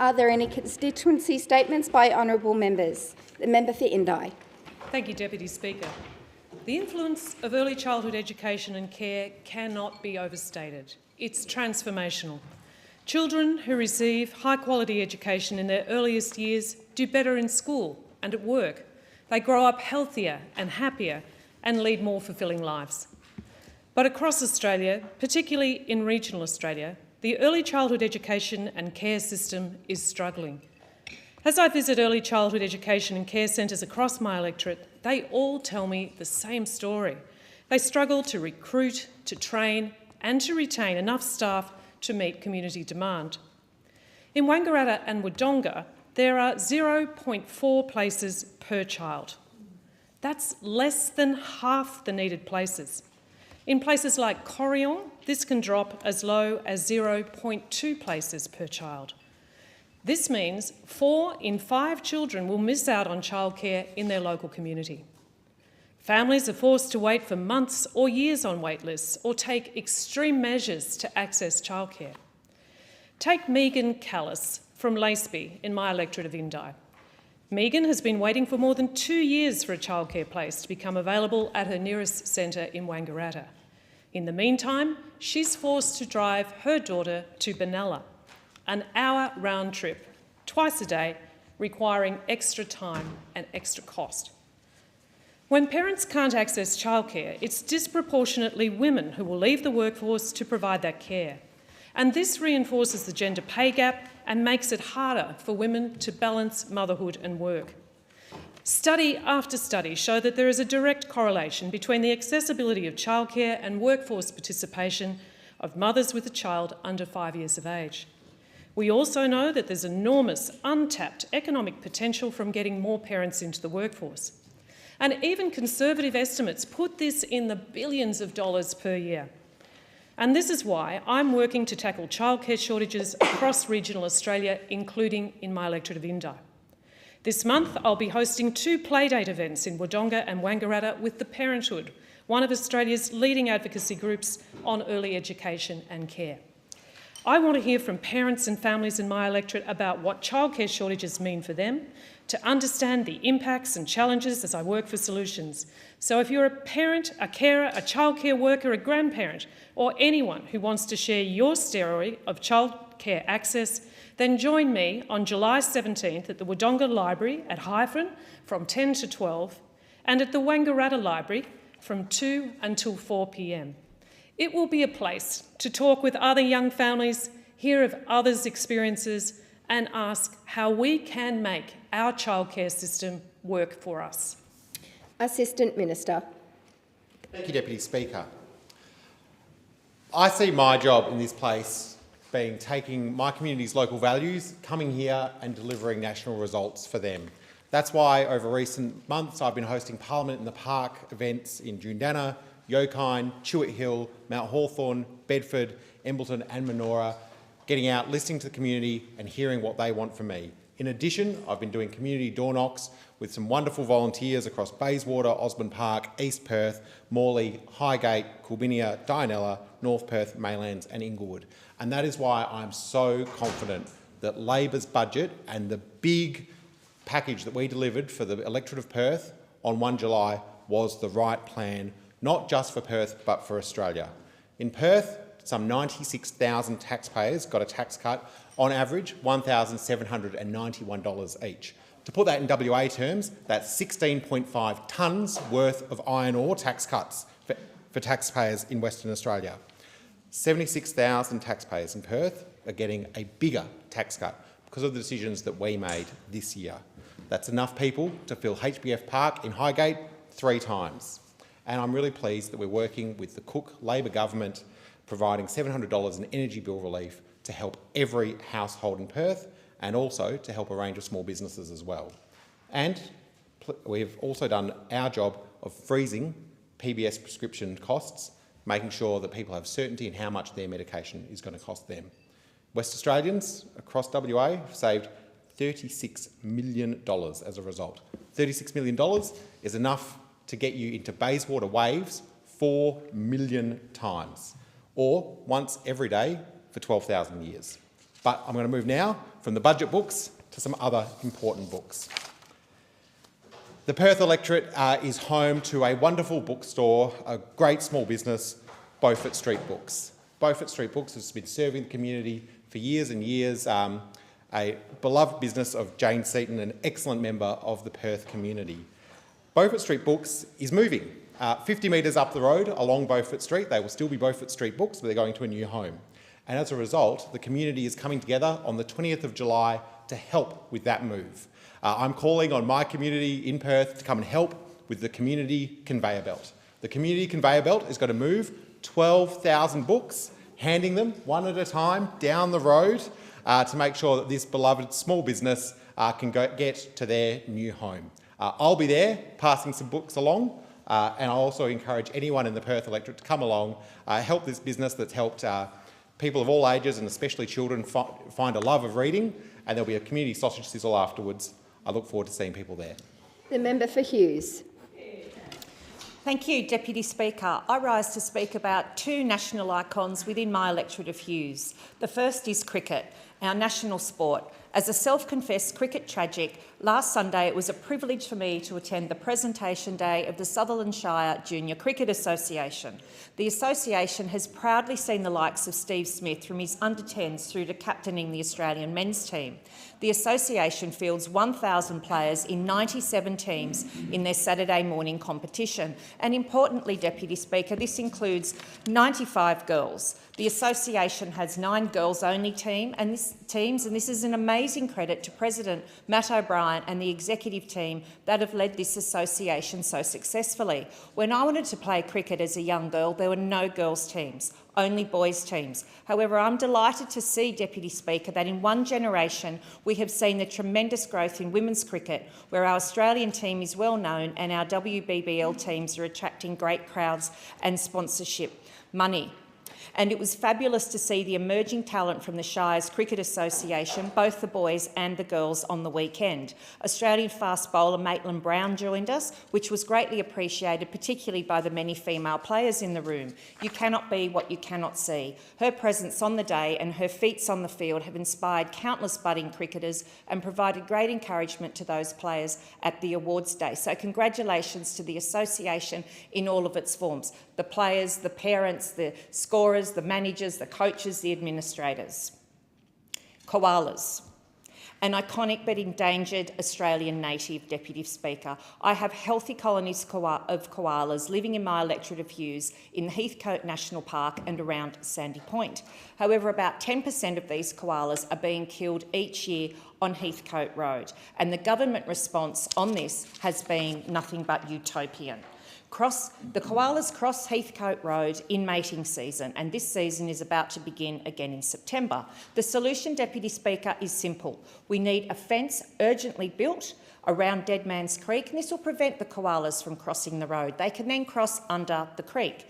Are there any constituency statements by honourable members? The member for Indi. Thank you, Deputy Speaker. The influence of early childhood education and care cannot be overstated. It's transformational. Children who receive high-quality education in their earliest years do better in school and at work. They grow up healthier and happier and lead more fulfilling lives. But across Australia, particularly in regional Australia, the early childhood education and care system is struggling. As I visit early childhood education and care centres across my electorate, they all tell me the same story. They struggle to recruit, to train and to retain enough staff to meet community demand. In Wangaratta and Wodonga, there are 0.4 places per child. That's less than half the needed places. In places like Corryong, this can drop as low as 0.2 places per child. This means 4 in 5 children will miss out on childcare in their local community. Families are forced to wait for months or years on wait lists or take extreme measures to access childcare. Take Megan Callis from Laceby in my electorate of Indi. Megan has been waiting for more than 2 years for a childcare place to become available at her nearest centre in Wangaratta. In the meantime, she's forced to drive her daughter to Benalla, an hour round trip, twice a day, requiring extra time and extra cost. When parents can't access childcare, it's disproportionately women who will leave the workforce to provide that care. And this reinforces the gender pay gap and makes it harder for women to balance motherhood and work. Study after study show that there is a direct correlation between the accessibility of childcare and workforce participation of mothers with a child under 5 years of age. We also know that there's enormous untapped economic potential from getting more parents into the workforce. And even conservative estimates put this in the billions of dollars per year. And this is why I'm working to tackle childcare shortages across regional Australia, including in my electorate of Indi. This month, I'll be hosting 2 playdate events in Wodonga and Wangaratta with The Parenthood, one of Australia's leading advocacy groups on early education and care. I want to hear from parents and families in my electorate about what childcare shortages mean for them, to understand the impacts and challenges as I work for solutions. So if you're a parent, a carer, a childcare worker, a grandparent, or anyone who wants to share your story of childcare access, then join me on July 17th at the Wodonga Library at Hyphen from 10 to 12 and at the Wangaratta Library from 2 until 4 p.m. It will be a place to talk with other young families, hear of others' experiences and ask how we can make our childcare system work for us. Assistant Minister. Thank you, Deputy Speaker. I see my job in this place being taking my community's local values, coming here and delivering national results for them. That's why over recent months I've been hosting Parliament in the Park events in Jundana, Yokine, Chewett Hill, Mount Hawthorn, Bedford, Embleton and Manoora, getting out, listening to the community and hearing what they want from me. In addition, I've been doing community door knocks with some wonderful volunteers across Bayswater, Osborne Park, East Perth, Morley, Highgate, Coolbinia, Dianella, North Perth, Maylands and Inglewood. And that is why I'm so confident that Labor's budget and the big package that we delivered for the electorate of Perth on 1 July was the right plan, not just for Perth but for Australia. In Perth, some 96,000 taxpayers got a tax cut, on average $1,791 each. To put that in WA terms, that's 16.5 tonnes worth of iron ore tax cuts for taxpayers in Western Australia. 76,000 taxpayers in Perth are getting a bigger tax cut because of the decisions that we made this year. That's enough people to fill HBF Park in Highgate 3 times. And I'm really pleased that we're working with the Cook Labor government, providing $700 in energy bill relief to help every household in Perth and also to help a range of small businesses as well. And we've also done our job of freezing PBS prescription costs, making sure that people have certainty in how much their medication is going to cost them. West Australians across WA have saved $36 million as a result. $36 million is enough to get you into Bayswater Waves 4 million times, or once every day for 12,000 years. But I'm going to move now from the budget books to some other important books. The Perth electorate is home to a wonderful bookstore, a great small business, Beaufort Street Books. Beaufort Street Books has been serving the community for years and years, a beloved business of Jane Seaton, an excellent member of the Perth community. Beaufort Street Books is moving. 50 metres up the road along Beaufort Street, they will still be Beaufort Street Books, but they're going to a new home. And as a result, the community is coming together on the 20th of July to help with that move. I'm calling on my community in Perth to come and help with the community conveyor belt. The community conveyor belt is going to move 12,000 books, handing them one at a time down the road to make sure that this beloved small business can get to their new home. I'll be there passing some books along, and I'll also encourage anyone in the Perth electorate to come along, help this business that's helped people of all ages and especially children find a love of reading, and there'll be a community sausage sizzle afterwards. I look forward to seeing people there. The member for Hughes. Thank you, Deputy Speaker. I rise to speak about two national icons within my electorate of Hughes. The first is cricket, our national sport. As a self-confessed cricket tragic, last Sunday it was a privilege for me to attend the presentation day of the Sutherland Shire Junior Cricket Association. The association has proudly seen the likes of Steve Smith from his under-10s through to captaining the Australian men's team. The association fields 1,000 players in 97 teams in their Saturday morning competition. And importantly, Deputy Speaker, this includes 95 girls. The association has 9 girls-only teams, and this is an amazing credit to President Matt O'Brien and the executive team that have led this association so successfully. When I wanted to play cricket as a young girl, there were no girls' teams, only boys' teams. However, I'm delighted to see, Deputy Speaker, that in one generation we have seen the tremendous growth in women's cricket, where our Australian team is well known and our WBBL teams are attracting great crowds and sponsorship money. And it was fabulous to see the emerging talent from the Shire's Cricket Association, both the boys and the girls, on the weekend. Australian fast bowler Maitland Brown joined us, which was greatly appreciated, particularly by the many female players in the room. You cannot be what you cannot see. Her presence on the day and her feats on the field have inspired countless budding cricketers and provided great encouragement to those players at the awards day. So congratulations to the association in all of its forms. The players, the parents, the scorers, the managers, the coaches, the administrators. Koalas. An iconic but endangered Australian native, Deputy Speaker. I have healthy colonies of koalas living in my electorate of Hughes in the Heathcote National Park and around Sandy Point. However, about 10% of these koalas are being killed each year on Heathcote Road, and the government response on this has been nothing but utopian. The koalas cross Heathcote Road in mating season, and this season is about to begin again in September. The solution, Deputy Speaker, is simple. We need a fence urgently built around Dead Man's Creek, and this will prevent the koalas from crossing the road. They can then cross under the creek.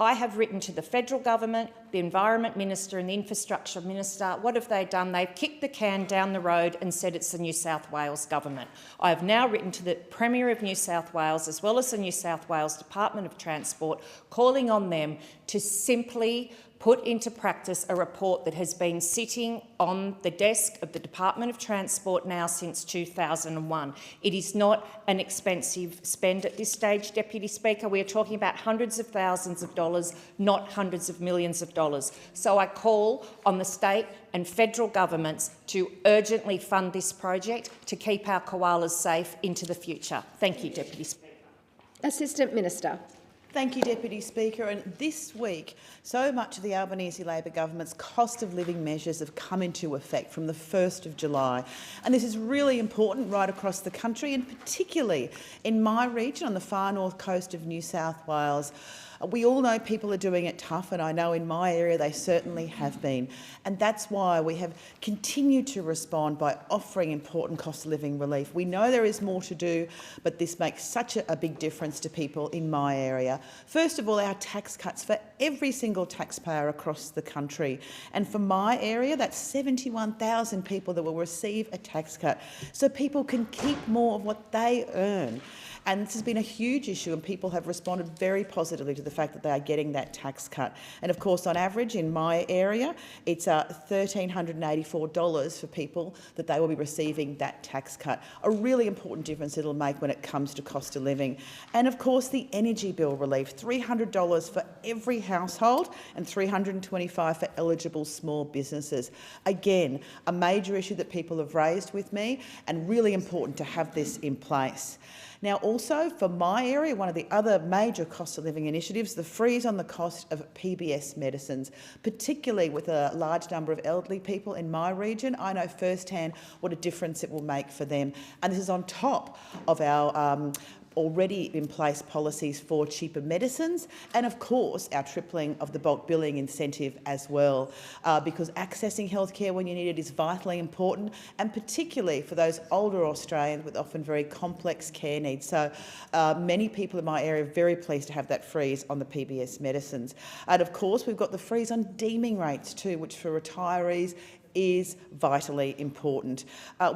I have written to the federal government, the Environment Minister and the Infrastructure Minister. What have they done? They've kicked the can down the road and said it's the New South Wales government. I have now written to the Premier of New South Wales as well as the New South Wales Department of Transport, calling on them to simply put into practice a report that has been sitting on the desk of the Department of Transport now since 2001. It is not an expensive spend at this stage, Deputy Speaker. We are talking about hundreds of thousands of dollars, not hundreds of millions of dollars. So I call on the state and federal governments to urgently fund this project to keep our koalas safe into the future. Thank you, Deputy Speaker. Assistant Minister. Thank you, Deputy Speaker. And this week, so much of the Albanese Labor government's cost of living measures have come into effect from the 1st of July. And this is really important right across the country, and particularly in my region on the far north coast of New South Wales. We all know people are doing it tough, and I know in my area they certainly have been. And that's why we have continued to respond by offering important cost of living relief. We know there is more to do, but this makes such a big difference to people in my area. First of all, our tax cuts for every single taxpayer across the country. And for my area, that's 71,000 people that will receive a tax cut, so people can keep more of what they earn. And this has been a huge issue, and people have responded very positively to the fact that they are getting that tax cut. And of course, on average in my area, it's $1,384 for people that they will be receiving that tax cut. A really important difference it'll make when it comes to cost of living. And of course, the energy bill relief, $300 for every household and $325 for eligible small businesses. Again, a major issue that people have raised with me, and really important to have this in place. Now, also for my area, one of the other major cost of living initiatives, the freeze on the cost of PBS medicines, particularly with a large number of elderly people in my region. I know firsthand what a difference it will make for them. And this is on top of our already in place policies for cheaper medicines, and of course our tripling of the bulk billing incentive as well, because accessing healthcare when you need it is vitally important, and particularly for those older Australians with often very complex care needs. So many people in my area are very pleased to have that freeze on the PBS medicines. And of course we've got the freeze on deeming rates too, which for retirees is vitally important.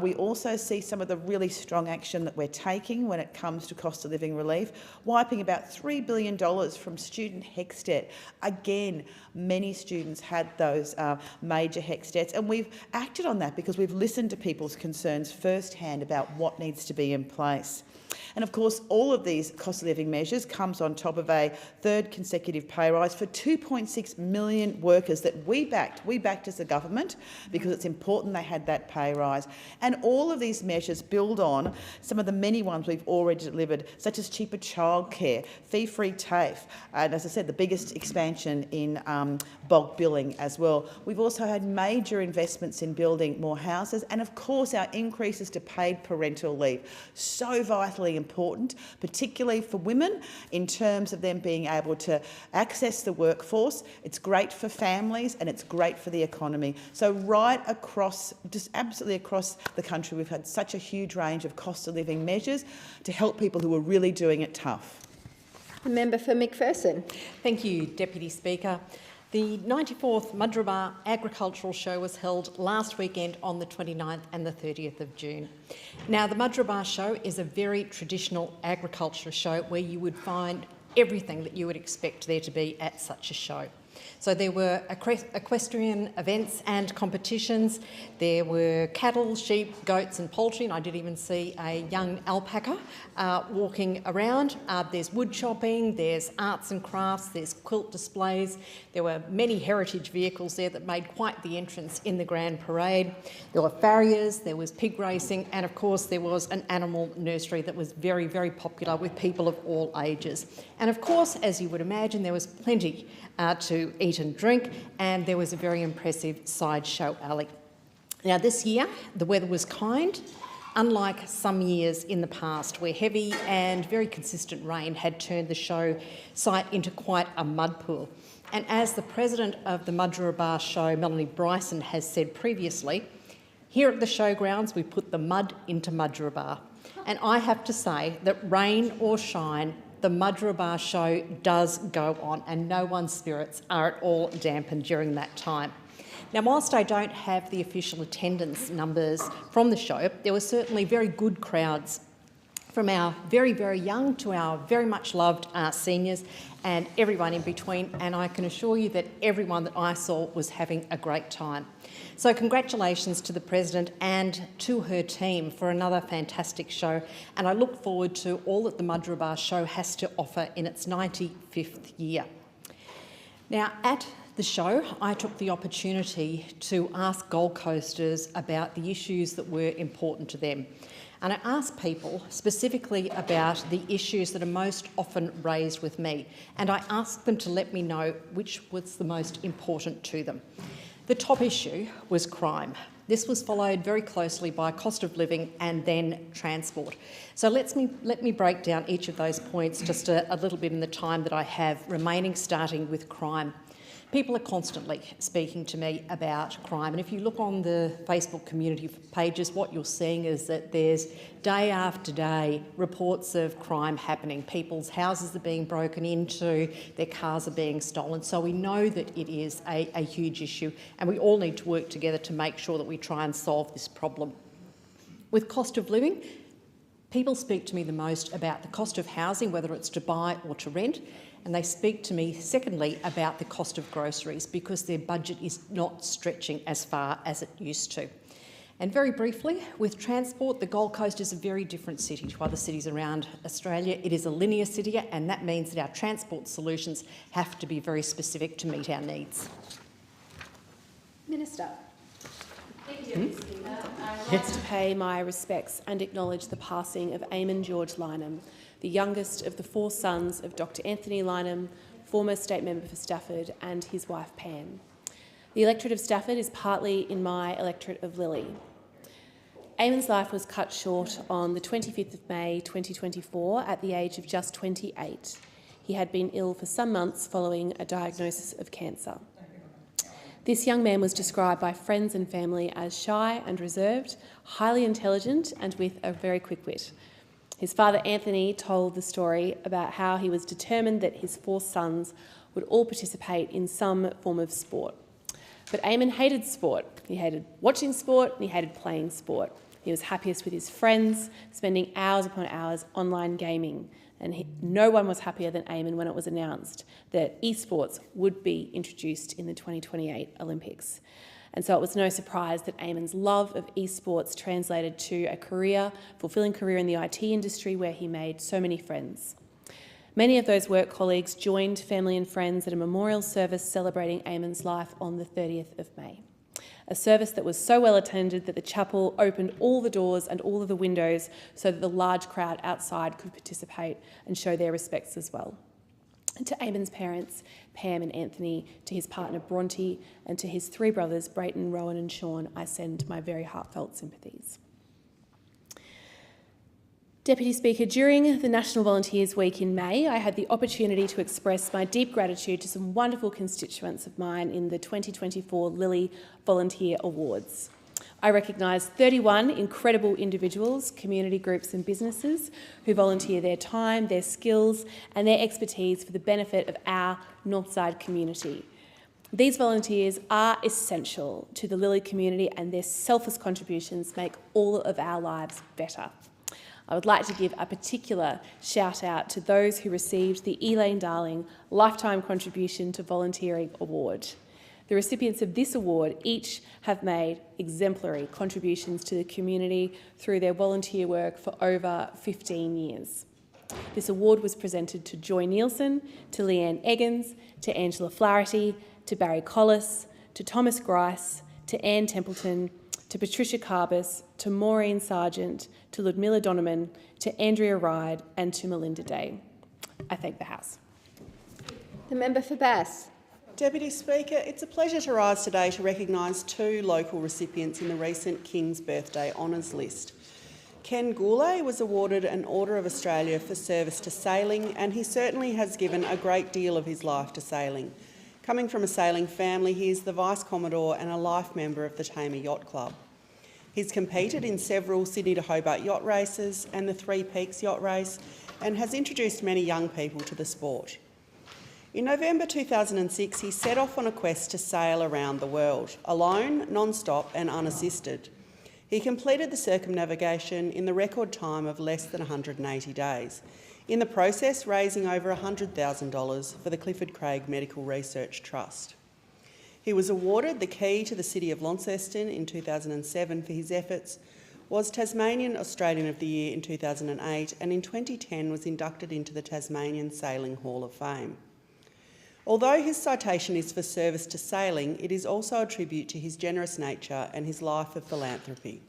We also see some of the really strong action that we're taking when it comes to cost of living relief, wiping about $3 billion from student HECS debt. Again, many students had those major HECS debts, and we've acted on that because we've listened to people's concerns firsthand about what needs to be in place. And of course, all of these cost of living measures comes on top of a third consecutive pay rise for 2.6 million workers that we backed as a government, because it's important they had that pay rise. And all of these measures build on some of the many ones we've already delivered, such as cheaper childcare, fee-free TAFE, and as I said, the biggest expansion in bulk billing as well. We've also had major investments in building more houses, and of course our increases to paid parental leave. So vitally important, particularly for women, in terms of them being able to access the workforce. It's great for families and it's great for the economy. So right across, just absolutely across the country, we've had such a huge range of cost of living measures to help people who are really doing it tough. The member for McPherson. Thank you, Deputy Speaker. The 94th Mudgeeraba Agricultural Show was held last weekend on the 29th and the 30th of June. Now, the Mudgeeraba Show is a very traditional agriculture show where you would find everything that you would expect there to be at such a show. So there were equestrian events and competitions. There were cattle, sheep, goats and poultry, and I did even see a young alpaca walking around. There's wood chopping, there's arts and crafts, there's quilt displays. There were many heritage vehicles there that made quite the entrance in the Grand Parade. There were farriers, there was pig racing, and of course there was an animal nursery that was very, very popular with people of all ages. And of course, as you would imagine, there was plenty to eat and drink, and there was a very impressive sideshow alley. Now this year, the weather was kind, unlike some years in the past where heavy and very consistent rain had turned the show site into quite a mud pool. And as the president of the Mudgeeraba Show, Melanie Bryson, has said previously, here at the showgrounds we put the mud into Mudgeeraba. And I have to say that rain or shine, the Mudgeeraba Show does go on, and no one's spirits are at all dampened during that time. Now, whilst I don't have the official attendance numbers from the show, there were certainly very good crowds from our very, very young to our very much loved seniors and everyone in between, and I can assure you that everyone that I saw was having a great time. So congratulations to the President and to her team for another fantastic show, and I look forward to all that the Mudgeeraba Show has to offer in its 95th year. Now, at the show, I took the opportunity to ask Gold Coasters about the issues that were important to them. And I asked people specifically about the issues that are most often raised with me, and I asked them to let me know which was the most important to them. The top issue was crime. This was followed very closely by cost of living and then transport. So let me break down each of those points just a little bit in the time that I have remaining, starting with crime. People are constantly speaking to me about crime, and if you look on the Facebook community pages, what you're seeing is that there's day after day reports of crime happening. People's houses are being broken into, their cars are being stolen, so we know that it is a huge issue, and we all need to work together to make sure that we try and solve this problem. With cost of living, People speak to me the most about the cost of housing, whether it's to buy or to rent, and they speak to me, secondly, about the cost of groceries because their budget is not stretching as far as it used to. And very briefly, with transport, the Gold Coast is a very different city to other cities around Australia. It is a linear city, and that means that our transport solutions have to be very specific to meet our needs. Minister. Thank you, Deputy Speaker. I would like to pay my respects and acknowledge the passing of Eamon George Lynham, the youngest of the 4 sons of Dr Anthony Lynham, former State Member for Stafford, and his wife Pam. The electorate of Stafford is partly in my electorate of Lilly. Eamon's life was cut short on the 25th of May 2024 at the age of just 28. He had been ill for some months following a diagnosis of cancer. This young man was described by friends and family as shy and reserved, highly intelligent and with a very quick wit. His father Anthony told the story about how he was determined that his 4 sons would all participate in some form of sport. But Eamon hated sport. He hated watching sport and he hated playing sport. He was happiest with his friends, spending hours upon hours online gaming. And no one was happier than Eamon when it was announced that esports would be introduced in the 2028 Olympics. And so it was no surprise that Eamon's love of esports translated to a fulfilling career in the IT industry where he made so many friends. Many of those work colleagues joined family and friends at a memorial service celebrating Eamon's life on the 30th of May. A service that was so well attended that the chapel opened all the doors and all of the windows so that the large crowd outside could participate and show their respects as well. And to Eamon's parents, Pam and Anthony, to his partner Bronte, and to his 3 brothers, Brayton, Rowan and Sean, I send my very heartfelt sympathies. Deputy Speaker, during the National Volunteers Week in May, I had the opportunity to express my deep gratitude to some wonderful constituents of mine in the 2024 Lilly Volunteer Awards. I recognised 31 incredible individuals, community groups and businesses who volunteer their time, their skills and their expertise for the benefit of our Northside community. These volunteers are essential to the Lilly community and their selfless contributions make all of our lives better. I would like to give a particular shout out to those who received the Elaine Darling Lifetime Contribution to Volunteering Award. The recipients of this award each have made exemplary contributions to the community through their volunteer work for over 15 years. This award was presented to Joy Nielsen, to Leanne Eggins, to Angela Flaherty, to Barry Collis, to Thomas Grice, to Anne Templeton, to Patricia Carbis, to Maureen Sargent, to Ludmilla Donovan, to Andrea Ride and to Melinda Day. I thank the House. The member for Bass. Deputy Speaker, it's a pleasure to rise today to recognise 2 local recipients in the recent King's Birthday Honours list. Ken Goulet was awarded an Order of Australia for service to sailing, and he certainly has given a great deal of his life to sailing. Coming from a sailing family, he is the Vice Commodore and a life member of the Tamer Yacht Club. He's competed in several Sydney to Hobart yacht races and the 3 Peaks yacht race and has introduced many young people to the sport. In November 2006, he set off on a quest to sail around the world, alone, non-stop and unassisted. He completed the circumnavigation in the record time of less than 180 days, in the process raising over $100,000 for the Clifford Craig Medical Research Trust. He was awarded the key to the City of Launceston in 2007 for his efforts, was Tasmanian Australian of the Year in 2008 and in 2010 was inducted into the Tasmanian Sailing Hall of Fame. Although his citation is for service to sailing, it is also a tribute to his generous nature and his life of philanthropy.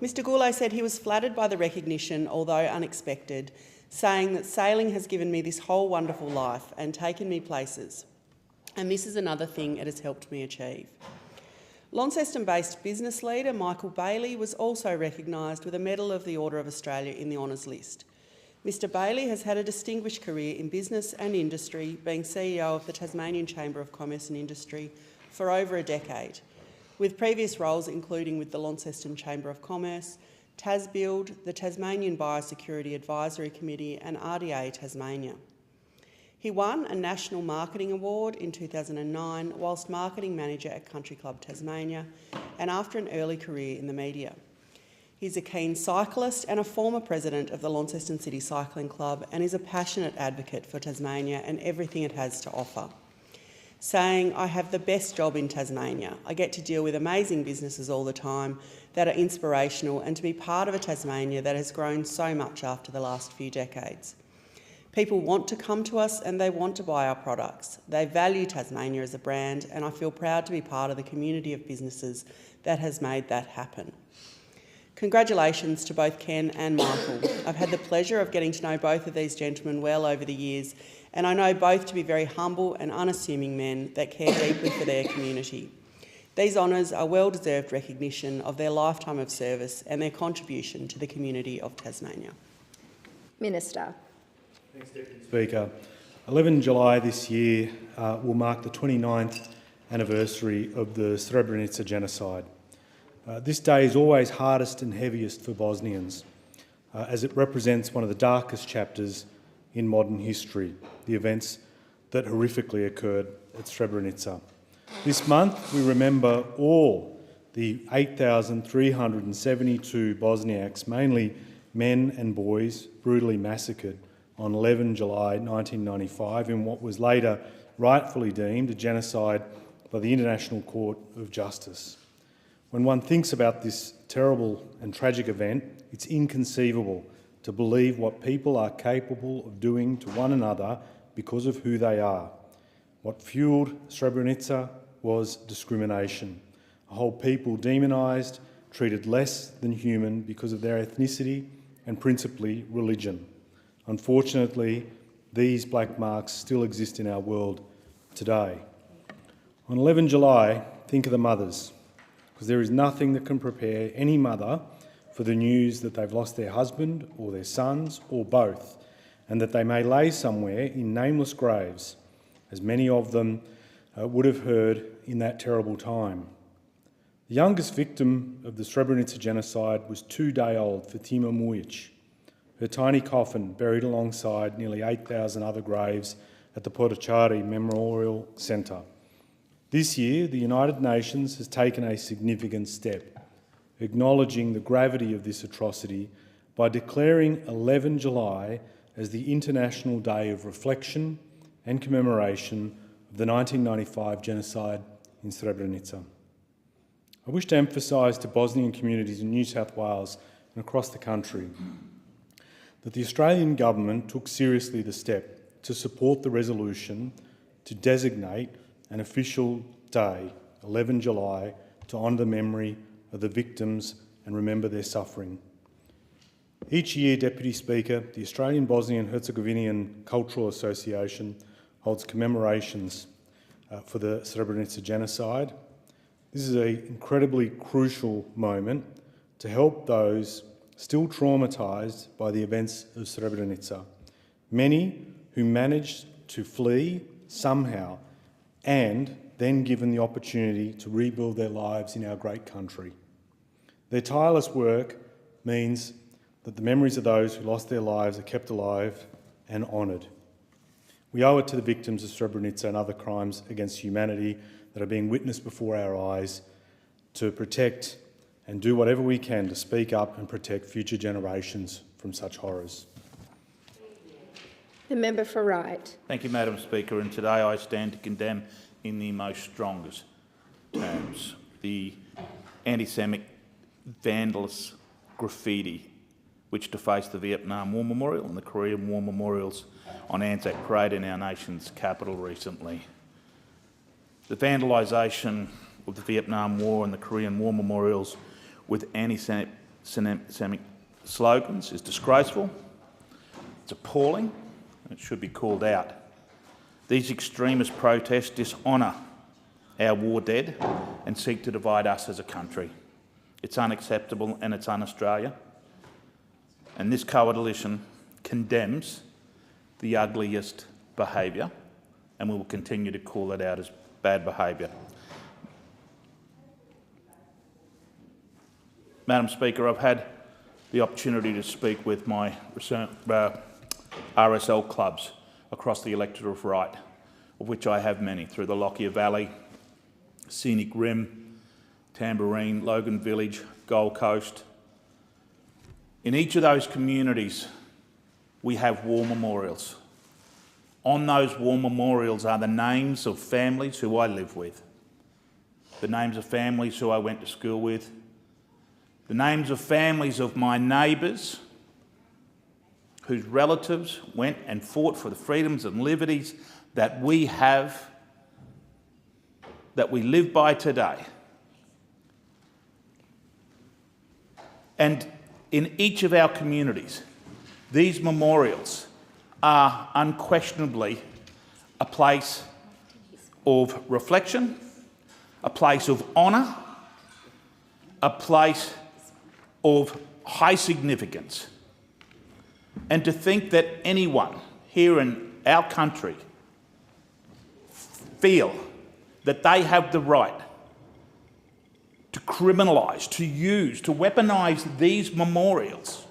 Mr Goulet said he was flattered by the recognition, although unexpected, saying that sailing has given me this whole wonderful life and taken me places, and this is another thing it has helped me achieve. Launceston-based business leader Michael Bailey was also recognised with a Medal of the Order of Australia in the honours list. Mr Bailey has had a distinguished career in business and industry, being CEO of the Tasmanian Chamber of Commerce and Industry for over a decade, with previous roles including with the Launceston Chamber of Commerce, TasBuild, the Tasmanian Biosecurity Advisory Committee and RDA Tasmania. He won a National Marketing Award in 2009 whilst Marketing Manager at Country Club Tasmania and after an early career in the media. He's a keen cyclist and a former president of the Launceston City Cycling Club, and is a passionate advocate for Tasmania and everything it has to offer, saying, "I have the best job in Tasmania. I get to deal with amazing businesses all the time that are inspirational, and to be part of a Tasmania that has grown so much after the last few decades. People want to come to us and they want to buy our products. They value Tasmania as a brand, and I feel proud to be part of the community of businesses that has made that happen." Congratulations to both Ken and Michael. I've had the pleasure of getting to know both of these gentlemen well over the years, and I know both to be very humble and unassuming men that care deeply for their community. These honours are well-deserved recognition of their lifetime of service and their contribution to the community of Tasmania. Minister. Thanks, Deputy Speaker. 11 July this year will mark the 29th anniversary of the Srebrenica genocide. This day is always hardest and heaviest for Bosnians, as it represents one of the darkest chapters in modern history, the events that horrifically occurred at Srebrenica. This month we remember all the 8,372 Bosniaks, mainly men and boys, brutally massacred on 11 July 1995 in what was later rightfully deemed a genocide by the International Court of Justice. When one thinks about this terrible and tragic event, it's inconceivable to believe what people are capable of doing to one another because of who they are. What fuelled Srebrenica was discrimination. A whole people demonised, treated less than human because of their ethnicity and principally religion. Unfortunately, these black marks still exist in our world today. On 11 July, think of the mothers, because there is nothing that can prepare any mother for the news that they've lost their husband or their sons or both, and that they may lay somewhere in nameless graves, as many of them would have heard in that terrible time. The youngest victim of the Srebrenica genocide was 2-day-old Fatima Mujic. Her tiny coffin buried alongside nearly 8,000 other graves at the Potocari Memorial Centre. This year, the United Nations has taken a significant step, acknowledging the gravity of this atrocity by declaring 11 July as the International Day of Reflection and Commemoration of the 1995 genocide in Srebrenica. I wish to emphasise to Bosnian communities in New South Wales and across the country that the Australian Government took seriously the step to support the resolution to designate an official day, 11 July, to honour the memory of the victims and remember their suffering. Each year, Deputy Speaker, the Australian Bosnian Herzegovinian Cultural Association holds commemorations for the Srebrenica genocide. This is an incredibly crucial moment to help those still traumatised by the events of Srebrenica, many who managed to flee somehow and then given the opportunity to rebuild their lives in our great country. Their tireless work means that the memories of those who lost their lives are kept alive and honoured. We owe it to the victims of Srebrenica and other crimes against humanity that are being witnessed before our eyes to protect and do whatever we can to speak up and protect future generations from such horrors. The member for Wright. Thank you, Madam Speaker. And today I stand to condemn in the most strongest terms the anti-Semitic vandalous graffiti which defaced the Vietnam War Memorial and the Korean War Memorials on Anzac Parade in our nation's capital recently. The vandalisation of the Vietnam War and the Korean War Memorials with anti-Semitic slogans is disgraceful, it's appalling, and it should be called out. These extremist protests dishonour our war dead and seek to divide us as a country. It's unacceptable and it's un-Australia. And this coalition condemns the ugliest behaviour, and we will continue to call it out as bad behaviour. Madam Speaker, I've had the opportunity to speak with my RSL clubs across the electorate of Wright, of which I have many, through the Lockyer Valley, Scenic Rim, Tambourine, Logan Village, Gold Coast, In each of those communities, we have war memorials. On those war memorials are the names of families who I live with, the names of families who I went to school with, the names of families of my neighbours whose relatives went and fought for the freedoms and liberties that we have, that we live by today. And in each of our communities, these memorials are unquestionably a place of reflection, a place of honour, a place of high significance. And to think that anyone here in our country feel that they have the right to criminalise, to use, to weaponise these memorials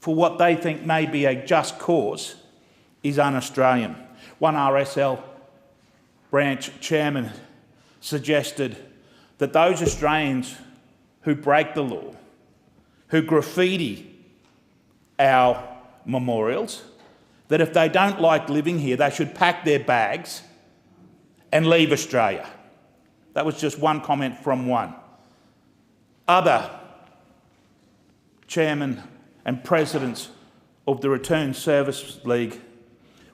for what they think may be a just cause is un-Australian. One RSL branch chairman suggested that those Australians who break the law, who graffiti our memorials, that if they don't like living here, they should pack their bags and leave Australia. That was just one comment from one. Other chairmen and presidents of the Return Service League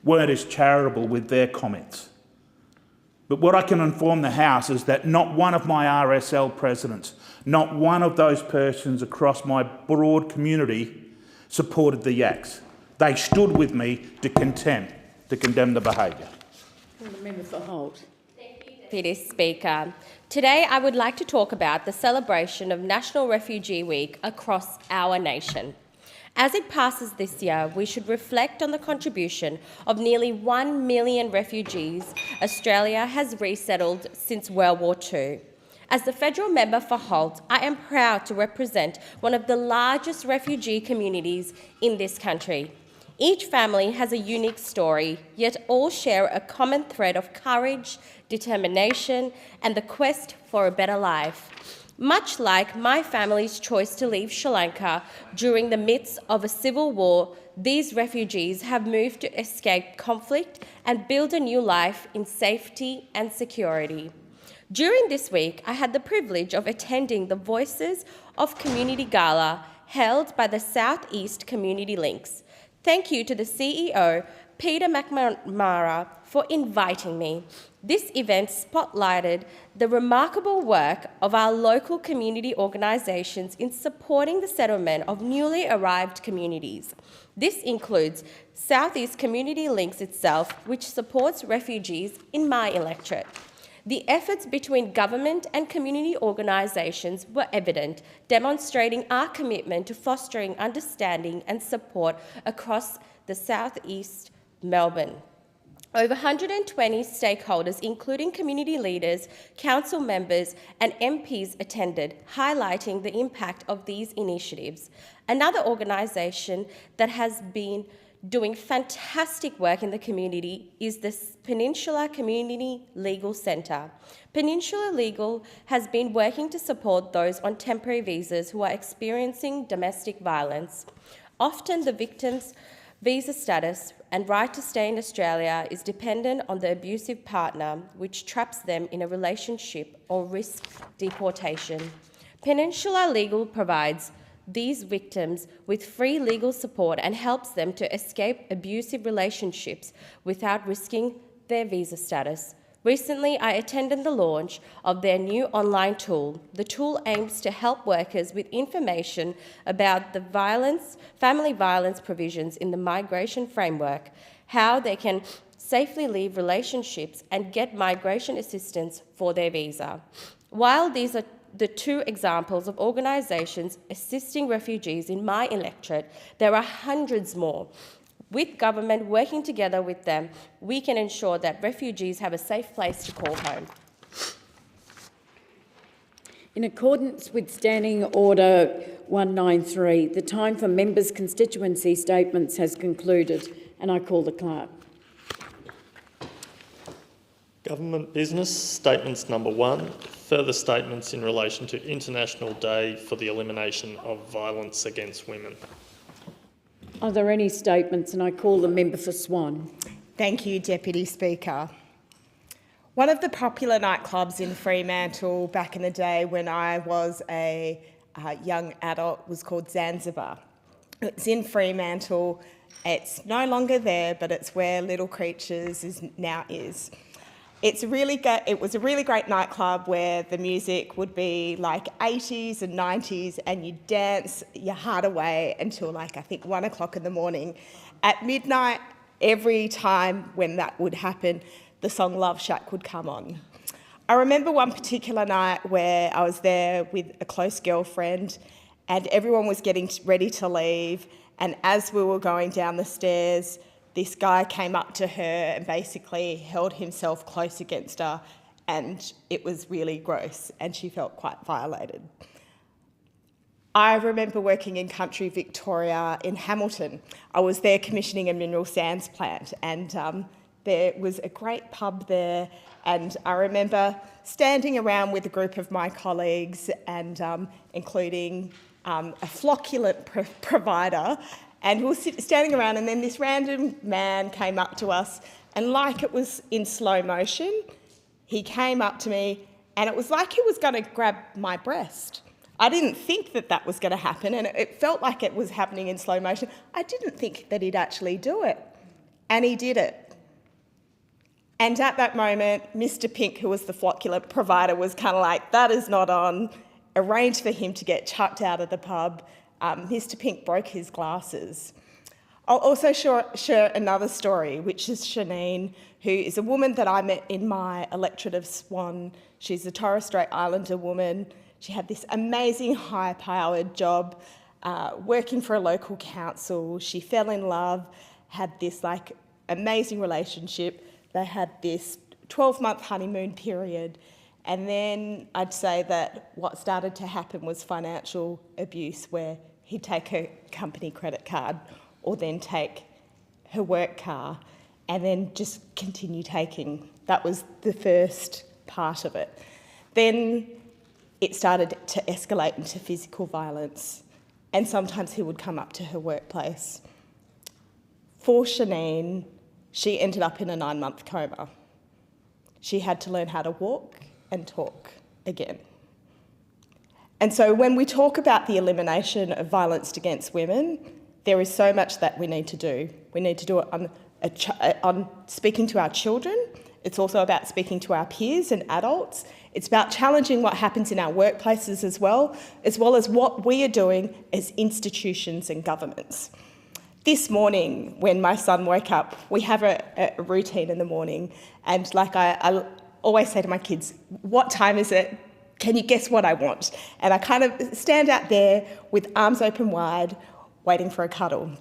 weren't as charitable with their comments. But what I can inform the House is that not one of my RSL presidents, not one of those persons across my broad community supported the acts. They stood with me to condemn the behaviour. The member for Holt. Deputy Speaker. Today I would like to talk about the celebration of National Refugee Week across our nation. As it passes this year, we should reflect on the contribution of nearly 1 million refugees Australia has resettled since World War II. As the federal member for Holt, I am proud to represent one of the largest refugee communities in this country. Each family has a unique story, yet all share a common thread of courage, determination, and the quest for a better life. Much like my family's choice to leave Sri Lanka during the midst of a civil war, these refugees have moved to escape conflict and build a new life in safety and security. During this week, I had the privilege of attending the Voices of Community Gala held by the South East Community Links. Thank you to the CEO, Peter McNamara, for inviting me. This event spotlighted the remarkable work of our local community organisations in supporting the settlement of newly arrived communities. This includes South East Community Links itself, which supports refugees in my electorate. The efforts between government and community organisations were evident, demonstrating our commitment to fostering understanding and support across the South East Melbourne. Over 120 stakeholders, including community leaders, council members and MPs attended, highlighting the impact of these initiatives. Another organisation that has been doing fantastic work in the community is the Peninsula Community Legal Centre. Peninsula Legal has been working to support those on temporary visas who are experiencing domestic violence. Often the victim's visa status and right to stay in Australia is dependent on the abusive partner, which traps them in a relationship or risks deportation. Peninsula Legal provides these victims with free legal support and helps them to escape abusive relationships without risking their visa status. Recently, I attended the launch of their new online tool. The tool aims to help workers with information about the family violence provisions in the migration framework, how they can safely leave relationships and get migration assistance for their visa. While these are the two examples of organisations assisting refugees in my electorate, there are hundreds more. With government working together with them, we can ensure that refugees have a safe place to call home. In accordance with Standing Order 193, the time for members' constituency statements has concluded, and I call the clerk. Government business, statements number 1, further statements in relation to International Day for the Elimination of Violence Against Women. Are there any statements? And I call the member for Swan. Thank you, Deputy Speaker. One of the popular nightclubs in Fremantle back in the day when I was a young adult was called Zanzibar. It's in Fremantle. It's no longer there, but it's where Little Creatures now is. It was a really great nightclub where the music would be like 80s and 90s and you'd dance your heart away until I think 1 o'clock in the morning. At midnight, every time when that would happen, the song Love Shack would come on. I remember one particular night where I was there with a close girlfriend and everyone was getting ready to leave, and as we were going down the stairs, this guy came up to her and basically held himself close against her, and it was really gross and she felt quite violated. I remember working in country Victoria in Hamilton. I was there commissioning a mineral sands plant, and there was a great pub there, and I remember standing around with a group of my colleagues and including a flocculent provider, and we were standing around, and then this random man came up to us, and like it was in slow motion, he came up to me, and it was like he was going to grab my breast. I didn't think that that was going to happen, and it felt like it was happening in slow motion. I didn't think that he'd actually do it, and he did it. And at that moment, Mr. Pink, who was the flocculent provider, was kind of like, that is not on, arranged for him to get chucked out of the pub. Mr. Pink broke his glasses. I'll also share another story, which is Shanine, who is a woman that I met in my electorate of Swan. She's a Torres Strait Islander woman. She had this amazing high-powered job working for a local council. She fell in love, had this amazing relationship. They had this 12-month honeymoon period. And then I'd say that what started to happen was financial abuse, where he'd take her company credit card or then take her work car and then just continue taking. That was the first part of it. Then it started to escalate into physical violence, and sometimes he would come up to her workplace. For Shanine, she ended up in a 9-month coma. She had to learn how to walk and talk again. And so when we talk about the elimination of violence against women, there is so much that we need to do. We need to do it on speaking to our children. It's also about speaking to our peers and adults. It's about challenging what happens in our workplaces as well as what we are doing as institutions and governments. This morning, when my son woke up, we have a routine in the morning, and I always say to my kids, what time is it? Can you guess what I want? And I kind of stand out there with arms open wide, waiting for a cuddle.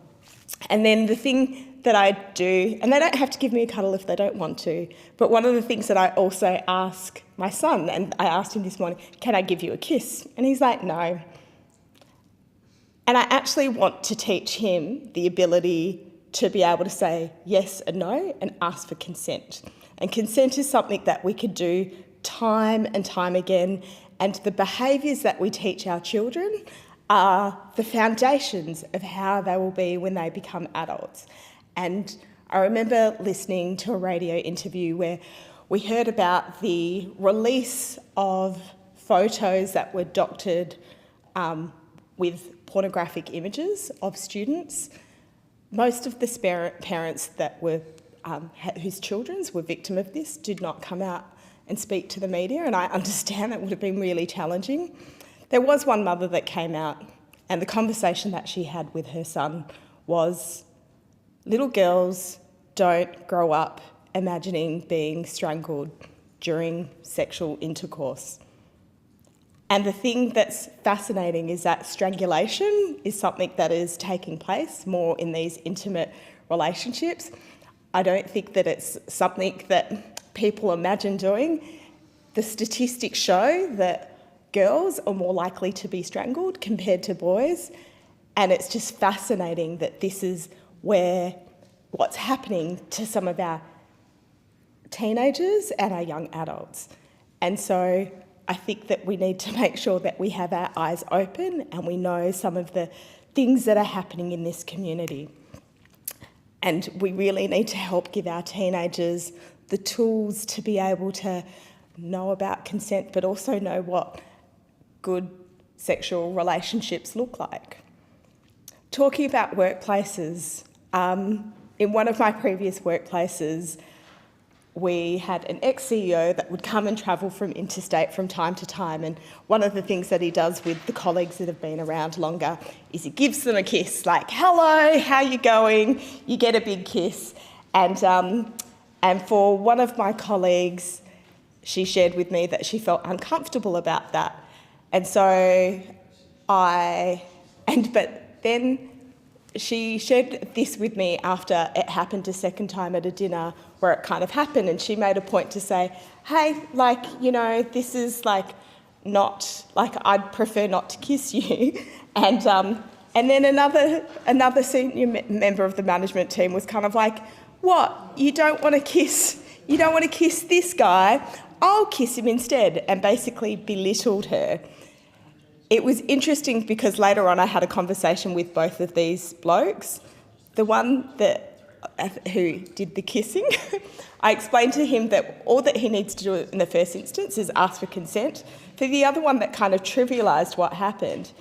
And then the thing that I do, and they don't have to give me a cuddle if they don't want to, but one of the things that I also ask my son, and I asked him this morning, can I give you a kiss? And he's like, no. And I actually want to teach him the ability to be able to say yes and no and ask for consent. And consent is something that we could do time and time again, and the behaviours that we teach our children are the foundations of how they will be when they become adults. And I remember listening to a radio interview where we heard about the release of photos that were doctored with pornographic images of students. Most of the parents that were whose children were victim of this did not come out and speak to the media, and I understand that would have been really challenging. There was one mother that came out, and the conversation that she had with her son was, little girls don't grow up imagining being strangled during sexual intercourse. And the thing that's fascinating is that strangulation is something that is taking place more in these intimate relationships. I don't think that it's something that people imagine doing. The statistics show that girls are more likely to be strangled compared to boys, and it's just fascinating that this is where what's happening to some of our teenagers and our young adults. And so I think that we need to make sure that we have our eyes open and we know some of the things that are happening in this community. And we really need to help give our teenagers the tools to be able to know about consent, but also know what good sexual relationships look like. Talking about workplaces, in one of my previous workplaces, we had an ex-CEO that would come and travel from interstate from time to time, and one of the things that he does with the colleagues that have been around longer is he gives them a kiss, like, hello, how you going? You get a big kiss. And for one of my colleagues, she shared with me that she felt uncomfortable about that. And so but then she shared this with me after it happened a second time at a dinner where it kind of happened, and she made a point to say, hey, like, you know, this is like not, like, I'd prefer not to kiss you. And then another senior member of the management team was kind of like, what, you don't want to kiss this guy? I'll kiss him instead, and basically belittled her. It was interesting because later on I had a conversation with both of these blokes. The one who did the kissing, I explained to him that all that he needs to do in the first instance is ask for consent. For the other one that kind of trivialised what happened,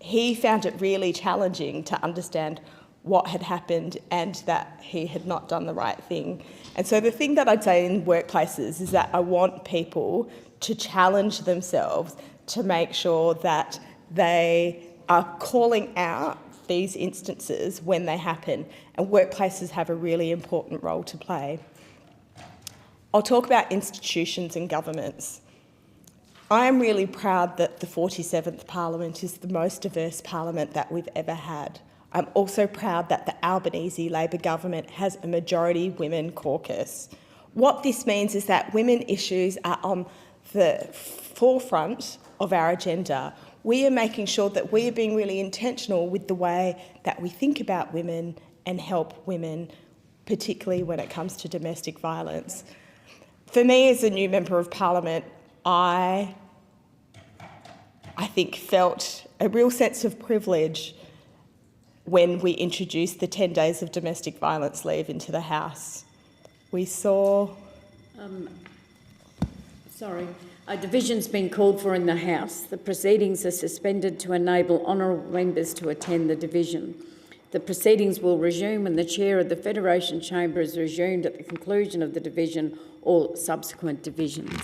he found it really challenging to understand what had happened and that he had not done the right thing. And so the thing that I'd say in workplaces is that I want people to challenge themselves to make sure that they are calling out these instances when they happen, and workplaces have a really important role to play. I'll talk about institutions and governments. I am really proud that the 47th Parliament is the most diverse parliament that we've ever had. I'm also proud that the Albanese Labor government has a majority women caucus. What this means is that women issues are on the forefront of our agenda. We are making sure that we are being really intentional with the way that we think about women and help women, particularly when it comes to domestic violence. For me, as a new Member of Parliament, I think felt a real sense of privilege when we introduced the 10 days of domestic violence leave into the House. We saw... A division's been called for in the House. The proceedings are suspended to enable honourable members to attend the division. The proceedings will resume when the Chair of the Federation Chamber is resumed at the conclusion of the division or subsequent divisions.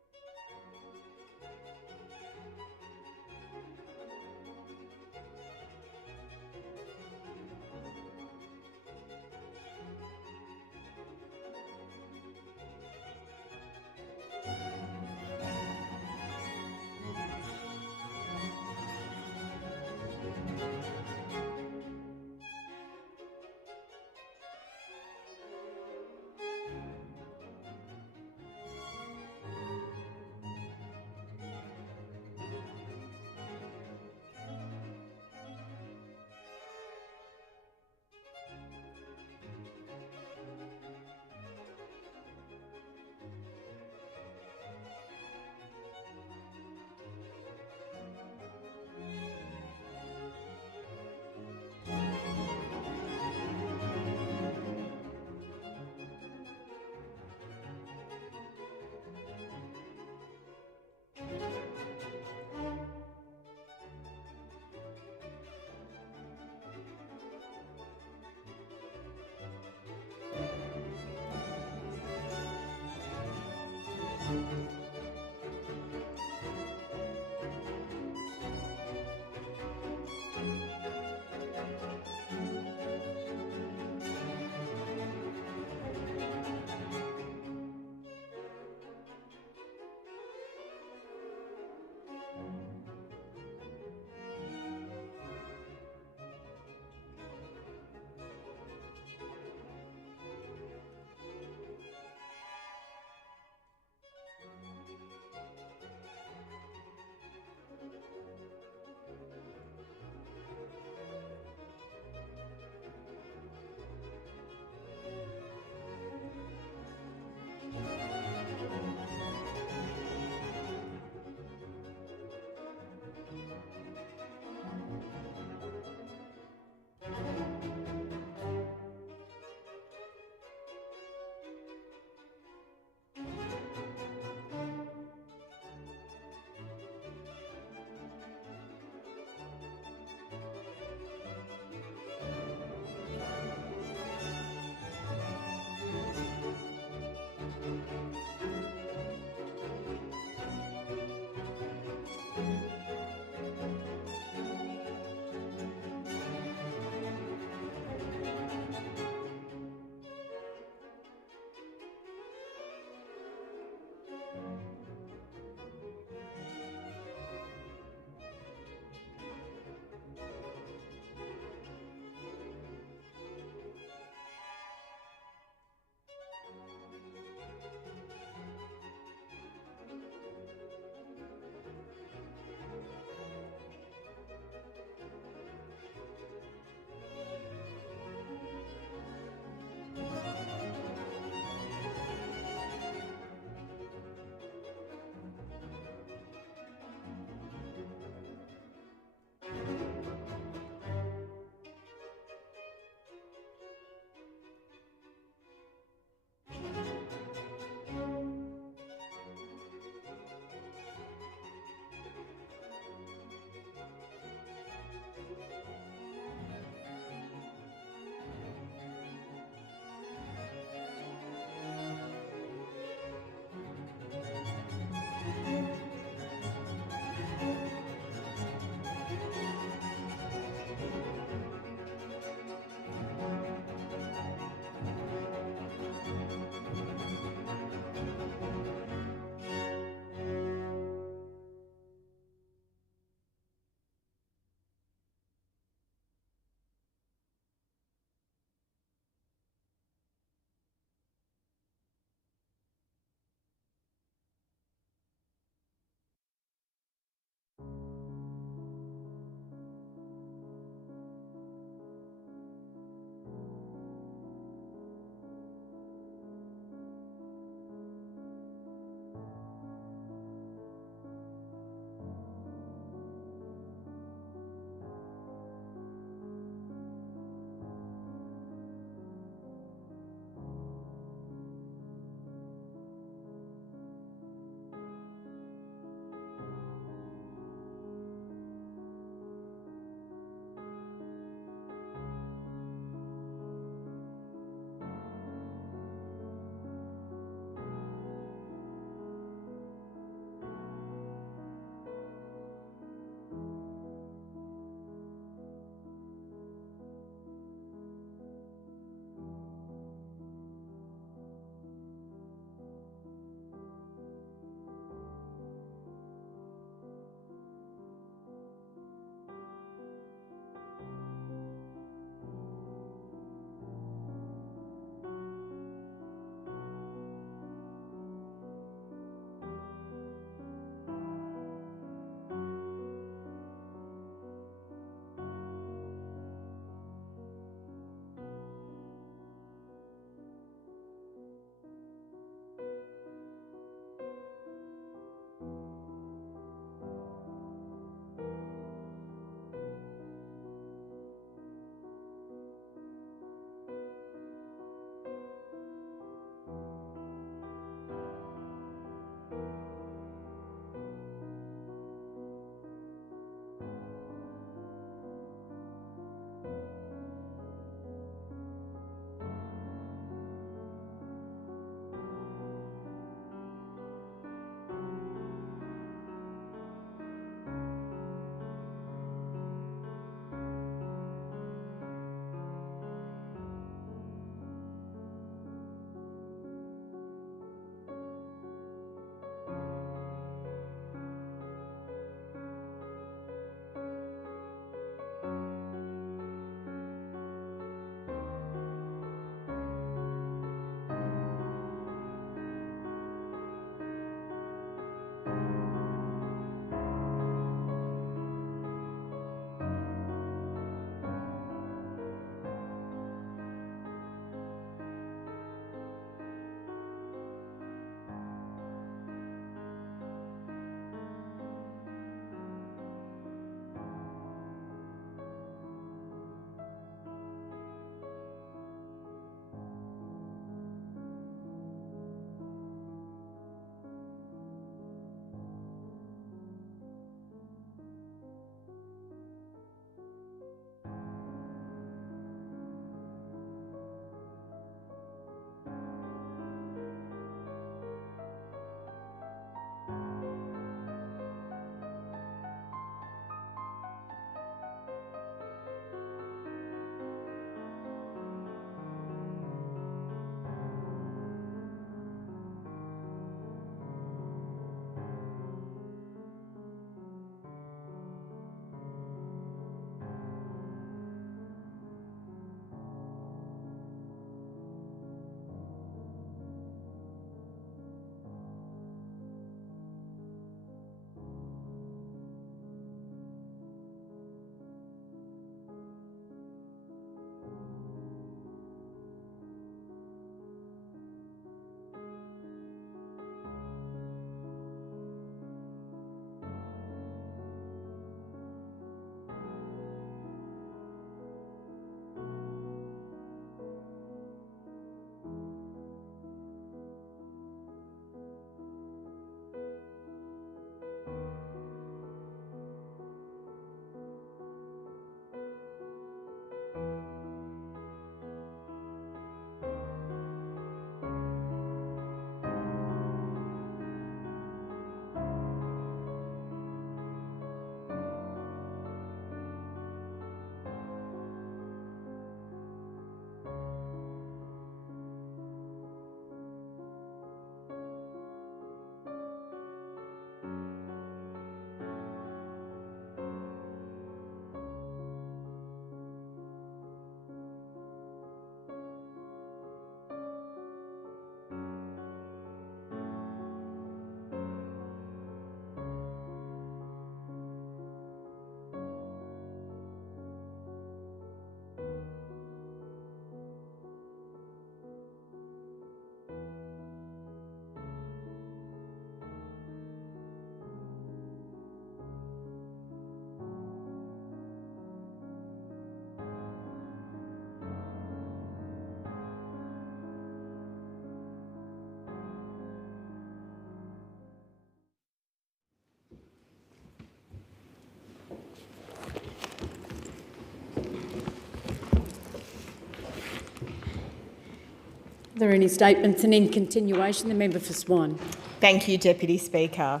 Are there any statements? And in continuation, the member for Swan. Thank you, Deputy Speaker.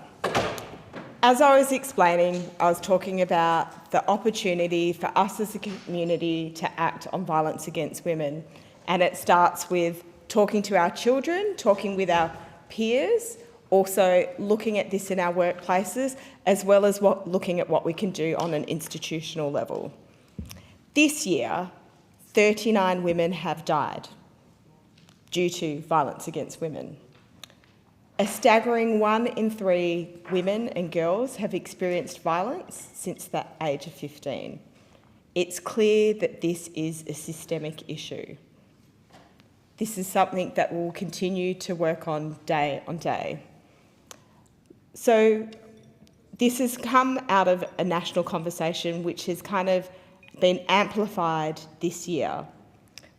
As I was explaining, I was talking about the opportunity for us as a community to act on violence against women. And it starts with talking to our children, talking with our peers, also looking at this in our workplaces, as well as looking at what we can do on an institutional level. This year, 39 women have died due to violence against women. A staggering 1 in 3 women and girls have experienced violence since the age of 15. It's clear that this is a systemic issue. This is something that we'll continue to work on day. So this has come out of a national conversation which has kind of been amplified this year.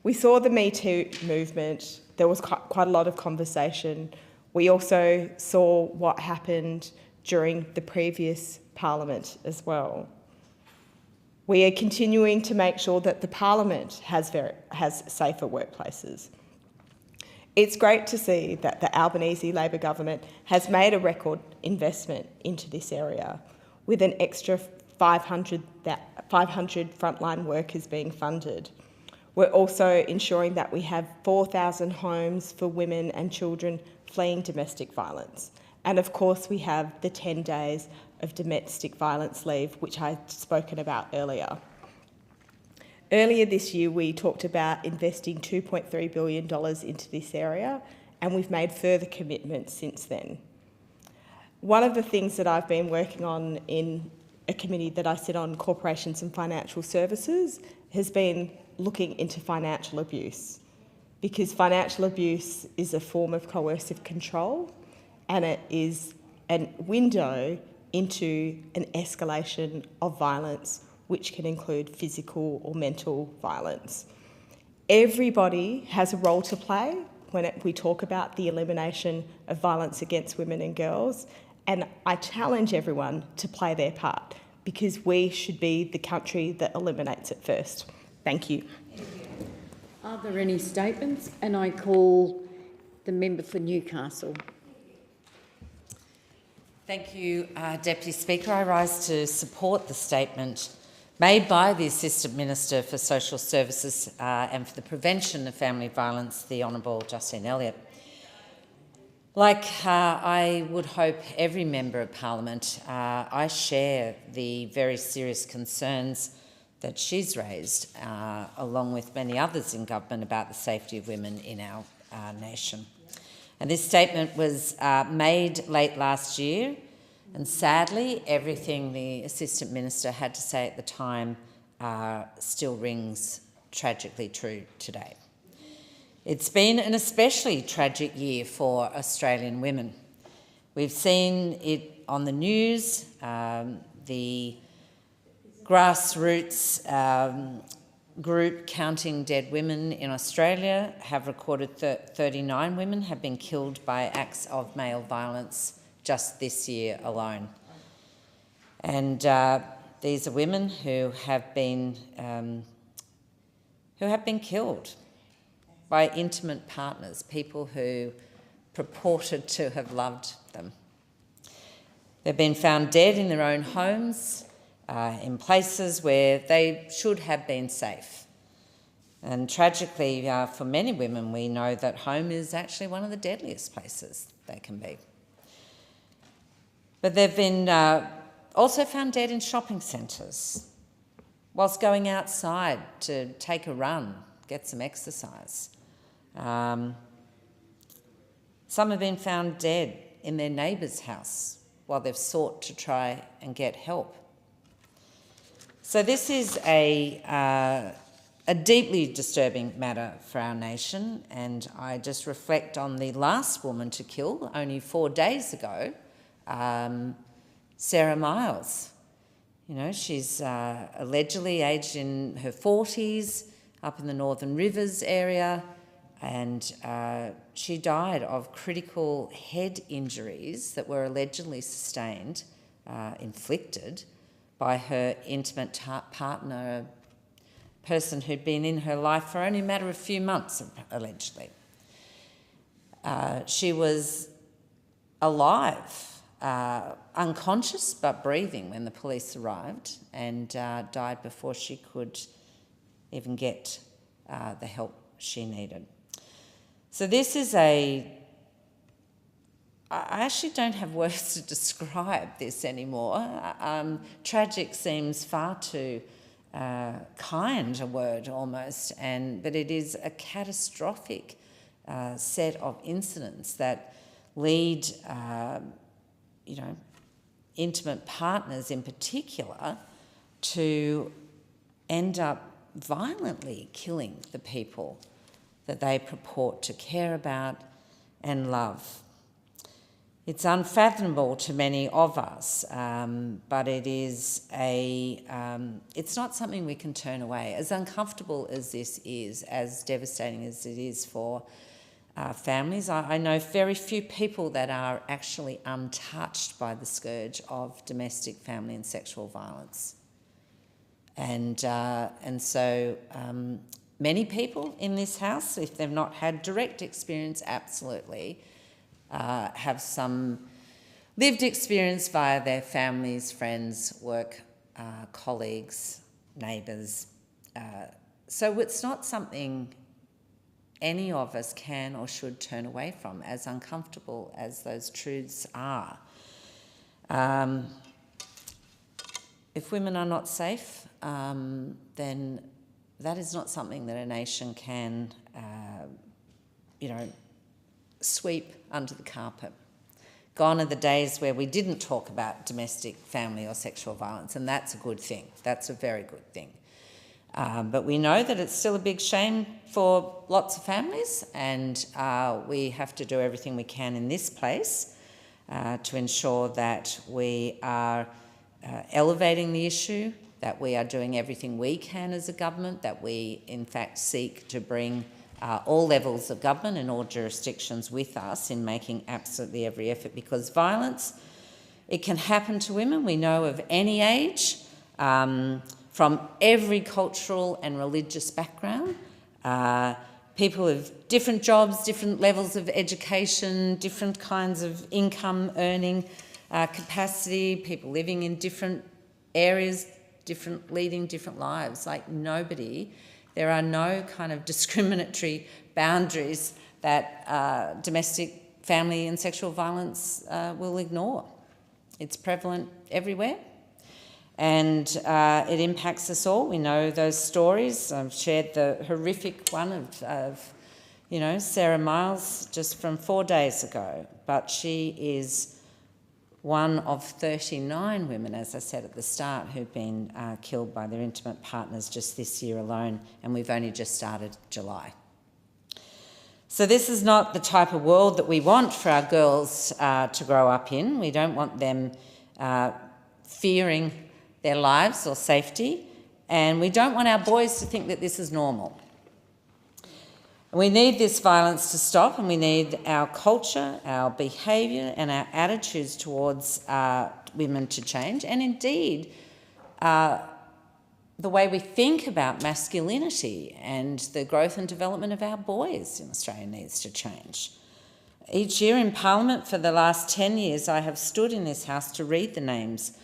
We saw the Me Too movement. There was quite a lot of conversation. We also saw what happened during the previous Parliament as well. We are continuing to make sure that the Parliament has safer workplaces. It's great to see that the Albanese Labor government has made a record investment into this area, with an extra 500 frontline workers being funded. We're also ensuring that we have 4,000 homes for women and children fleeing domestic violence. And of course, we have the 10 days of domestic violence leave, which I'd spoken about earlier. Earlier this year, we talked about investing $2.3 billion into this area, and we've made further commitments since then. One of the things that I've been working on in a committee that I sit on, Corporations and Financial Services, has been looking into financial abuse, because financial abuse is a form of coercive control, and it is a window into an escalation of violence, which can include physical or mental violence. Everybody has a role to play when we talk about the elimination of violence against women and girls, and I challenge everyone to play their part, because we should be the country that eliminates it first. Thank you. Are there any statements? And I call the member for Newcastle. Thank you, Deputy Speaker. I rise to support the statement made by the Assistant Minister for Social Services and for the Prevention of Family Violence, the Honourable Justine Elliott. Like I would hope every Member of Parliament, I share the very serious concerns that she's raised, along with many others in government, about the safety of women in our nation. And this statement was made late last year, and sadly, everything the Assistant Minister had to say at the time still rings tragically true today. It's been an especially tragic year for Australian women. We've seen it on the news. The grassroots group Counting Dead Women in Australia have recorded 39 women have been killed by acts of male violence just this year alone. And these are women who have been killed by intimate partners, people who purported to have loved them. They've been found dead in their own homes, in places where they should have been safe. And tragically, for many women, we know that home is actually one of the deadliest places they can be. But they've been also found dead in shopping centres, whilst going outside to take a run, get some exercise. Some have been found dead in their neighbour's house while they've sought to try and get help. So this is a deeply disturbing matter for our nation, and I just reflect on the last woman to kill only 4 days ago, Sarah Miles. You know, she's allegedly aged in her 40s, up in the Northern Rivers area, and she died of critical head injuries that were allegedly sustained, inflicted by her intimate partner, a person who'd been in her life for only a matter of few months, allegedly. She was alive, unconscious but breathing when the police arrived, and died before she could even get the help she needed. So this is I actually don't have words to describe this anymore. Tragic seems far too kind a word almost, but it is a catastrophic set of incidents that lead, intimate partners in particular to end up violently killing the people that they purport to care about and love. It's unfathomable to many of us, but it is it's not something we can turn away. As uncomfortable as this is, as devastating as it is for families, I know very few people that are actually untouched by the scourge of domestic, family and sexual violence. And so many people in this House, if they've not had direct experience, absolutely, have some lived experience via their families, friends, work, colleagues, neighbours. So it's not something any of us can or should turn away from, as uncomfortable as those truths are. If women are not safe, then that is not something that a nation can, sweep under the carpet. Gone are the days where we didn't talk about domestic, family or sexual violence, and that's a good thing. That's a very good thing. But we know that it's still a big shame for lots of families, and we have to do everything we can in this place to ensure that we are elevating the issue, that we are doing everything we can as a government, that we in fact seek to bring all levels of government and all jurisdictions with us in making absolutely every effort, because violence, it can happen to women, we know, of any age, from every cultural and religious background. People of different jobs, different levels of education, different kinds of income earning capacity, people living in different areas, leading different lives. Like nobody, there are no kind of discriminatory boundaries that domestic, family and sexual violence will ignore. It's prevalent everywhere, and it impacts us all. We know those stories. I've shared the horrific one of Sarah Miles just from 4 days ago, but she is one of 39 women, as I said at the start, who've been killed by their intimate partners just this year alone, and we've only just started July. So this is not the type of world that we want for our girls to grow up in. We don't want them fearing their lives or safety, and we don't want our boys to think that this is normal. We need this violence to stop, and we need our culture, our behaviour and our attitudes towards women to change, and indeed the way we think about masculinity and the growth and development of our boys in Australia needs to change. Each year in Parliament for the last 10 years, I have stood in this House to read the names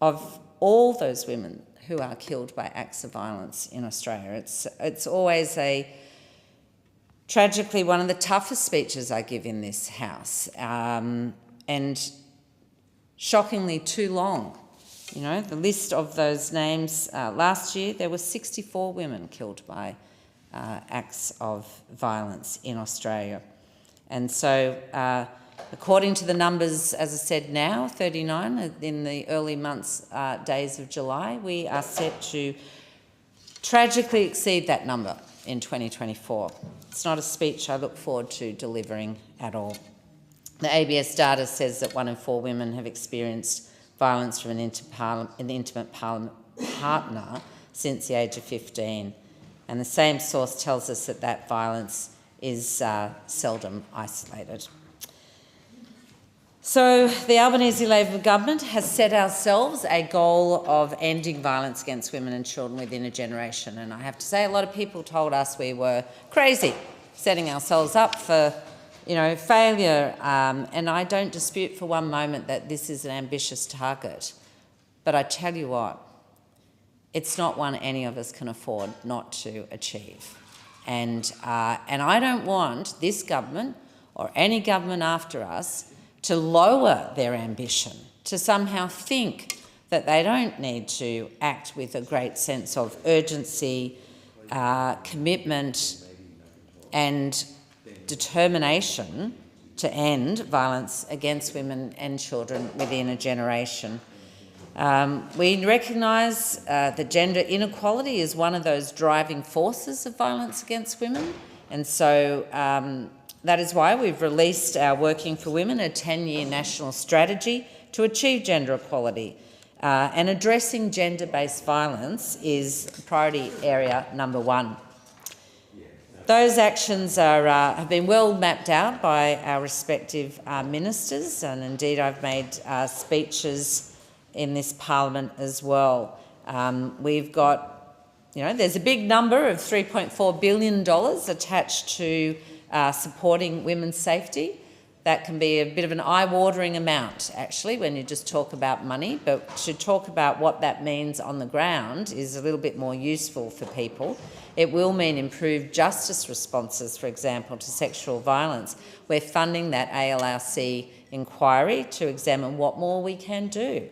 of all those women who are killed by acts of violence in Australia. It's always tragically one of the toughest speeches I give in this House, and shockingly too long. The list of those names, last year there were 64 women killed by acts of violence in Australia. And so according to the numbers, as I said now, 39 in the early months, days of July, we are set to tragically exceed that number in 2024. It's not a speech I look forward to delivering at all. The ABS data says that 1 in 4 women have experienced violence from an intimate partner since the age of 15. And the same source tells us that that violence is seldom isolated. So the Albanese Labor government has set ourselves a goal of ending violence against women and children within a generation. And I have to say, a lot of people told us we were crazy, setting ourselves up for failure, and I don't dispute for one moment that this is an ambitious target, but I tell you what, it's not one any of us can afford not to achieve. And I don't want this government or any government after us to lower their ambition, to somehow think that they don't need to act with a great sense of urgency, commitment and determination to end violence against women and children within a generation. We recognise that gender inequality is one of those driving forces of violence against women, and so that is why we've released our Working for Women, a 10-year national strategy to achieve gender equality. And addressing gender-based violence is priority area number 1. Those actions have been well mapped out by our respective ministers, and indeed I've made speeches in this parliament as well. We've got, there's a big number of $3.4 billion attached to supporting women's safety. That can be a bit of an eye-watering amount, actually, when you just talk about money, but to talk about what that means on the ground is a little bit more useful for people. It will mean improved justice responses, for example, to sexual violence. We're funding that ALRC inquiry to examine what more we can do.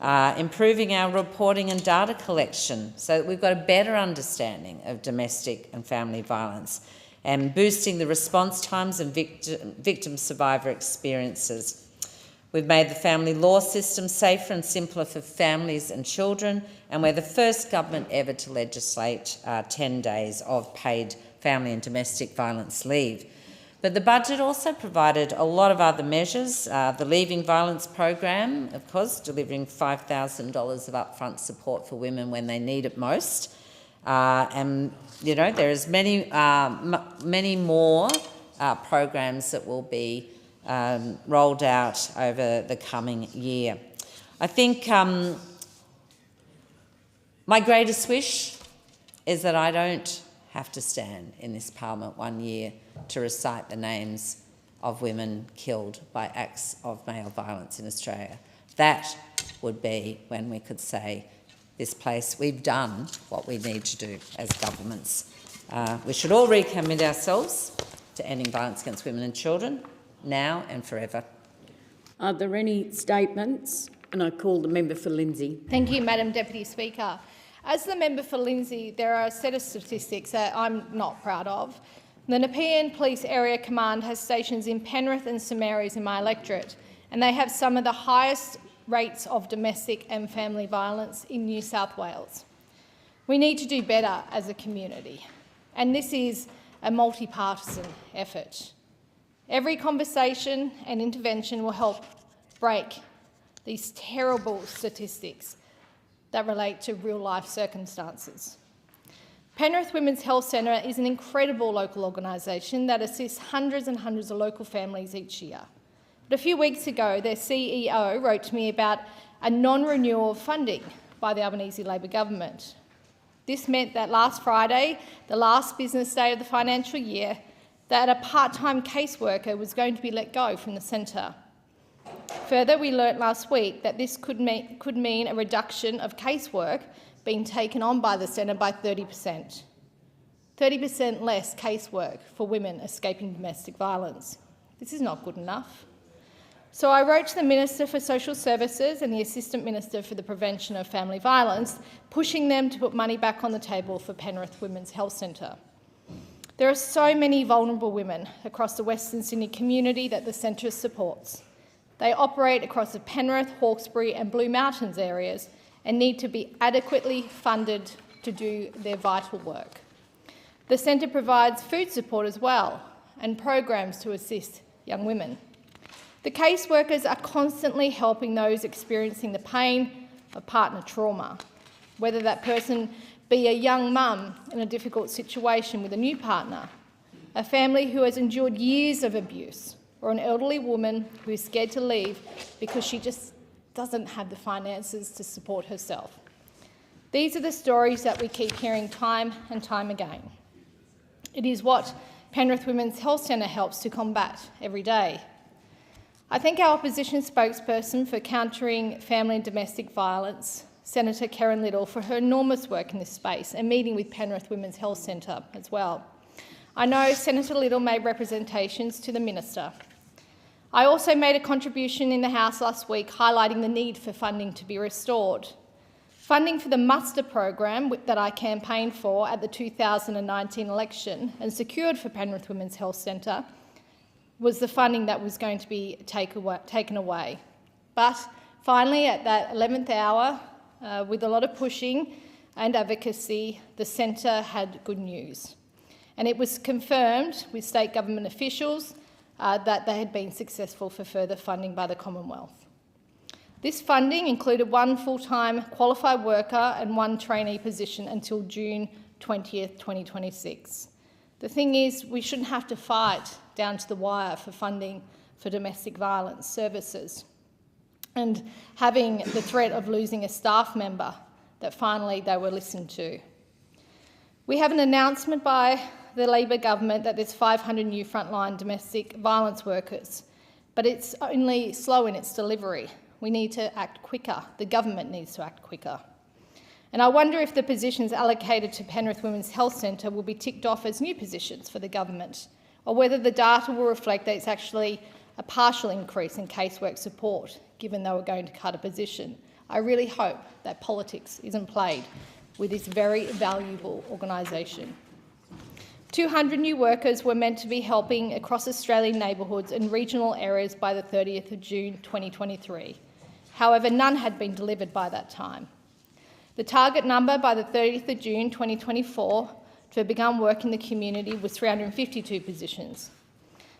Improving our reporting and data collection so that we've got a better understanding of domestic and family violence, and boosting the response times and victim survivor experiences. We've made the family law system safer and simpler for families and children, and we're the first government ever to legislate 10 days of paid family and domestic violence leave. But the budget also provided a lot of other measures. The Leaving Violence program, of course, delivering $5,000 of upfront support for women when they need it most. And there's many more programs that will be rolled out over the coming year. I think my greatest wish is that I don't have to stand in this parliament one year to recite the names of women killed by acts of male violence in Australia. That would be when we could say, this place, we've done what we need to do as governments. We should all recommit ourselves to ending violence against women and children, now and forever. Are there any statements? And I call the member for Lindsay. Thank you, Madam Deputy Speaker. As the member for Lindsay, there are a set of statistics that I'm not proud of. The Nepean Police Area Command has stations in Penrith and St Mary's in my electorate, and they have some of the highest rates of domestic and family violence in New South Wales. We need to do better as a community, and this is a multi-partisan effort. Every conversation and intervention will help break these terrible statistics that relate to real-life circumstances. Penrith Women's Health Centre is an incredible local organisation that assists hundreds and hundreds of local families each year. But a few weeks ago, their CEO wrote to me about a non-renewal of funding by the Albanese Labor government. This meant that last Friday, the last business day of the financial year, that a part-time caseworker was going to be let go from the centre. Further, we learnt last week that this could mean a reduction of casework being taken on by the centre by 30%. 30% less casework for women escaping domestic violence. This is not good enough. So I wrote to the Minister for Social Services and the Assistant Minister for the Prevention of Family Violence, pushing them to put money back on the table for Penrith Women's Health Centre. There are so many vulnerable women across the Western Sydney community that the centre supports. They operate across the Penrith, Hawkesbury and Blue Mountains areas and need to be adequately funded to do their vital work. The centre provides food support as well and programs to assist young women. The caseworkers are constantly helping those experiencing the pain of partner trauma, whether that person be a young mum in a difficult situation with a new partner, a family who has endured years of abuse, or an elderly woman who is scared to leave because she just doesn't have the finances to support herself. These are the stories that we keep hearing time and time again. It is what Penrith Women's Health Centre helps to combat every day. I thank our opposition spokesperson for countering family and domestic violence, Senator Karen Little, for her enormous work in this space and meeting with Penrith Women's Health Centre as well. I know Senator Little made representations to the Minister. I also made a contribution in the House last week highlighting the need for funding to be restored. Funding for the muster program that I campaigned for at the 2019 election and secured for Penrith Women's Health Centre was the funding that was going to be taken away. But finally, at that 11th hour, with a lot of pushing and advocacy, the centre had good news. And it was confirmed with state government officials that they had been successful for further funding by the Commonwealth. This funding included one full-time qualified worker and one trainee position until June 20th, 2026. The thing is, we shouldn't have to fight down to the wire for funding for domestic violence services and having the threat of losing a staff member that finally they were listened to. We have an announcement by the Labor government that there's 500 new frontline domestic violence workers, but it's only slow in its delivery. We need to act quicker. The government needs to act quicker. And I wonder if the positions allocated to Penrith Women's Health Centre will be ticked off as new positions for the government, or whether the data will reflect that it's actually a partial increase in casework support, given they were going to cut a position. I really hope that politics isn't played with this very valuable organisation. 200 new workers were meant to be helping across Australian neighbourhoods and regional areas by the 30th of June 2023. However, none had been delivered by that time. The target number by the 30th of June 2024 to have begun work in the community was 352 positions.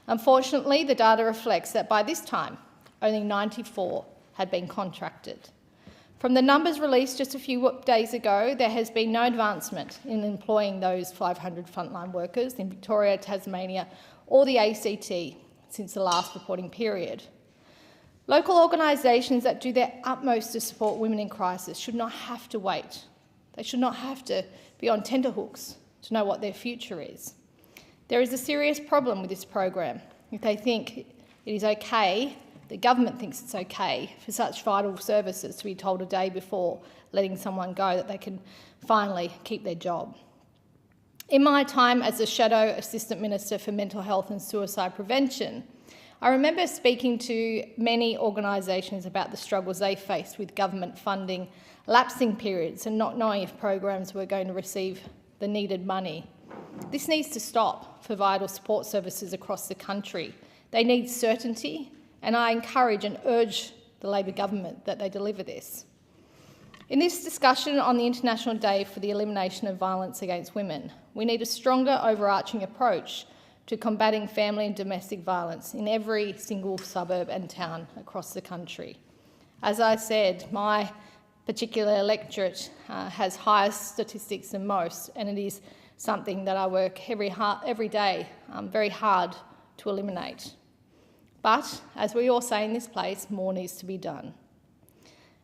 Unfortunately, the data reflects that by this time, only 94 had been contracted. From the numbers released just a few days ago, there has been no advancement in employing those 500 frontline workers in Victoria, Tasmania or the ACT since the last reporting period. Local organisations that do their utmost to support women in crisis should not have to wait. They should not have to be on tenterhooks to know what their future is. There is a serious problem with this program. If they think it is okay, the government thinks it's okay for such vital services to be told a day before letting someone go that they can finally keep their job. In my time as a Shadow Assistant Minister for Mental Health and Suicide Prevention, I remember speaking to many organisations about the struggles they faced with government funding, lapsing periods and not knowing if programs were going to receive the needed money. This needs to stop for vital support services across the country. They need certainty, and I encourage and urge the Labor government that they deliver this. In this discussion on the International Day for the Elimination of Violence Against Women, we need a stronger overarching approach to combating family and domestic violence in every single suburb and town across the country. As I said, my particular electorate has higher statistics than most, and it is something that I work every day very hard to eliminate. But, as we all say in this place, more needs to be done.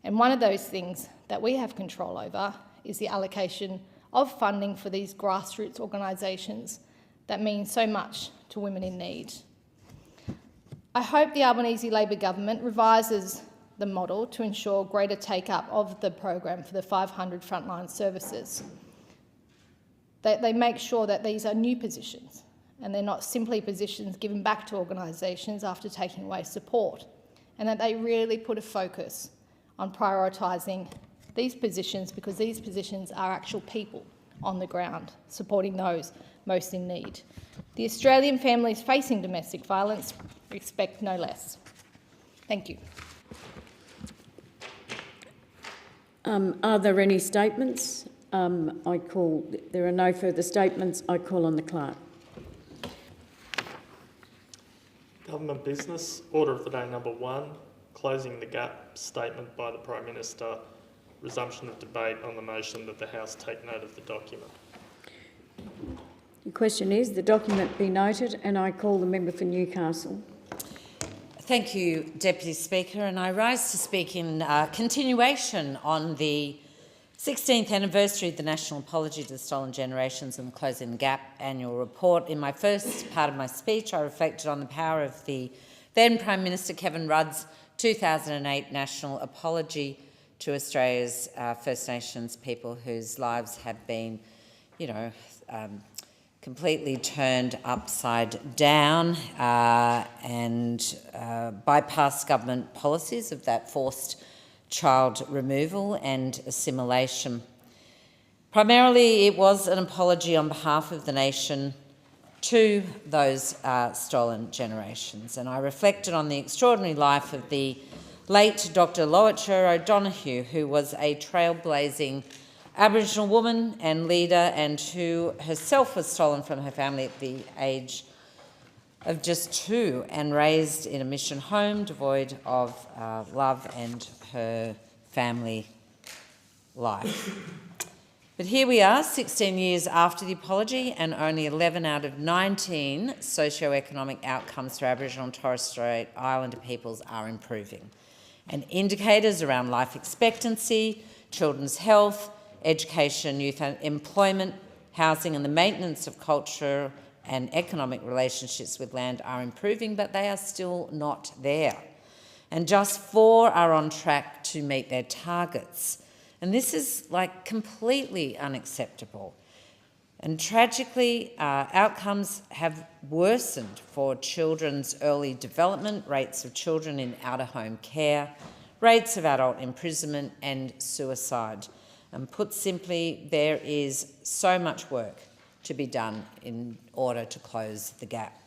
And one of those things that we have control over is the allocation of funding for these grassroots organisations that mean so much to women in need. I hope the Albanese Labor government revises the model to ensure greater take-up of the program for the 500 frontline services. They make sure that these are new positions and they're not simply positions given back to organisations after taking away support, and that they really put a focus on prioritising these positions, because these positions are actual people on the ground supporting those most in need. The Australian families facing domestic violence expect no less. Thank you. Are there any statements? There are no further statements. I call on the clerk. Government business, order of the day number 1, closing the gap statement by the Prime Minister, resumption of debate on the motion that the House take note of the document. The question is the document be noted, and I call the member for Newcastle. Thank you, Deputy Speaker, and I rise to speak in continuation on the 16th anniversary of the National Apology to the Stolen Generations and the Closing the Gap annual report. In my first part of my speech, I reflected on the power of the then Prime Minister Kevin Rudd's 2008 National Apology to Australia's First Nations people whose lives have been, completely turned upside down and bypassed government policies of that forced child removal and assimilation. Primarily, it was an apology on behalf of the nation to those stolen generations, and I reflected on the extraordinary life of the late Dr. Loitcher O'Donoghue, who was a trailblazing Aboriginal woman and leader, and who herself was stolen from her family at the age of just 2 and raised in a mission home devoid of love and her family life. But here we are, 16 years after the apology, and only 11 out of 19 socio-economic outcomes for Aboriginal and Torres Strait Islander peoples are improving. And indicators around life expectancy, children's health, education, youth employment, housing and the maintenance of culture and economic relationships with land are improving, but they are still not there. And just 4 are on track to meet their targets. And this is completely unacceptable. And tragically, outcomes have worsened for children's early development, rates of children in out-of-home care, rates of adult imprisonment and suicide. And put simply, there is so much work to be done in order to close the gap.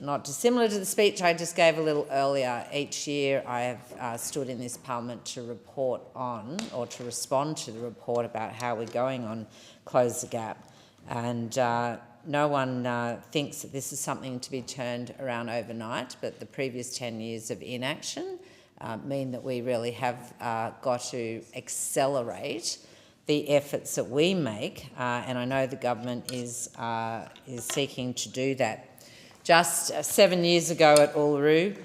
Not dissimilar to the speech I just gave a little earlier, each year I have stood in this parliament to report on, or to respond to the report about how we're going on Close the Gap. And no one thinks that this is something to be turned around overnight, but the previous 10 years of inaction mean that we really have got to accelerate the efforts that we make, and I know the government is seeking to do that. Just 7 years ago at Uluru,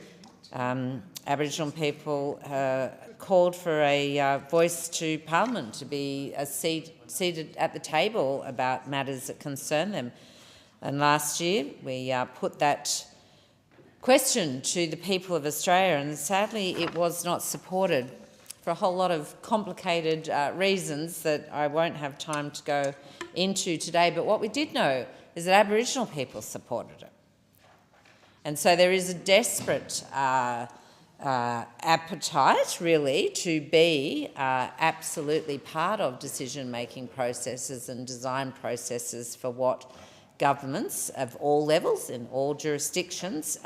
Aboriginal people called for a voice to Parliament to be seated at the table about matters that concern them. And last year we put that question to the people of Australia, and sadly it was not supported for a whole lot of complicated reasons that I won't have time to go into today. But what we did know is that Aboriginal people supported it. And so there is a desperate appetite, really, to be absolutely part of decision-making processes and design processes for what governments of all levels in all jurisdictions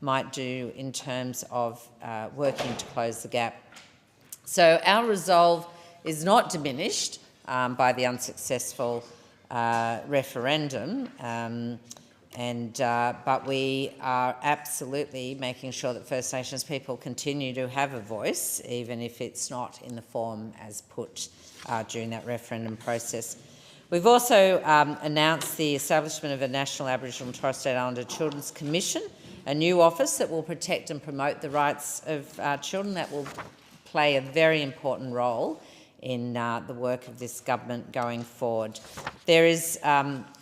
might do in terms of working to close the gap. So our resolve is not diminished by the unsuccessful referendum, but we are absolutely making sure that First Nations people continue to have a voice, even if it's not in the form as put during that referendum process. We've also announced the establishment of a National Aboriginal and Torres Strait Islander Children's Commission, a new office that will protect and promote the rights of children, that will play a very important role in the work of this government going forward. There is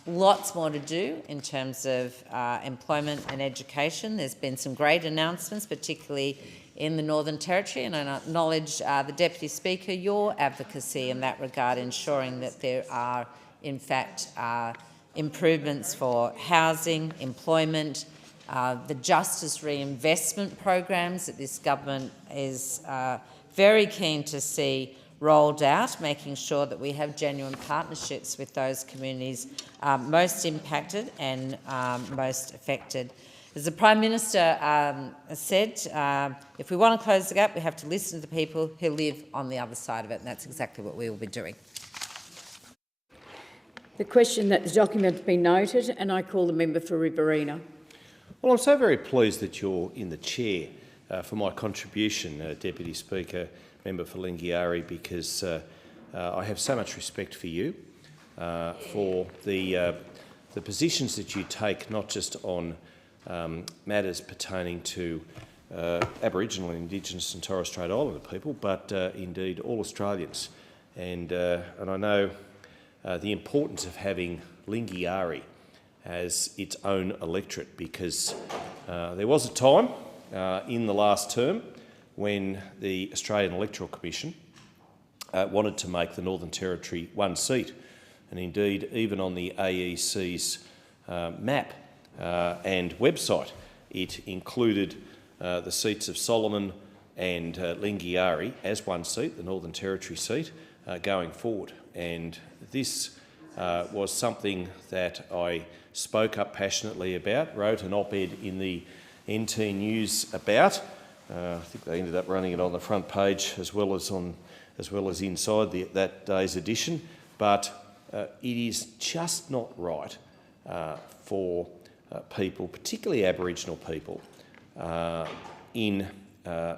lots more to do in terms of employment and education. There's been some great announcements, particularly in the Northern Territory, and I acknowledge the Deputy Speaker, your advocacy in that regard, ensuring that there are, in fact, improvements for housing, employment, the justice reinvestment programs that this government is very keen to see rolled out, making sure that we have genuine partnerships with those communities most impacted and most affected. As the Prime Minister said, if we want to close the gap, we have to listen to the people who live on the other side of it, and that's exactly what we will be doing. The question that the document has been noted, and I call the member for Riverina. Well, I'm so very pleased that you're in the chair for my contribution, Deputy Speaker, Member for Lingiari, because I have so much respect for you, for the positions that you take, not just on matters pertaining to Aboriginal and Indigenous and Torres Strait Islander people, but indeed all Australians. And I know the importance of having Lingiari as its own electorate, because there was a time in the last term when the Australian Electoral Commission wanted to make the Northern Territory one seat. And indeed, even on the AEC's map and website, it included the seats of Solomon and Lingiari as one seat, the Northern Territory seat, going forward. And this was something that I spoke up passionately about, wrote an op-ed in the NT News about. I think they ended up running it on the front page as well as inside that day's edition. But it is just not right for people, particularly Aboriginal people, in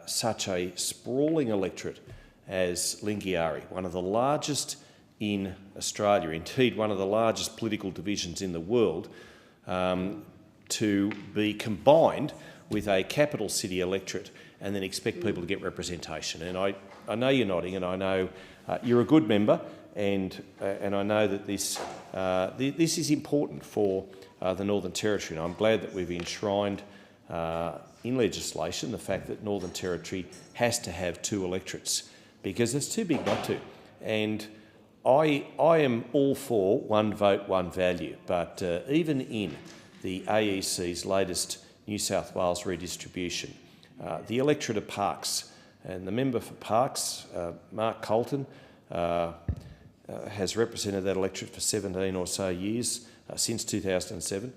such a sprawling electorate as Lingiari, one of the largest in Australia, indeed one of the largest political divisions in the world, to be combined with a capital city electorate and then expect people to get representation. And I know you're nodding, and I know you're a good member, and I know that this is important for the Northern Territory, and I'm glad that we've enshrined in legislation the fact that Northern Territory has to have two electorates, because it's too big not to. And I am all for one vote, one value, but even in the AEC's latest New South Wales redistribution, the electorate of Parkes, and the member for Parkes, Mark Colton, has represented that electorate for 17 or so years, since 2007.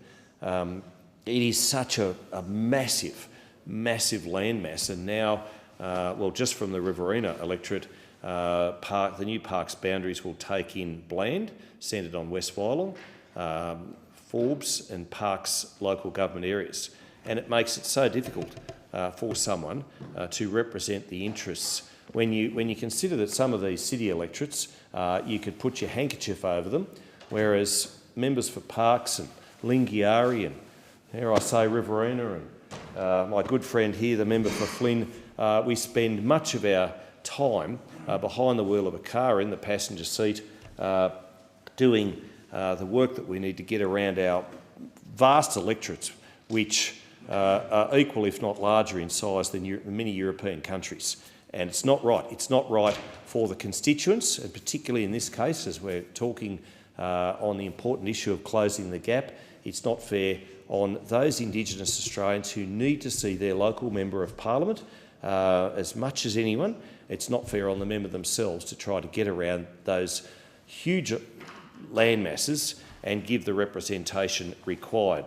It is such a massive landmass, and now, well, just from the Riverina electorate, the new Parkes boundaries will take in Bland, centred on West Wyalong, Forbes and Parkes local government areas. And it makes it so difficult for someone to represent the interests. When you consider that some of these city electorates, you could put your handkerchief over them, whereas members for Parkes and Lingiari and, here I say, Riverina, and my good friend here, the member for Flynn, we spend much of our time behind the wheel of a car in the passenger seat doing the work that we need to get around our vast electorates, which are equal, if not larger, in size than many European countries. And it's not right. It's not right for the constituents, and particularly in this case, as we're talking on the important issue of closing the gap, it's not fair on those Indigenous Australians who need to see their local Member of Parliament as much as anyone. It's not fair on the member themselves to try to get around those huge land masses and give the representation required.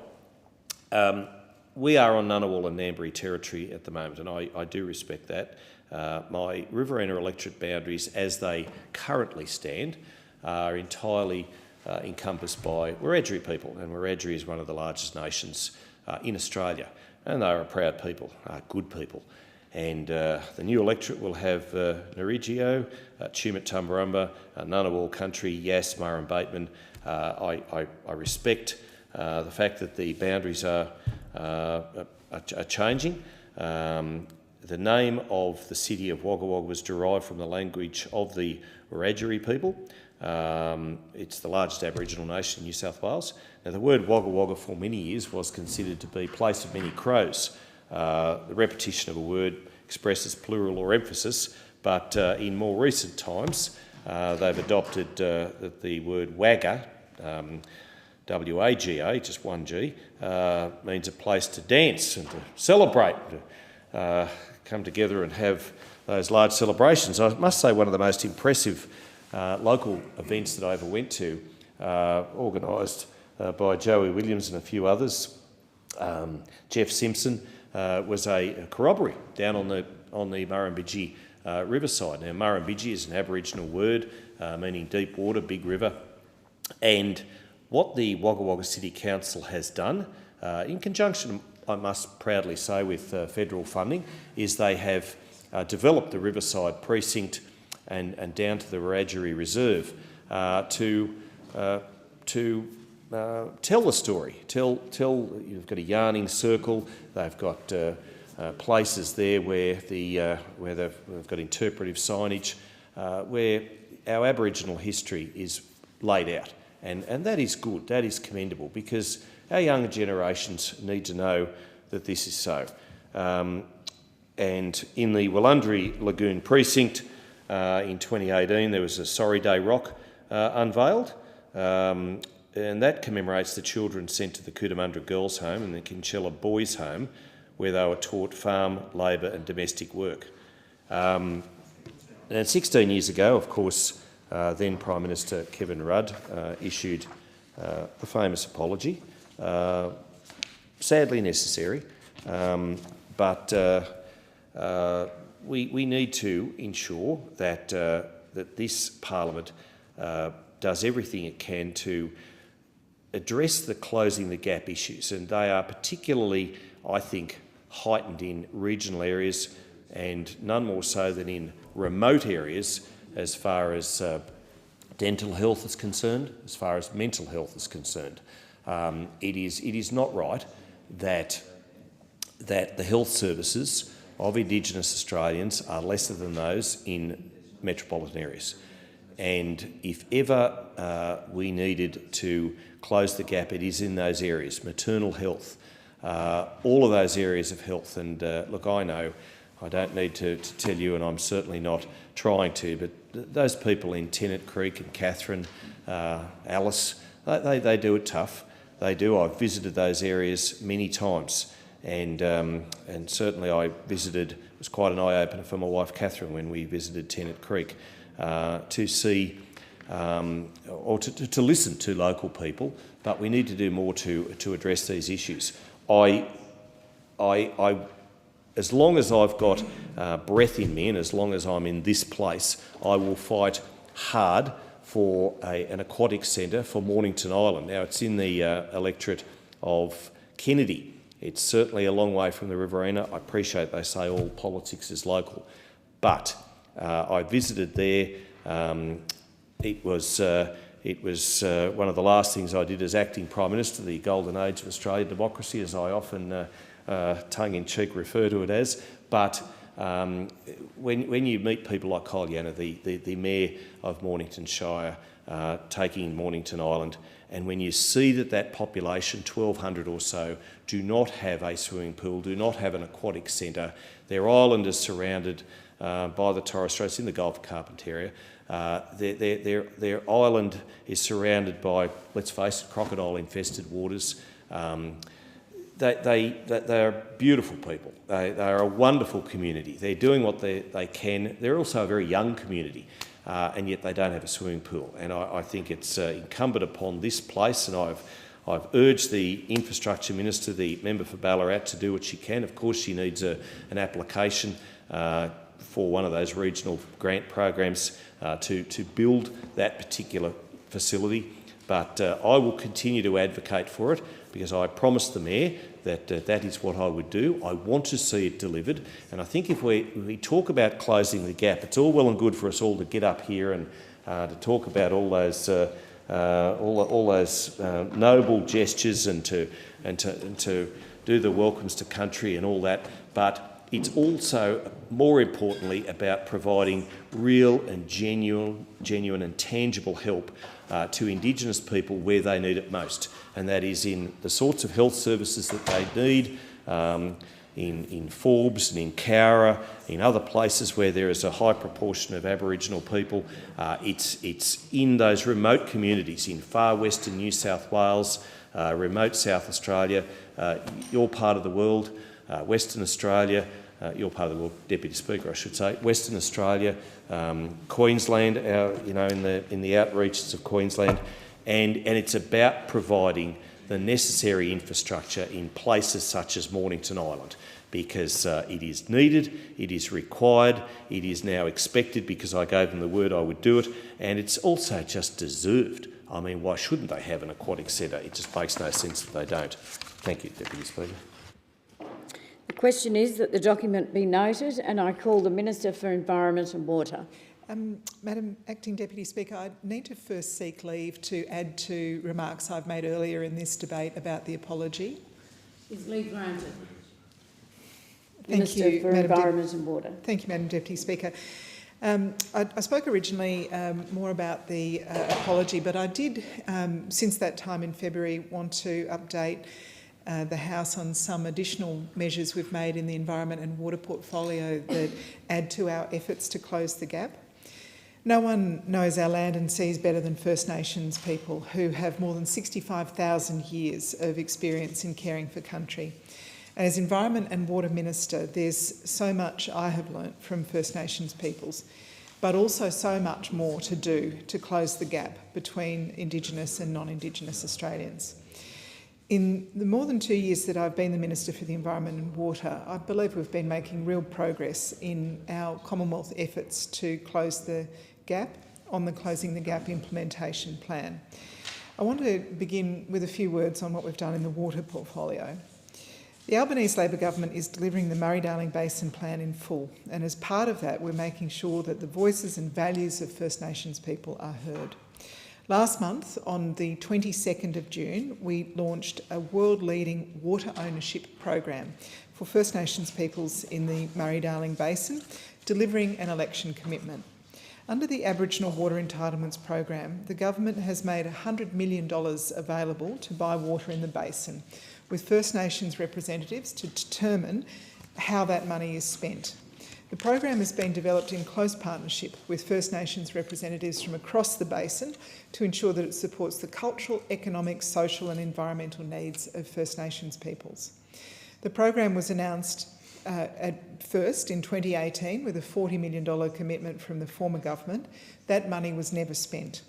We are on Ngunnawal and Ngambri territory at the moment, and I do respect that. My Riverina electorate boundaries, as they currently stand, are entirely encompassed by Wiradjuri people, and Wiradjuri is one of the largest nations in Australia, and they are a proud people, good people. And the new electorate will have Narigio, Tumut Tumbarumba, Ngunnawal country, Yass, Murrum Bateman. I respect the fact that the boundaries are changing. The name of the city of Wagga Wagga was derived from the language of the Wiradjuri people. It's the largest Aboriginal nation in New South Wales. Now, the word Wagga Wagga for many years was considered to be place of many crows. The repetition of a word expresses plural or emphasis, but in more recent times they've adopted the word Wagga, W-A-G-A, just one G, means a place to dance and to celebrate, to come together and have those large celebrations. I must say one of the most impressive local events that I ever went to, organised by Joey Williams and a few others, Jeff Simpson, was a corroboree down on the Murrumbidgee riverside. Now, Murrumbidgee is an Aboriginal word meaning deep water, big river, and what the Wagga Wagga City Council has done, in conjunction, I must proudly say, with federal funding, is they have developed the Riverside Precinct and down to the Wiradjuri Reserve to tell the story. You've got a yarning circle, they've got places there where they've got interpretive signage, where our Aboriginal history is laid out. And that is good, that is commendable, because our younger generations need to know that this is so. And in the Wurundjeri Lagoon precinct in 2018, there was a Sorry Day Rock unveiled, and that commemorates the children sent to the Cootamundra Girls' Home and the Kinchela Boys' Home, where they were taught farm, labour and domestic work. And 16 years ago, of course, then Prime Minister Kevin Rudd issued the famous apology, sadly necessary, but we need to ensure that, that this Parliament does everything it can to address the closing the gap issues, and they are particularly, I think, heightened in regional areas and none more so than in remote areas as far as dental health is concerned, as far as mental health is concerned. It is not right that the health services of Indigenous Australians are lesser than those in metropolitan areas. And if ever we needed to close the gap, it is in those areas: maternal health, all of those areas of health. And look, I know I don't need to tell you, and I'm certainly not trying to, but those people in Tennant Creek and Catherine, Alice, they do it tough. They do. I've visited those areas many times, and certainly I visited. It was quite an eye-opener for my wife Catherine when we visited Tennant Creek to see or to listen to local people. But we need to do more to address these issues. As long as I've got breath in me and as long as I'm in this place, I will fight hard for an aquatic centre for Mornington Island. Now, it's in the electorate of Kennedy. It's certainly a long way from the Riverina. I appreciate they say all politics is local, but I visited there. It was one of the last things I did as acting Prime Minister, the golden age of Australian democracy, as I often tongue-in-cheek refer to it as. But when you meet people like Koliana, the Mayor of Mornington Shire, taking in Mornington Island, and when you see that population, 1,200 or so, do not have a swimming pool, do not have an aquatic centre, their island is surrounded by the Torres Straits in the Gulf of Carpentaria. Their island is surrounded by, let's face it, crocodile-infested waters. They are beautiful people. They are a wonderful community. They're doing what they can. They're also a very young community, and yet they don't have a swimming pool. And I think it's incumbent upon this place, and I've urged the Infrastructure Minister, the member for Ballarat, to do what she can. Of course, she needs an application for one of those regional grant programs to build that particular facility. But I will continue to advocate for it, because I promised the Mayor that that is what I would do. I want to see it delivered. And I think if we talk about closing the gap, it's all well and good for us all to get up here and to talk about all those noble gestures and to do the welcomes to country and all that. But it's also, more importantly, about providing real and genuine and tangible help to Indigenous people where they need it most, and that is in the sorts of health services that they need in Forbes and in Cowra, in other places where there is a high proportion of Aboriginal people. It's in those remote communities in far western New South Wales, remote South Australia, your part of the world, Western Australia, your part of the world, Deputy Speaker, I should say, Western Australia, Queensland, in the outreaches of Queensland, and it's about providing the necessary infrastructure in places such as Mornington Island, because it is needed, it is required, it is now expected, because I gave them the word I would do it, and it's also just deserved. I mean, why shouldn't they have an aquatic centre? It just makes no sense that they don't. Thank you, Deputy Speaker. The question is that the document be noted, and I call the Minister for Environment and Water. Madam Acting Deputy Speaker, I need to first seek leave to add to remarks I've made earlier in this debate about the apology. Is leave granted? Minister for Environment and Water. Thank you, Madam Deputy Speaker. I spoke originally more about the apology, but I did, since that time in February, want to update the House on some additional measures we've made in the environment and water portfolio that add to our efforts to close the gap. No one knows our land and seas better than First Nations people, who have more than 65,000 years of experience in caring for country. And as Environment and Water Minister, there's so much I have learnt from First Nations peoples, but also so much more to do to close the gap between Indigenous and non-Indigenous Australians. In the more than 2 years that I've been the Minister for the Environment and Water, I believe we've been making real progress in our Commonwealth efforts to close the gap on the Closing the Gap implementation plan. I want to begin with a few words on what we've done in the water portfolio. The Albanese Labor government is delivering the Murray-Darling Basin Plan in full, and as part of that, we're making sure that the voices and values of First Nations people are heard. Last month, on the 22nd of June, we launched a world-leading water ownership program for First Nations peoples in the Murray-Darling Basin, delivering an election commitment. Under the Aboriginal Water Entitlements Program, the government has made $100 million available to buy water in the basin, with First Nations representatives to determine how that money is spent. The program has been developed in close partnership with First Nations representatives from across the basin to ensure that it supports the cultural, economic, social and environmental needs of First Nations peoples. The program was announced at first in 2018 with a $40 million commitment from the former government. That money was never spent.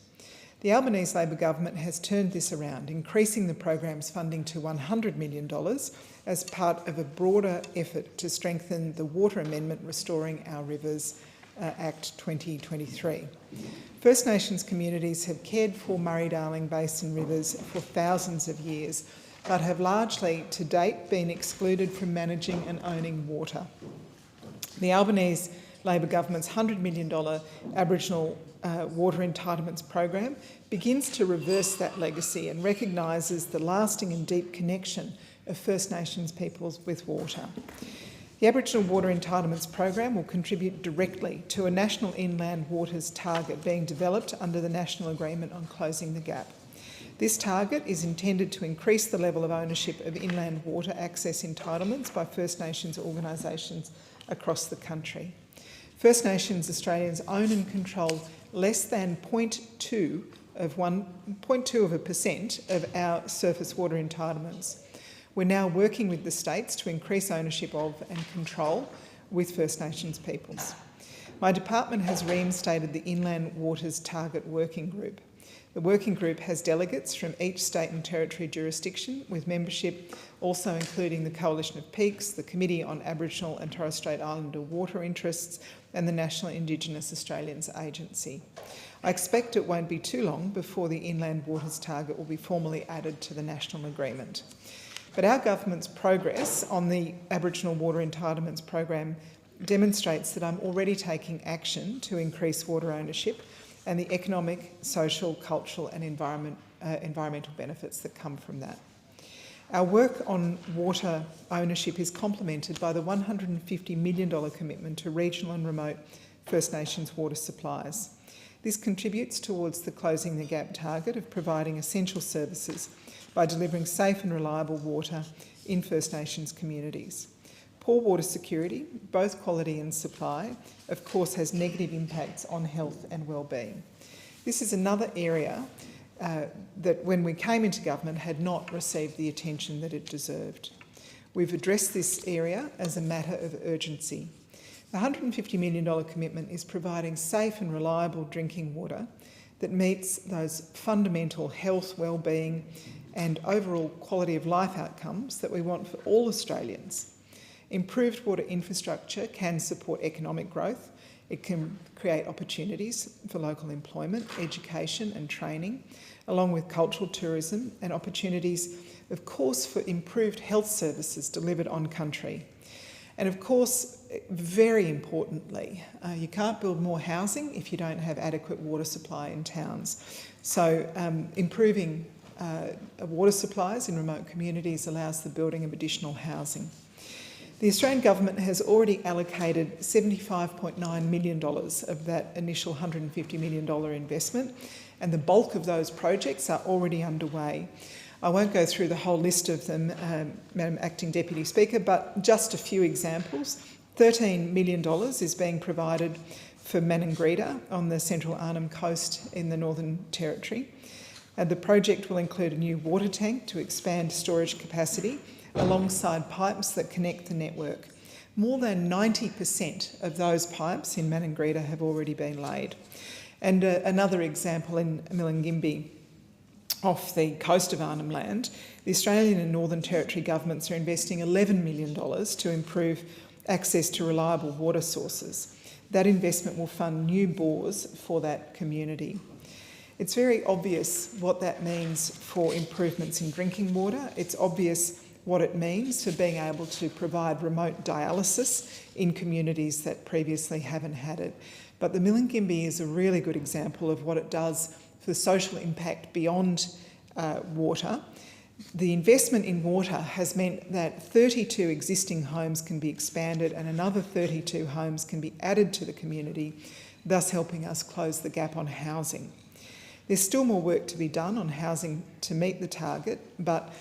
The Albanese Labor government has turned this around, increasing the program's funding to $100 million as part of a broader effort to strengthen the Water Amendment Restoring Our Rivers Act 2023. First Nations communities have cared for Murray-Darling Basin rivers for thousands of years, but have largely to date been excluded from managing and owning water. The Albanese Labor government's $100 million Aboriginal Water Entitlements program begins to reverse that legacy and recognises the lasting and deep connection of First Nations peoples with water. The Aboriginal Water Entitlements program will contribute directly to a national inland waters target being developed under the National Agreement on Closing the Gap. This target is intended to increase the level of ownership of inland water access entitlements by First Nations organisations across the country. First Nations Australians own and control less than 0.2% of our surface water entitlements. We're now working with the states to increase ownership of and control with First Nations peoples. My department has reinstated the Inland Waters Target Working Group. The working group has delegates from each state and territory jurisdiction, with membership also including the Coalition of Peaks, the Committee on Aboriginal and Torres Strait Islander Water Interests and the National Indigenous Australians Agency. I expect it won't be too long before the Inland Waters Target will be formally added to the national agreement. But our government's progress on the Aboriginal Water Entitlements program demonstrates that I'm already taking action to increase water ownership and the economic, social, cultural and environmental benefits that come from that. Our work on water ownership is complemented by the $150 million commitment to regional and remote First Nations water supplies. This contributes towards the Closing the Gap target of providing essential services by delivering safe and reliable water in First Nations communities. Poor water security, both quality and supply, of course has negative impacts on health and well-being. This is another area that when we came into government had not received the attention that it deserved. We've addressed this area as a matter of urgency. The $150 million commitment is providing safe and reliable drinking water that meets those fundamental health, well-being and overall quality of life outcomes that we want for all Australians. Improved water infrastructure can support economic growth. It can create opportunities for local employment, education and training, along with cultural tourism and opportunities, of course, for improved health services delivered on country. And of course, very importantly, you can't build more housing if you don't have adequate water supply in towns. So improving water supplies in remote communities allows the building of additional housing. The Australian Government has already allocated $75.9 million of that initial $150 million investment, and the bulk of those projects are already underway. I won't go through the whole list of them, Madam Acting Deputy Speaker, but just a few examples. $13 million is being provided for Maningrida on the Central Arnhem Coast in the Northern Territory. The project will include a new water tank to expand storage capacity alongside pipes that connect the network. More than 90% of those pipes in Maningrida have already been laid. And another example in Milingimbi, off the coast of Arnhem Land, the Australian and Northern Territory governments are investing $11 million to improve access to reliable water sources. That investment will fund new bores for that community. It's very obvious what that means for improvements in drinking water. It's obvious what it means for being able to provide remote dialysis in communities that previously haven't had it. But the Milingimbi is a really good example of what it does for the social impact beyond water. The investment in water has meant that 32 existing homes can be expanded and another 32 homes can be added to the community, thus helping us close the gap on housing. There's still more work to be done on housing to meet the target, but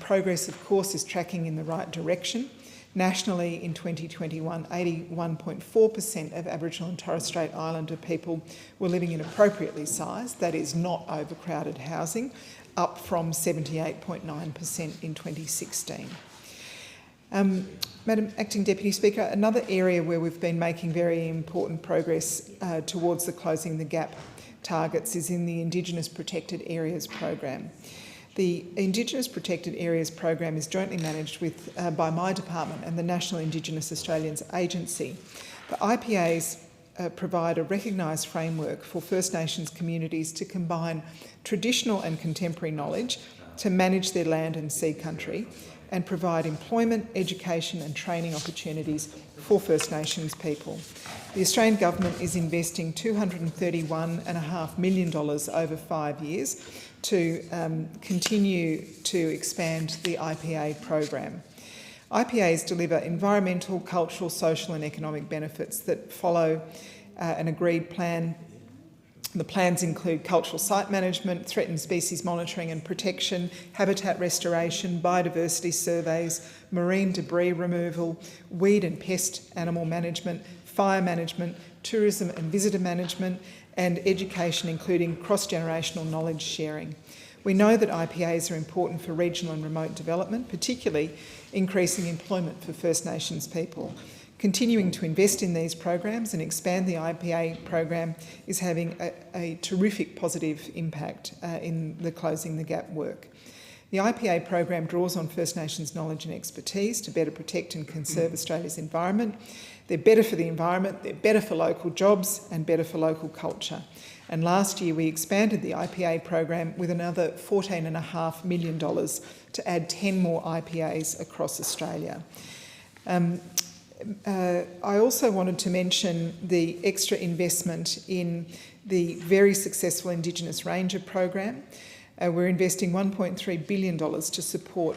progress, of course, is tracking in the right direction. Nationally, in 2021, 81.4% of Aboriginal and Torres Strait Islander people were living in appropriately sized, that is, not overcrowded housing, up from 78.9% in 2016. Madam Acting Deputy Speaker, another area where we've been making very important progress towards the Closing the Gap targets is in the Indigenous Protected Areas program. The Indigenous Protected Areas program is jointly managed by my department and the National Indigenous Australians Agency. The IPAs provide a recognised framework for First Nations communities to combine traditional and contemporary knowledge to manage their land and sea country and provide employment, education and training opportunities for First Nations people. The Australian Government is investing $231.5 million over 5 years to continue to expand the IPA program. IPAs deliver environmental, cultural, social and economic benefits that follow an agreed plan. The plans include cultural site management, threatened species monitoring and protection, habitat restoration, biodiversity surveys, marine debris removal, weed and pest animal management, fire management, tourism and visitor management, and education, including cross-generational knowledge sharing. We know that IPAs are important for regional and remote development, particularly increasing employment for First Nations people. Continuing to invest in these programs and expand the IPA program is having a terrific positive impact in the Closing the Gap work. The IPA program draws on First Nations knowledge and expertise to better protect and conserve Australia's environment. They're better for the environment, they're better for local jobs and better for local culture. And last year we expanded the IPA program with another $14.5 million to add 10 more IPAs across Australia. I also wanted to mention the extra investment in the very successful Indigenous Ranger program. We're investing $1.3 billion to support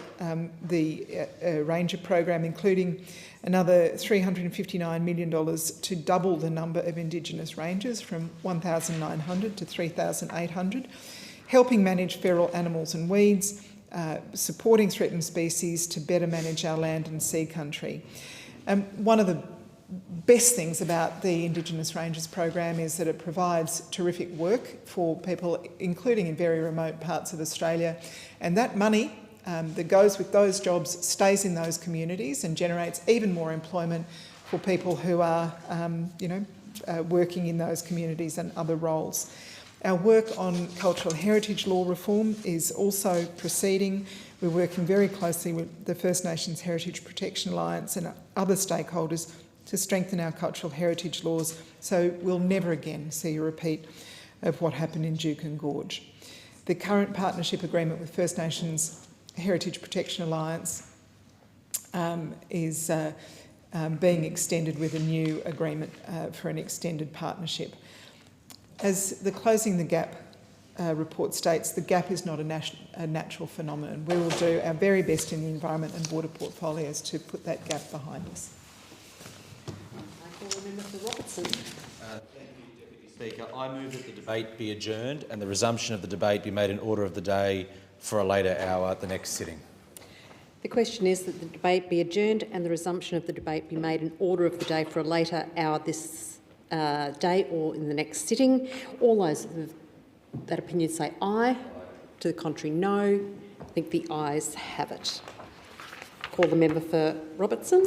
the Ranger program, including another $359 million to double the number of Indigenous Rangers from 1,900 to 3,800, helping manage feral animals and weeds, supporting threatened species to better manage our land and sea country. One of the best things about the Indigenous Rangers program is that it provides terrific work for people, including in very remote parts of Australia, and that money that goes with those jobs stays in those communities and generates even more employment for people who are working in those communities and other roles. Our work on cultural heritage law reform is also proceeding. We're working very closely with the First Nations Heritage Protection Alliance and other stakeholders to strengthen our cultural heritage laws so we'll never again see a repeat of what happened in Juukan Gorge. The current partnership agreement with First Nations Heritage Protection Alliance is being extended with a new agreement for an extended partnership. As the Closing the Gap report states the gap is not a natural phenomenon. We will do our very best in the environment and water portfolios to put that gap behind us. I call the member for Robertson. Thank you, Deputy Speaker. I move that the debate be adjourned and the resumption of the debate be made in order of the day for a later hour at the next sitting. The question is that the debate be adjourned and the resumption of the debate be made in order of the day for a later hour this day or in the next sitting. All those of that opinion say aye. To the contrary, no. I think the ayes have it. Call the member for Robertson.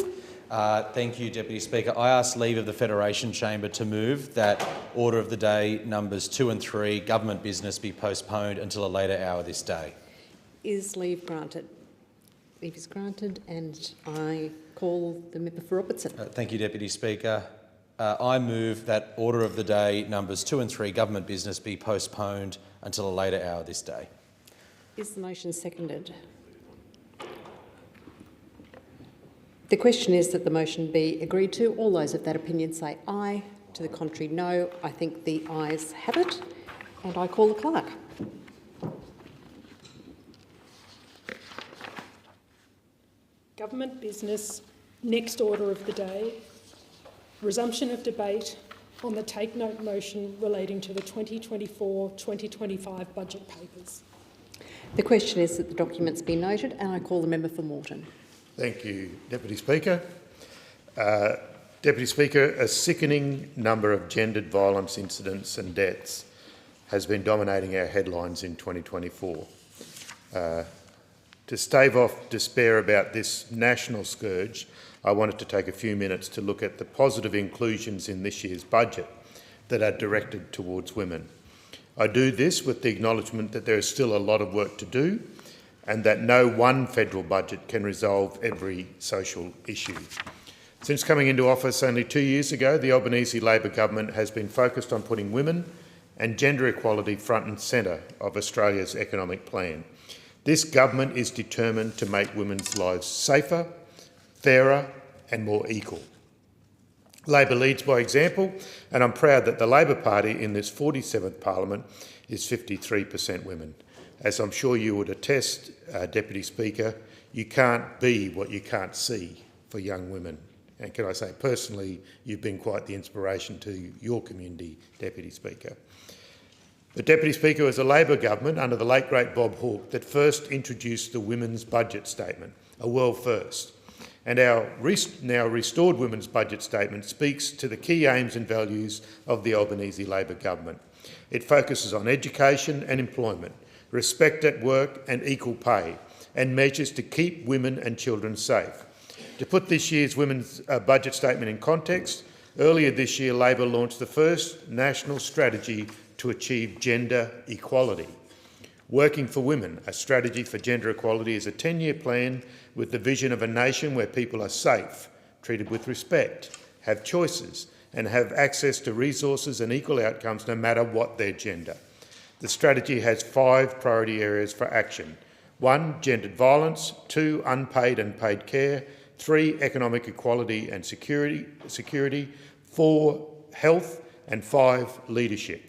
Thank you, Deputy Speaker. I ask leave of the Federation Chamber to move that order of the day numbers 2 and 3, government business, be postponed until a later hour this day. Is leave granted? Leave is granted, and I call the member for Robertson. Thank you, Deputy Speaker. I move that order of the day numbers 2 and 3, government business, be postponed until a later hour this day. Is the motion seconded? The question is that the motion be agreed to. All those of that opinion say aye. To the contrary, no. I think the ayes have it, and I call the clerk. Government business, next order of the day. Resumption of debate on the take note motion relating to the 2024-2025 budget papers. The question is that the documents be noted, and I call the member for Moreton. Thank you, Deputy Speaker. Deputy Speaker, a sickening number of gendered violence incidents and deaths has been dominating our headlines in 2024. To stave off despair about this national scourge, I wanted to take a few minutes to look at the positive inclusions in this year's budget that are directed towards women. I do this with the acknowledgement that there is still a lot of work to do and that no one federal budget can resolve every social issue. Since coming into office only 2 years ago, the Albanese Labor government has been focused on putting women and gender equality front and centre of Australia's economic plan. This government is determined to make women's lives safer, fairer and more equal. Labor leads by example, and I'm proud that the Labor Party in this 47th Parliament is 53% women. As I'm sure you would attest, Deputy Speaker, you can't be what you can't see for young women. And can I say, personally, you've been quite the inspiration to your community, Deputy Speaker. The Deputy Speaker was a Labor government under the late great Bob Hawke that first introduced the Women's Budget Statement, a world first. And our now restored Women's Budget Statement speaks to the key aims and values of the Albanese Labor government. It focuses on education and employment, respect at work and equal pay, and measures to keep women and children safe. To put this year's Women's Budget Statement in context, earlier this year Labor launched the first national strategy to achieve gender equality. Working for Women, a strategy for gender equality, is a 10-year plan with the vision of a nation where people are safe, treated with respect, have choices and have access to resources and equal outcomes no matter what their gender. The strategy has 5 priority areas for action. 1, gendered violence. 2, unpaid and paid care. 3, economic equality and security. 4, health. And 5, leadership.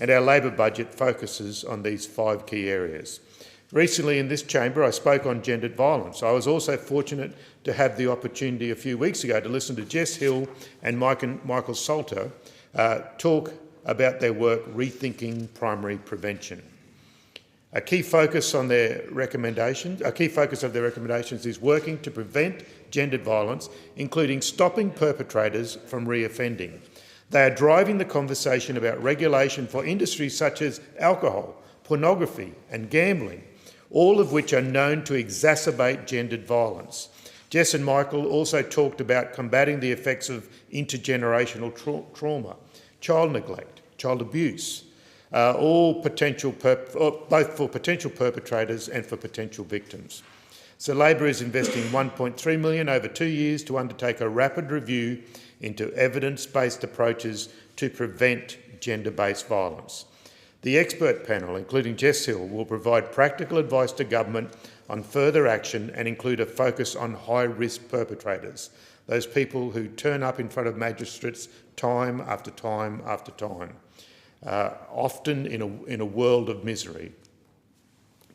And our Labor budget focuses on these 5 key areas. Recently in this chamber I spoke on gendered violence. I was also fortunate to have the opportunity a few weeks ago to listen to Jess Hill and Michael Salter talk about their work rethinking primary prevention. A key focus of their recommendations is working to prevent gendered violence, including stopping perpetrators from reoffending. They are driving the conversation about regulation for industries such as alcohol, pornography and gambling, all of which are known to exacerbate gendered violence. Jess and Michael also talked about combating the effects of intergenerational trauma, child neglect, child abuse, both for potential perpetrators and for potential victims. So Labor is investing $1.3 million over 2 years to undertake a rapid review into evidence-based approaches to prevent gender-based violence. The expert panel, including Jess Hill, will provide practical advice to government on further action and include a focus on high-risk perpetrators, those people who turn up in front of magistrates time after time after time. often in a world of misery.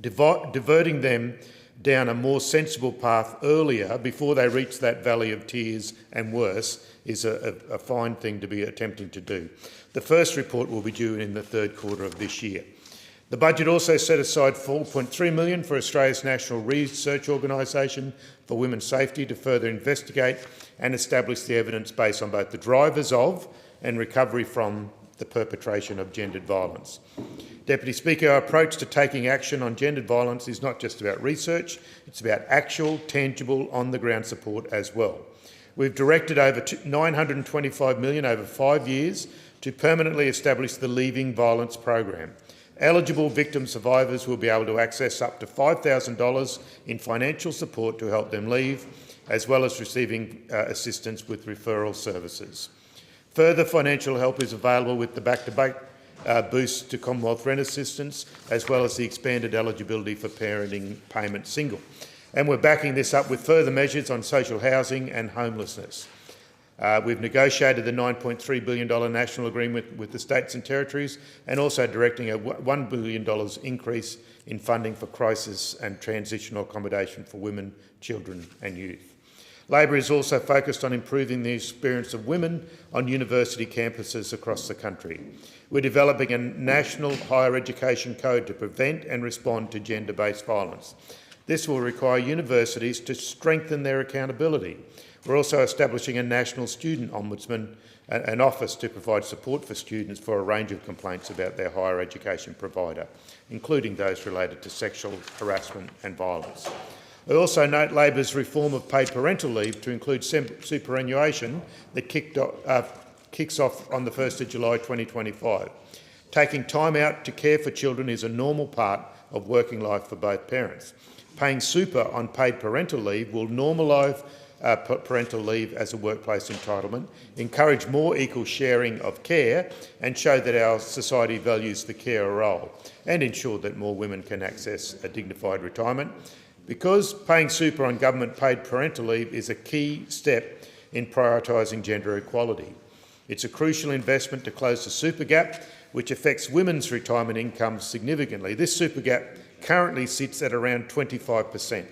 Diverting them down a more sensible path earlier, before they reach that valley of tears and worse, is a fine thing to be attempting to do. The first report will be due in the third quarter of this year. The budget also set aside $4.3 million for Australia's National Research Organisation for Women's Safety to further investigate and establish the evidence base on both the drivers of and recovery from the perpetration of gendered violence. Deputy Speaker, our approach to taking action on gendered violence is not just about research, it's about actual, tangible, on-the-ground support as well. We've directed over $925 million over 5 years to permanently establish the Leaving Violence program. Eligible victim survivors will be able to access up to $5,000 in financial support to help them leave, as well as receiving assistance with referral services. Further financial help is available with the back-to-back boost to Commonwealth rent assistance, as well as the expanded eligibility for parenting payment single. And we're backing this up with further measures on social housing and homelessness. We've negotiated the $9.3 billion national agreement with the states and territories, and also directing a $1 billion increase in funding for crisis and transitional accommodation for women, children and youth. Labor is also focused on improving the experience of women on university campuses across the country. We're developing a national higher education code to prevent and respond to gender-based violence. This will require universities to strengthen their accountability. We're also establishing a national student ombudsman, an office to provide support for students for a range of complaints about their higher education provider, including those related to sexual harassment and violence. I also note Labor's reform of paid parental leave to include superannuation that kicks off on the 1st of July 2025. Taking time out to care for children is a normal part of working life for both parents. Paying super on paid parental leave will normalise parental leave as a workplace entitlement, encourage more equal sharing of care and show that our society values the carer role, and ensure that more women can access a dignified retirement. Because paying super on government-paid parental leave is a key step in prioritising gender equality. It's a crucial investment to close the super gap, which affects women's retirement income significantly. This super gap currently sits at around 25%.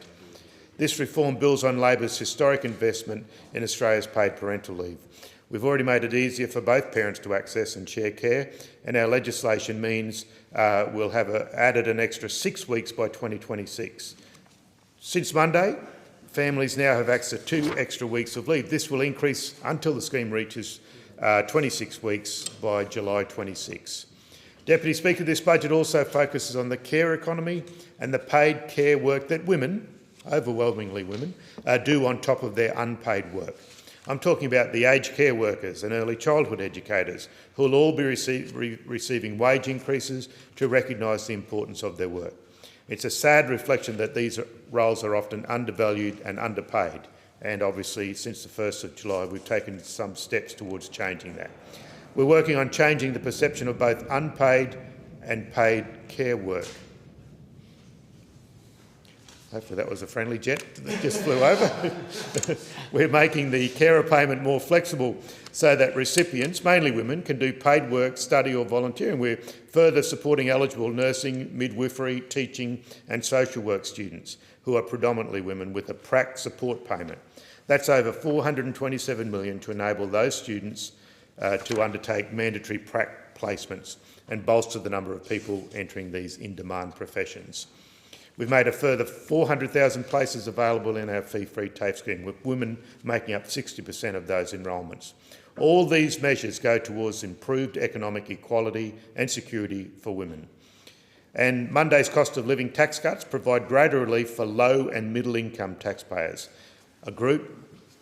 This reform builds on Labor's historic investment in Australia's paid parental leave. We've already made it easier for both parents to access and share care, and our legislation means we'll have added an extra 6 weeks by 2026. Since Monday, families now have access to 2 extra weeks of leave. This will increase until the scheme reaches 26 weeks by July 26. Deputy Speaker, this budget also focuses on the care economy and the paid care work that women, overwhelmingly women, do on top of their unpaid work. I'm talking about the aged care workers and early childhood educators, who will all be receiving wage increases to recognise the importance of their work. It's a sad reflection that these roles are often undervalued and underpaid, and obviously since the 1st of July we've taken some steps towards changing that. We're working on changing the perception of both unpaid and paid care work. Hopefully that was a friendly jet that just flew over. We're making the carer payment more flexible so that recipients, mainly women, can do paid work, study or volunteer. And we're further supporting eligible nursing, midwifery, teaching and social work students who are predominantly women with a PRAC support payment. That's over $427 million to enable those students to undertake mandatory PRAC placements and bolster the number of people entering these in-demand professions. We've made a further 400,000 places available in our fee-free TAFE scheme, with women making up 60% of those enrolments. All these measures go towards improved economic equality and security for women. And Monday's cost of living tax cuts provide greater relief for low and middle income taxpayers, a group,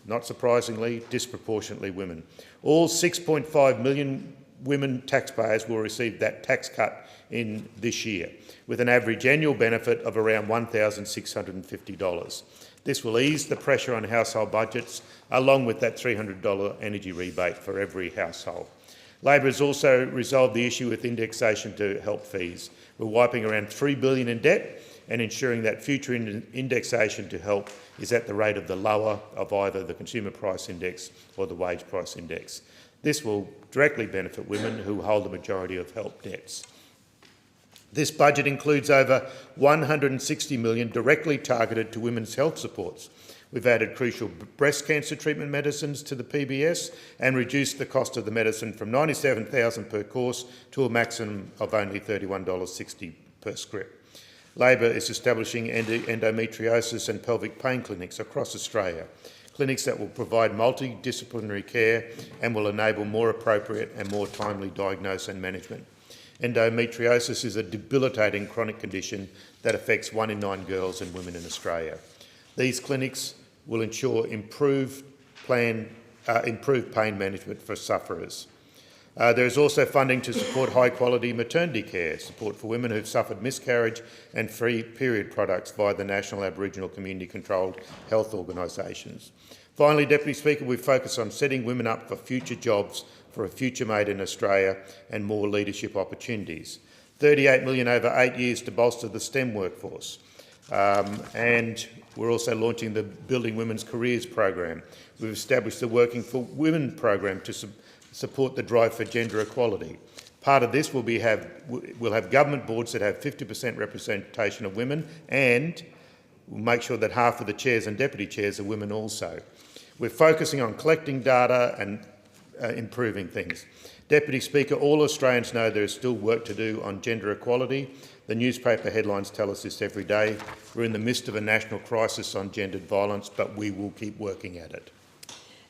not surprisingly, disproportionately women. All 6.5 million women taxpayers will receive that tax cut in this year, with an average annual benefit of around $1,650. This will ease the pressure on household budgets, along with that $300 energy rebate for every household. Labor has also resolved the issue with indexation to help fees. We're wiping around $3 billion in debt and ensuring that future indexation to help is at the rate of the lower of either the Consumer Price Index or the Wage Price Index. This will directly benefit women who hold the majority of help debts. This budget includes over $160 million directly targeted to women's health supports. We've added crucial breast cancer treatment medicines to the PBS and reduced the cost of the medicine from $97,000 per course to a maximum of only $31.60 per script. Labor is establishing endometriosis and pelvic pain clinics across Australia, clinics that will provide multidisciplinary care and will enable more appropriate and more timely diagnosis and management. Endometriosis is a debilitating chronic condition that affects 1 in 9 girls and women in Australia. These clinics will ensure improved pain management for sufferers. There is also funding to support high-quality maternity care, support for women who've suffered miscarriage and free period products via the National Aboriginal Community-Controlled Health Organisations. Finally, Deputy Speaker, we focus on setting women up for future jobs, for a future made in Australia and more leadership opportunities. $38 million over 8 years to bolster the STEM workforce. And we're also launching the Building Women's Careers program. We've established the Working for Women program to support the drive for gender equality. Part of this will we'll have government boards that have 50% representation of women, and we'll make sure that half of the chairs and deputy chairs are women also. We're focusing on collecting data and improving things. Deputy Speaker, all Australians know there is still work to do on gender equality. The newspaper headlines tell us this every day. We're in the midst of a national crisis on gendered violence, but we will keep working at it.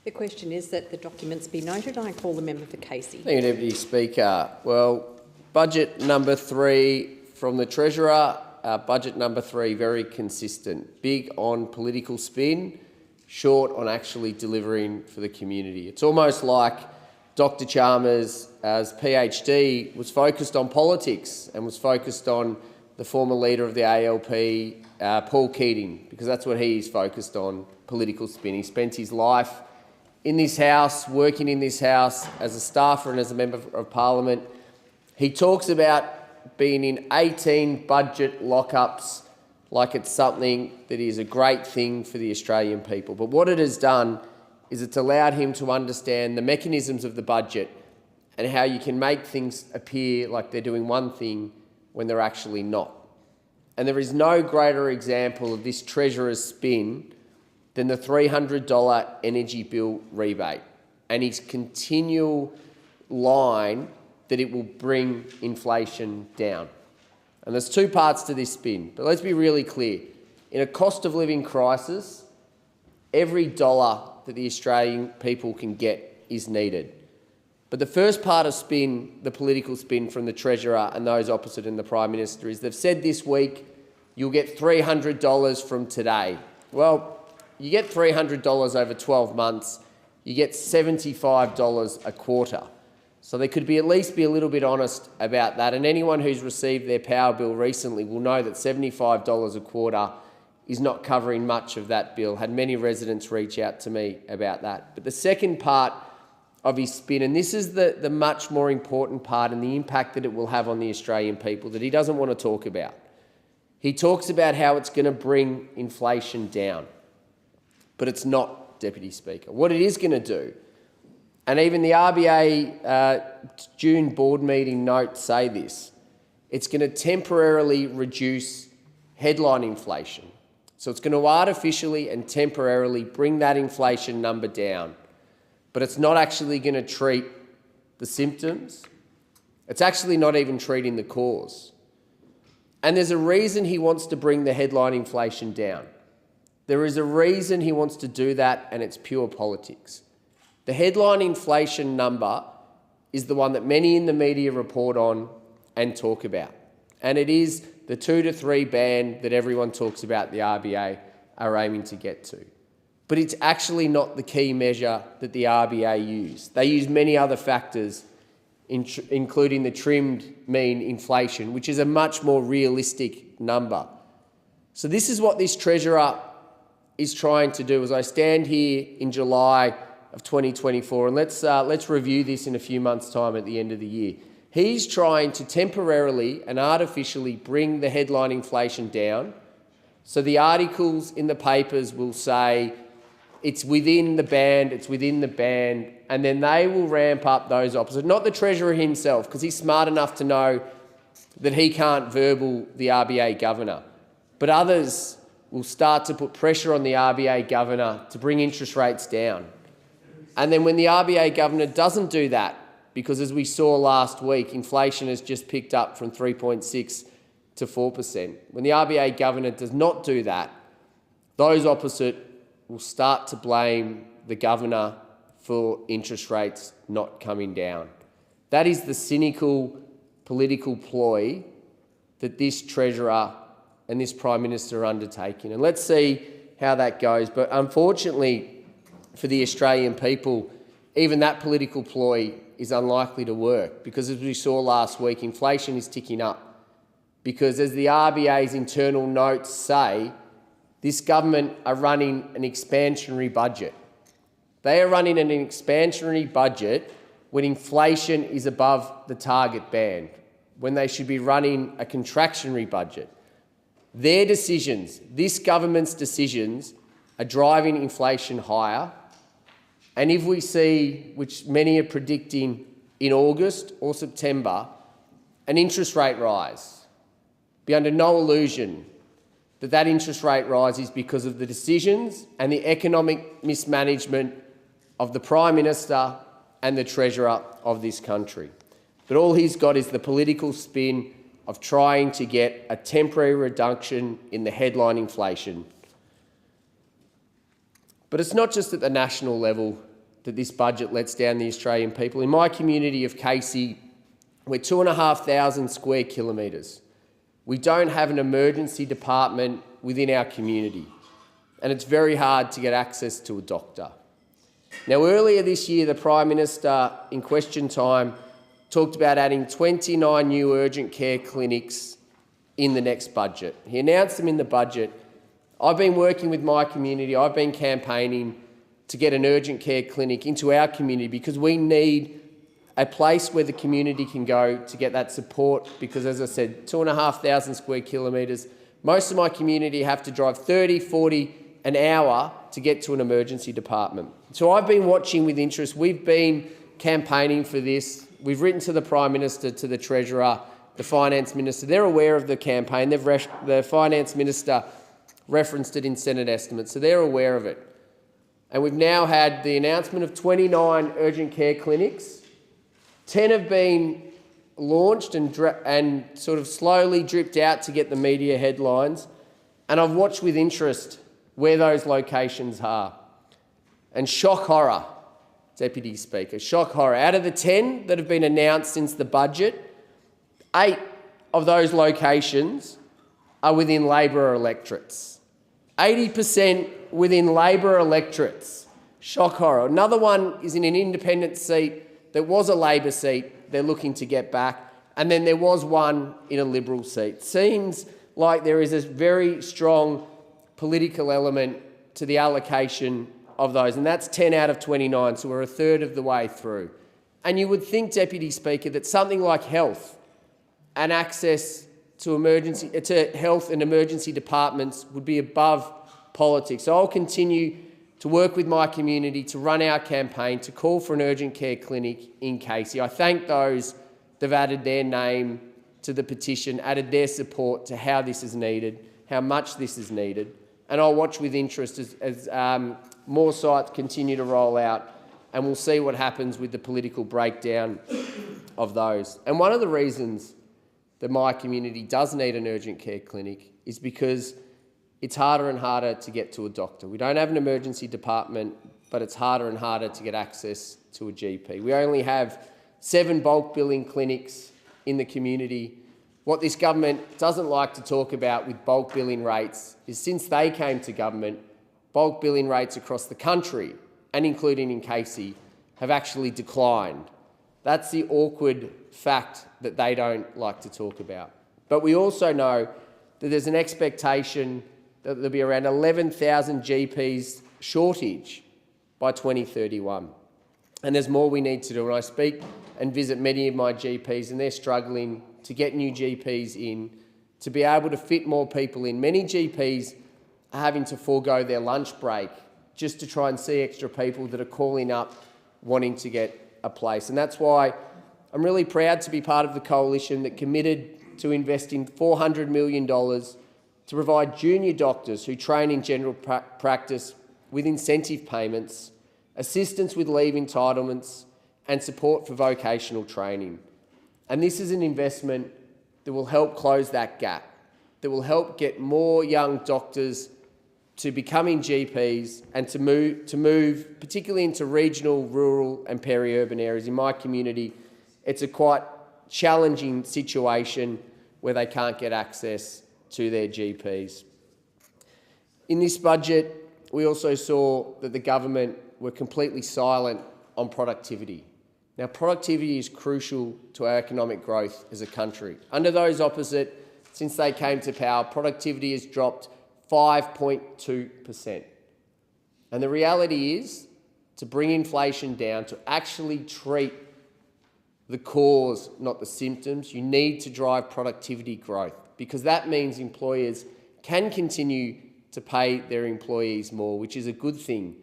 The question is that the documents be noted. I call the member for Casey. Thank you, Deputy Speaker. Well, budget number 3 from the Treasurer, budget number 3 very consistent. Big on political spin, short on actually delivering for the community. It's almost like Dr Chalmers, as PhD, was focused on politics and was focused on the former leader of the ALP, Paul Keating, because that's what he's focused on, political spin. He spent his life in this House, working in this House as a staffer and as a Member of Parliament. He talks about being in 18 budget lockups like it's something that is a great thing for the Australian people. But what it has done is it's allowed him to understand the mechanisms of the budget and how you can make things appear like they're doing one thing when they're actually not. And there is no greater example of this Treasurer's spin than the $300 energy bill rebate and his continual line that it will bring inflation down. And there's 2 parts to this spin, but let's be really clear. In a cost of living crisis, every dollar that the Australian people can get is needed. But the first part of spin, the political spin from the Treasurer and those opposite and the Prime Minister, is they've said this week you'll get $300 from today. Well, you get $300 over 12 months, you get $75 a quarter. So they could at least be a little bit honest about that. And anyone who's received their power bill recently will know that $75 a quarter is not covering much of that bill. Had many residents reach out to me about that. But the second part of his spin, and this is the much more important part and the impact that it will have on the Australian people that he doesn't want to talk about. He talks about how it's going to bring inflation down. But it's not, Deputy Speaker. What it is going to do, and even the RBA June board meeting notes say this, it's going to temporarily reduce headline inflation. So it's going to artificially and temporarily bring that inflation number down. But it's not actually going to treat the symptoms. It's actually not even treating the cause. And there's a reason he wants to bring the headline inflation down. There is a reason he wants to do that, and it's pure politics. The headline inflation number is the one that many in the media report on and talk about. And it is the 2 to 3 band that everyone talks about the RBA are aiming to get to. But it's actually not the key measure that the RBA use. They use many other factors, including the trimmed mean inflation, which is a much more realistic number. So this is what this Treasurer is trying to do. As I stand here in July of 2024, and let's review this in a few months' time at the end of the year. He's trying to temporarily and artificially bring the headline inflation down, so the articles in the papers will say it's within the band, and then they will ramp up those opposite. Not the Treasurer himself, because he's smart enough to know that he can't verbal the RBA Governor, but others will start to put pressure on the RBA Governor to bring interest rates down. And then when the RBA Governor doesn't do that, because as we saw last week, inflation has just picked up from 3.6 to 4%. When the RBA Governor does not do that, those opposite will start to blame the Governor for interest rates not coming down. That is the cynical political ploy that this Treasurer and this Prime Minister are undertaking. And let's see how that goes. But unfortunately for the Australian people, even that political ploy is unlikely to work, because as we saw last week, inflation is ticking up. Because as the RBA's internal notes say, this government are running an expansionary budget. They are running an expansionary budget when inflation is above the target band, when they should be running a contractionary budget. Their decisions, this government's decisions, are driving inflation higher. And if we see, which many are predicting in August or September, an interest rate rise, be under no illusion that that interest rate rise is because of the decisions and the economic mismanagement of the Prime Minister and the Treasurer of this country. But all he's got is the political spin of trying to get a temporary reduction in the headline inflation. But it's not just at the national level that this budget lets down the Australian people. In my community of Casey, we're 2,500 square kilometres. We don't have an emergency department within our community, and it's very hard to get access to a doctor. Now, earlier this year, the Prime Minister, in question time, talked about adding 29 new urgent care clinics in the next budget. He announced them in the budget. I've been working with my community, I've been campaigning to get an urgent care clinic into our community, because we need a place where the community can go to get that support, because, as I said, 2,500 square kilometres. Most of my community have to drive 30, 40 an hour to get to an emergency department. So I've been watching with interest. We've been campaigning for this. We've written to the Prime Minister, to the Treasurer, the Finance Minister. They're aware of the campaign. The Finance Minister referenced it in Senate estimates, so they're aware of it. And we've now had the announcement of 29 urgent care clinics. 10 have been launched and sort of slowly dripped out to get the media headlines. And I've watched with interest where those locations are. And shock horror, Deputy Speaker, shock horror. Out of the 10 that have been announced since the budget, 8 of those locations are within Labor electorates. 80% within Labor electorates. Shock horror. Another one is in an independent seat that was a Labor seat they're looking to get back. And then there was one in a Liberal seat. Seems like there is a very strong political element to the allocation of those, and that's 10 out of 29, so we're a third of the way through. And you would think, Deputy Speaker, that something like health and access to health and emergency departments would be above politics. So I'll continue to work with my community to run our campaign to call for an urgent care clinic in Casey. I thank those that have added their name to the petition, added their support to how this is needed, how much this is needed. And I'll watch with interest as more sites continue to roll out, and we'll see what happens with the political breakdown of those. And one of the reasons that my community does need an urgent care clinic is because it's harder and harder to get to a doctor. We don't have an emergency department, but it's harder and harder to get access to a GP. We only have 7 bulk billing clinics in the community. What this government doesn't like to talk about with bulk billing rates is, since they came to government, bulk billing rates across the country, and including in Casey, have actually declined. That's the awkward fact that they don't like to talk about. But we also know that there's an expectation that there'll be around 11,000 GPs shortage by 2031. And there's more we need to do. And I speak and visit many of my GPs, and they're struggling to get new GPs in, to be able to fit more people in. Many GPs are having to forego their lunch break just to try and see extra people that are calling up wanting to get a place. And that's why I'm really proud to be part of the coalition that committed to investing $400 million to provide junior doctors who train in general practice with incentive payments, assistance with leave entitlements, and support for vocational training. And this is an investment that will help close that gap, that will help get more young doctors to becoming GPs and to move particularly into regional, rural and peri-urban areas. In my community, it's a quite challenging situation where they can't get access to their GPs. In this budget, we also saw that the government were completely silent on productivity. Now, productivity is crucial to our economic growth as a country. Under those opposite, since they came to power, productivity has dropped 5.2%. And the reality is, to bring inflation down, to actually treat the cause, not the symptoms, you need to drive productivity growth, because that means employers can continue to pay their employees more, which is a good thing.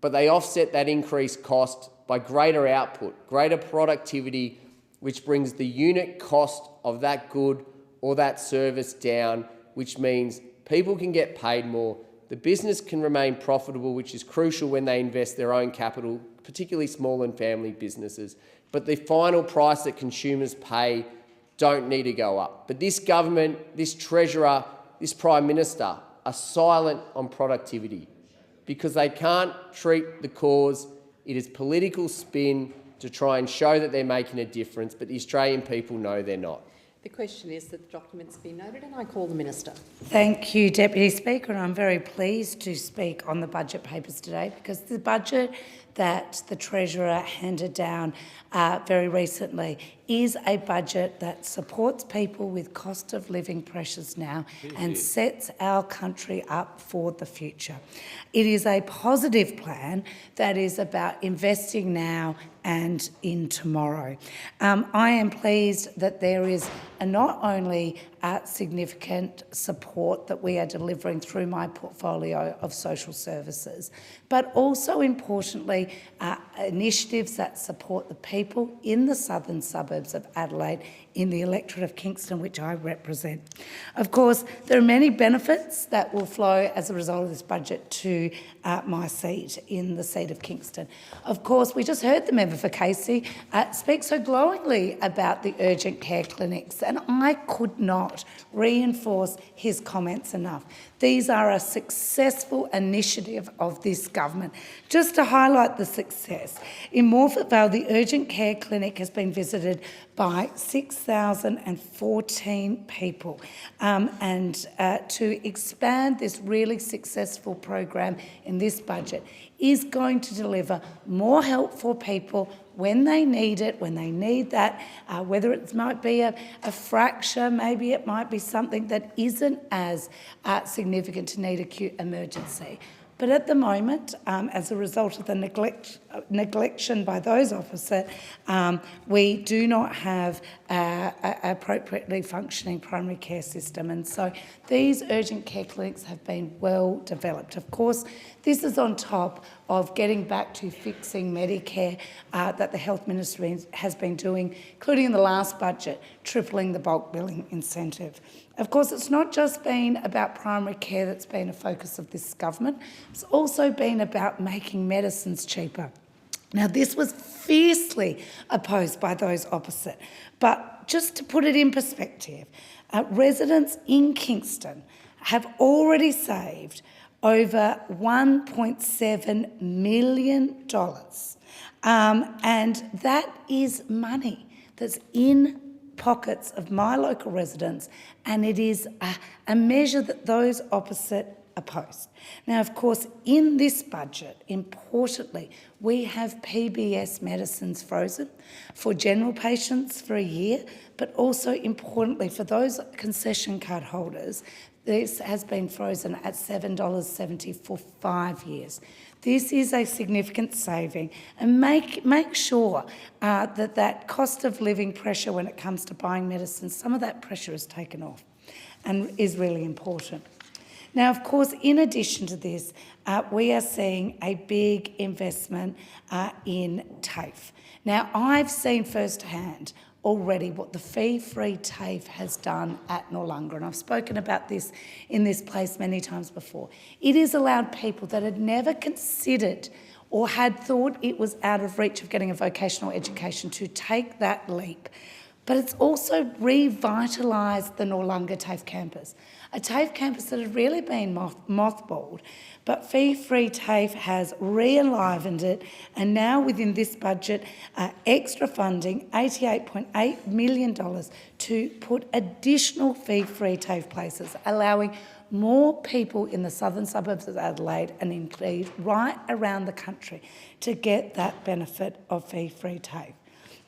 But they offset that increased cost by greater output, greater productivity, which brings the unit cost of that good or that service down, which means people can get paid more, the business can remain profitable, which is crucial when they invest their own capital, particularly small and family businesses. But the final price that consumers pay don't need to go up. But this government, this Treasurer, this Prime Minister are silent on productivity because they can't treat the cause. It is political spin to try and show that they're making a difference, but the Australian people know they're not. The question is that the documents be noted, and I call the Minister. Thank you, Deputy Speaker, and I'm very pleased to speak on the budget papers today because the budget that the Treasurer handed down very recently is a budget that supports people with cost of living pressures now and sets our country up for the future. It is a positive plan that is about investing now and in tomorrow. I am pleased that there is not only significant support that we are delivering through my portfolio of social services, but also importantly initiatives that support the people in the southern suburbs of Adelaide in the electorate of Kingston, which I represent. Of course, there are many benefits that will flow as a result of this budget to my seat in the seat of Kingston. Of course, we just heard the member for Casey speak so glowingly about the urgent care clinics, and I could not reinforce his comments enough. These are a successful initiative of this government. Just to highlight the success, in Morford Vale, the urgent care clinic has been visited by 6,014 people. And to expand this really successful program in this budget is going to deliver more help for people when they need it, when they need that, whether it might be a fracture, maybe it might be something that isn't as significant to need acute emergency. But at the moment, as a result of the neglection by those opposite, we do not have an appropriately functioning primary care system. And so these urgent care clinics have been well developed. Of course, this is on top of getting back to fixing Medicare that the Health Ministry has been doing, including in the last budget, tripling the bulk billing incentive. Of course, it's not just been about primary care that's been a focus of this government. It's also been about making medicines cheaper. Now, this was fiercely opposed by those opposite. But just to put it in perspective, residents in Kingston have already saved over $1.7 million. And that is money that's in pockets of my local residents, and it is a measure that those opposite opposed. Now, of course, in this budget, importantly, we have PBS medicines frozen for general patients for a year, but also importantly for those concession card holders, this has been frozen at $7.70 for 5 years. This is a significant saving, and make sure that cost of living pressure when it comes to buying medicine, some of that pressure is taken off and is really important. Now, of course, in addition to this, we are seeing a big investment in TAFE. Now, I've seen firsthand already what the fee-free TAFE has done at Noarlunga, and I've spoken about this in this place many times before. It has allowed people that had never considered or had thought it was out of reach of getting a vocational education to take that leap. But it's also revitalised the Noarlunga TAFE campus, a TAFE campus that had really been mothballed, but fee-free TAFE has re-enlivened it, and now within this budget, extra funding, $88.8 million to put additional fee-free TAFE places, allowing more people in the southern suburbs of Adelaide and indeed right around the country to get that benefit of fee-free TAFE.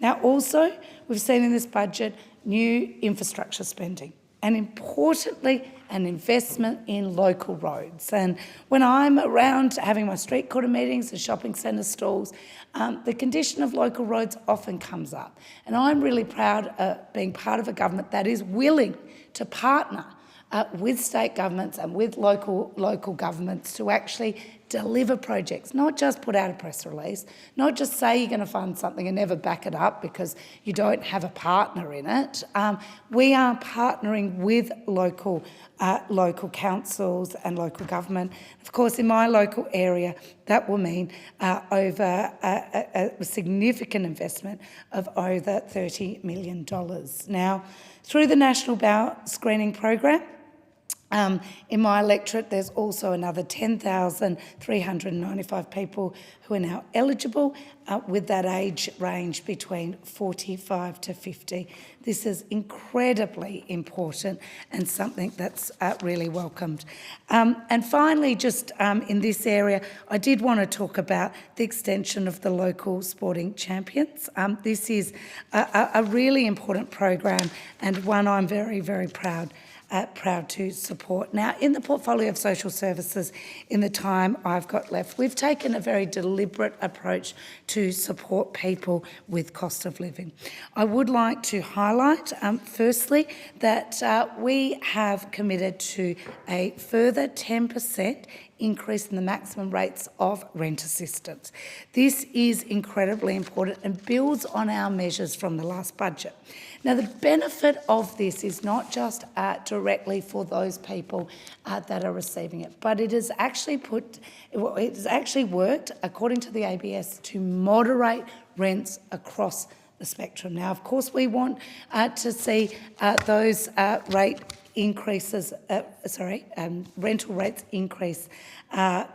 Now also, we've seen in this budget new infrastructure spending and importantly, an investment in local roads. And when I'm around having my street corner meetings and shopping centre stalls, the condition of local roads often comes up. And I'm really proud of being part of a government that is willing to partner with state governments and with local governments to actually deliver projects, not just put out a press release, not just say you're going to fund something and never back it up because you don't have a partner in it. We are partnering with local councils and local government. Of course, in my local area, that will mean over a significant investment of over $30 million. Now, through the National Bowel Screening Program, in my electorate, there's also another 10,395 people who are now eligible with that age range between 45 to 50. This is incredibly important and something that's really welcomed. And finally, just in this area, I did want to talk about the extension of the local sporting champions. This is a really important program and one I'm very, very proud to support. Now, in the portfolio of social services, in the time I've got left, we've taken a very deliberate approach to support people with cost of living. I would like to highlight, firstly, that we have committed to a further 10% increase in the maximum rates of rent assistance. This is incredibly important and builds on our measures from the last budget. Now, the benefit of this is not just directly for those people that are receiving it, but it has actually worked, according to the ABS, to moderate rents across the spectrum. Now, of course, we want to see those rental rates increase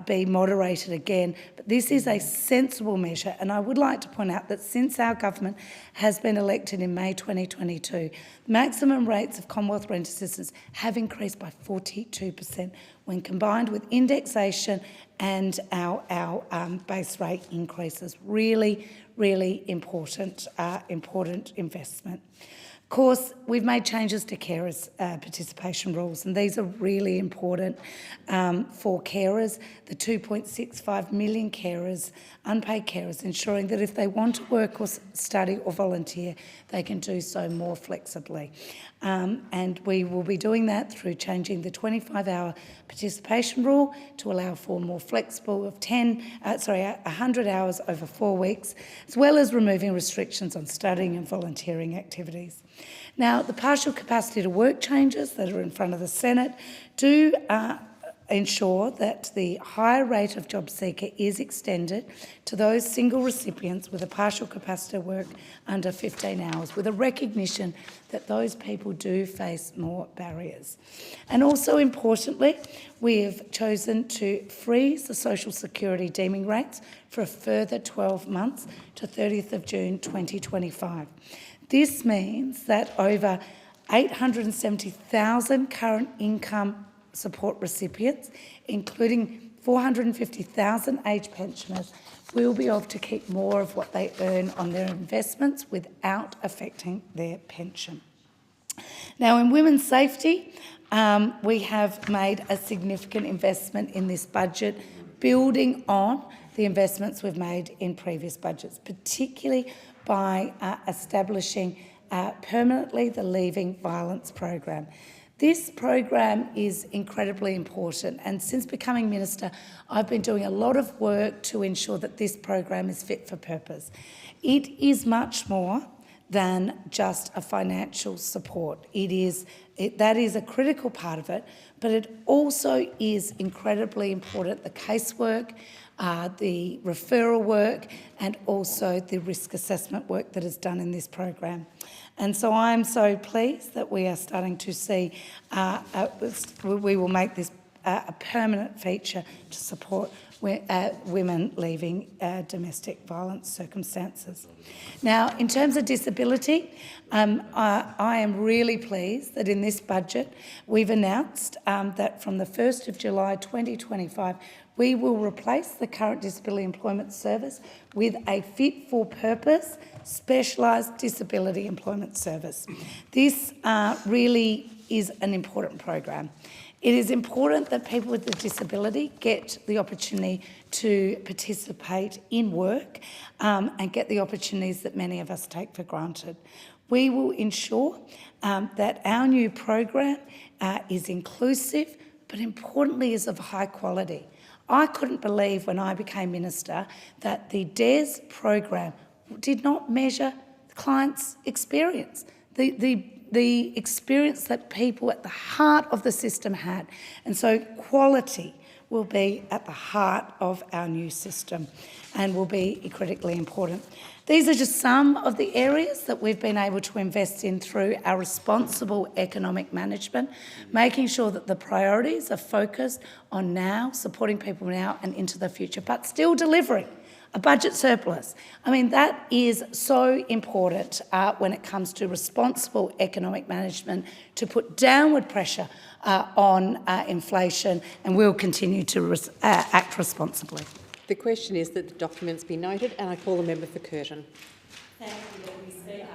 be moderated again. But this is a sensible measure, and I would like to point out that since our government has been elected in May 2022, maximum rates of Commonwealth rent assistance have increased by 42% when combined with indexation and our base rate increases. Really, really important investment. Of course, we've made changes to carers' participation rules, and these are really important for carers, the 2.65 million carers, unpaid carers, ensuring that if they want to work or study or volunteer, they can do so more flexibly. And we will be doing that through changing the 25-hour participation rule to allow for more flexible of 100 hours over 4 weeks, as well as removing restrictions on studying and volunteering activities. Now, the partial capacity to work changes that are in front of the Senate do ensure that the higher rate of job seeker is extended to those single recipients with a partial capacity to work under 15 hours, with a recognition that those people do face more barriers. And also importantly, we have chosen to freeze the social security deeming rates for a further 12 months to 30th of June 2025. This means that over 870,000 current income support recipients, including 450,000 age pensioners, will be able to keep more of what they earn on their investments without affecting their pension. Now, in women's safety, we have made a significant investment in this budget, building on the investments we've made in previous budgets, particularly by establishing permanently the Leaving Violence program. This program is incredibly important, and since becoming Minister, I've been doing a lot of work to ensure that this program is fit for purpose. It is much more than just a financial support. That is a critical part of it, but it also is incredibly important, the casework, the referral work, and also the risk assessment work that is done in this program. And so I'm so pleased that we are starting to see, we will make this a permanent feature to support women leaving domestic violence circumstances. Now, in terms of disability, I am really pleased that in this budget we've announced that from the 1st of July 2025 we will replace the current Disability Employment Service with a fit-for-purpose specialised disability employment service. This really is an important program. It is important that people with a disability get the opportunity to participate in work and get the opportunities that many of us take for granted. We will ensure that our new program is inclusive, but importantly is of high quality. I couldn't believe when I became Minister that the DES program did not measure the client's experience, the experience that people at the heart of the system had. And so quality will be at the heart of our new system and will be critically important. These are just some of the areas that we've been able to invest in through our responsible economic management, making sure that the priorities are focused on now, supporting people now and into the future, but still delivering a budget surplus. I mean, that is so important when it comes to responsible economic management to put downward pressure on inflation, and we'll continue to act responsibly. The question is that the documents be noted, and I call the member for Curtin. Thank you, Deputy Speaker.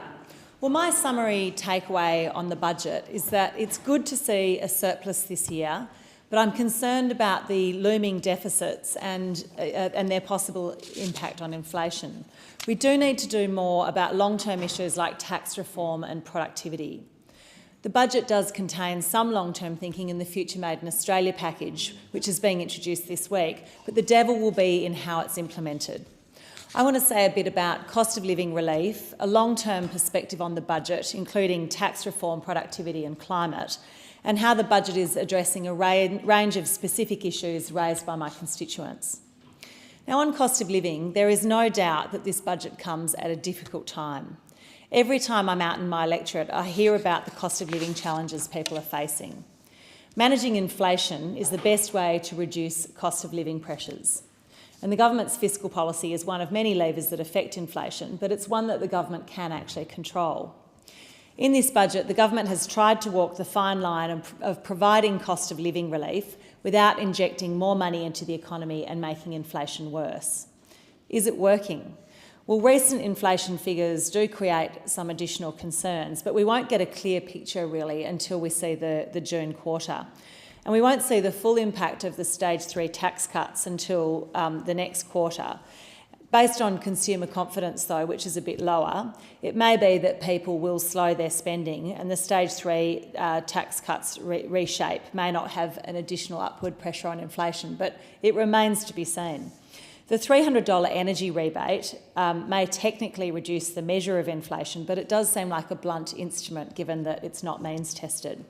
Well, my summary takeaway on the budget is that it's good to see a surplus this year, but I'm concerned about the looming deficits and their possible impact on inflation. We do need to do more about long-term issues like tax reform and productivity. The budget does contain some long-term thinking in the Future Made in Australia package, which is being introduced this week, but the devil will be in how it's implemented. I want to say a bit about cost of living relief, a long-term perspective on the budget, including tax reform, productivity and climate, and how the budget is addressing a range of specific issues raised by my constituents. Now, on cost of living, there is no doubt that this budget comes at a difficult time. Every time I'm out in my electorate, I hear about the cost of living challenges people are facing. Managing inflation is the best way to reduce cost of living pressures. And the government's fiscal policy is one of many levers that affect inflation, but it's one that the government can actually control. In this budget, the government has tried to walk the fine line of providing cost of living relief without injecting more money into the economy and making inflation worse. Is it working? Well, recent inflation figures do create some additional concerns, but we won't get a clear picture really until we see the June quarter. And we won't see the full impact of the stage 3 tax cuts until the next quarter. Based on consumer confidence, though, which is a bit lower, it may be that people will slow their spending and the stage 3 tax cuts reshape may not have an additional upward pressure on inflation, but it remains to be seen. The $300 energy rebate may technically reduce the measure of inflation, but it does seem like a blunt instrument given that it's not means tested.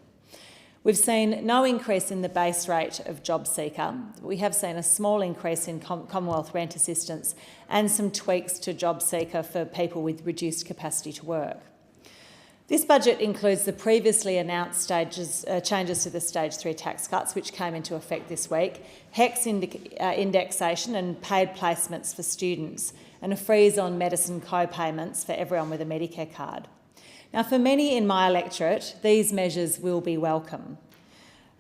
We've seen no increase in the base rate of job seeker. We have seen a small increase in Commonwealth rent assistance and some tweaks to job seeker for people with reduced capacity to work. This budget includes the previously announced changes to the stage 3 tax cuts, which came into effect this week, HECS indexation and paid placements for students, and a freeze on medicine co-payments for everyone with a Medicare card. Now, for many in my electorate, these measures will be welcome.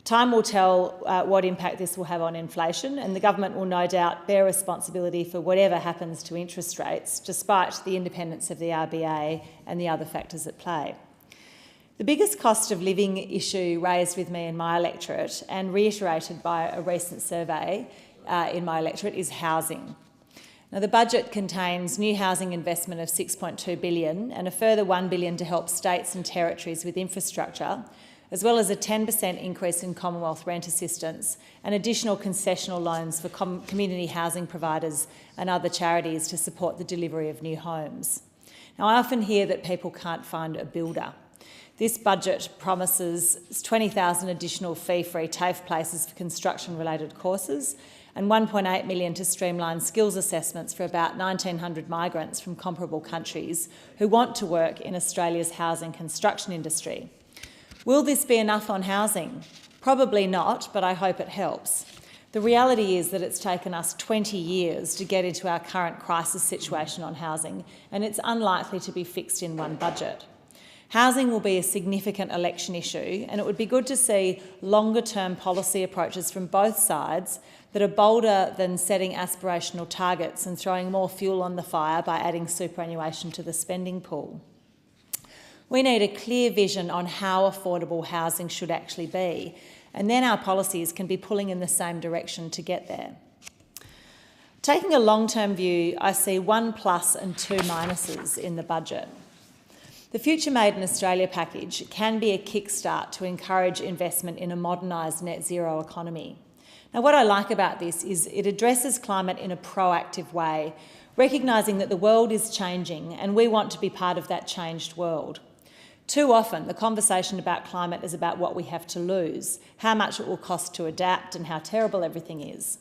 Time will tell what impact this will have on inflation, and the government will no doubt bear responsibility for whatever happens to interest rates, despite the independence of the RBA and the other factors at play. The biggest cost of living issue raised with me in my electorate and reiterated by a recent survey in my electorate is housing. Now, the budget contains new housing investment of $6.2 billion and a further $1 billion to help states and territories with infrastructure, as well as a 10% increase in Commonwealth rent assistance and additional concessional loans for community housing providers and other charities to support the delivery of new homes. Now, I often hear that people can't find a builder. This budget promises 20,000 additional fee-free TAFE places for construction-related courses and $1.8 million to streamline skills assessments for about 1,900 migrants from comparable countries who want to work in Australia's housing construction industry. Will this be enough on housing? Probably not, but I hope it helps. The reality is that it's taken us 20 years to get into our current crisis situation on housing, and it's unlikely to be fixed in one budget. Housing will be a significant election issue, and it would be good to see longer-term policy approaches from both sides that are bolder than setting aspirational targets and throwing more fuel on the fire by adding superannuation to the spending pool. We need a clear vision on how affordable housing should actually be, and then our policies can be pulling in the same direction to get there. Taking a long-term view, I see 1 plus and 2 minuses in the budget. The Future Made in Australia package can be a kickstart to encourage investment in a modernised net zero economy. Now, what I like about this is it addresses climate in a proactive way, recognising that the world is changing and we want to be part of that changed world. Too often, the conversation about climate is about what we have to lose, how much it will cost to adapt and how terrible everything is.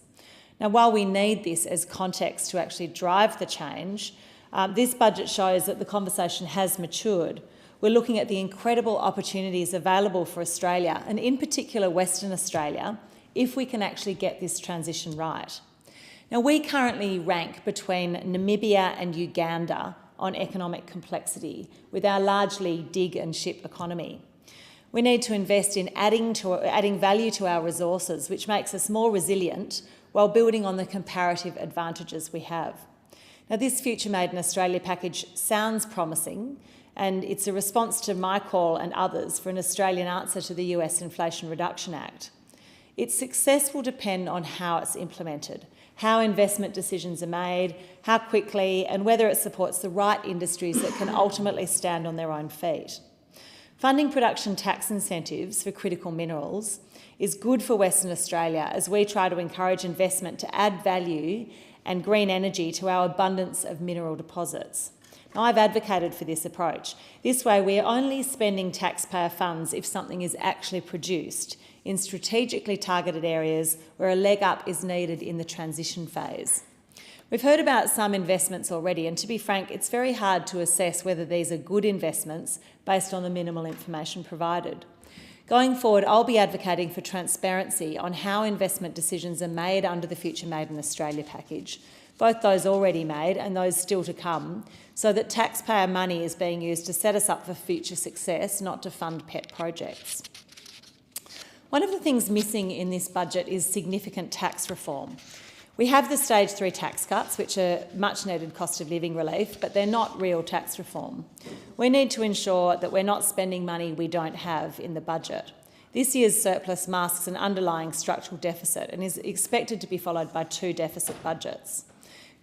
Now, while we need this as context to actually drive the change, this budget shows that the conversation has matured. We're looking at the incredible opportunities available for Australia, and in particular Western Australia, if we can actually get this transition right. Now, we currently rank between Namibia and Uganda on economic complexity, with our largely dig and ship economy. We need to invest in adding value to our resources, which makes us more resilient while building on the comparative advantages we have. Now, this Future Made in Australia package sounds promising, and it's a response to my call and others for an Australian answer to the US Inflation Reduction Act. Its success will depend on how it's implemented, how investment decisions are made, how quickly, and whether it supports the right industries that can ultimately stand on their own feet. Funding production tax incentives for critical minerals is good for Western Australia as we try to encourage investment to add value and green energy to our abundance of mineral deposits. Now, I've advocated for this approach. This way, we are only spending taxpayer funds if something is actually produced in strategically targeted areas where a leg up is needed in the transition phase. We've heard about some investments already, and to be frank, it's very hard to assess whether these are good investments based on the minimal information provided. Going forward, I'll be advocating for transparency on how investment decisions are made under the Future Made in Australia package, both those already made and those still to come, so that taxpayer money is being used to set us up for future success, not to fund pet projects. One of the things missing in this budget is significant tax reform. We have the Stage 3 tax cuts, which are much needed cost of living relief, but they're not real tax reform. We need to ensure that we're not spending money we don't have in the budget. This year's surplus masks an underlying structural deficit and is expected to be followed by 2 deficit budgets.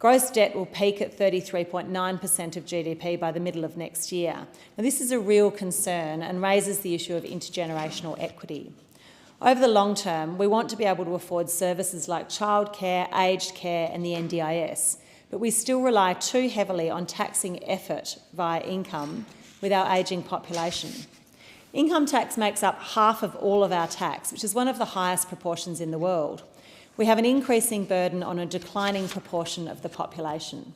Gross debt will peak at 33.9% of GDP by the middle of next year. Now, this is a real concern and raises the issue of intergenerational equity. Over the long term, we want to be able to afford services like childcare, aged care and the NDIS, but we still rely too heavily on taxing effort via income with our ageing population. Income tax makes up half of all of our tax, which is one of the highest proportions in the world. We have an increasing burden on a declining proportion of the population.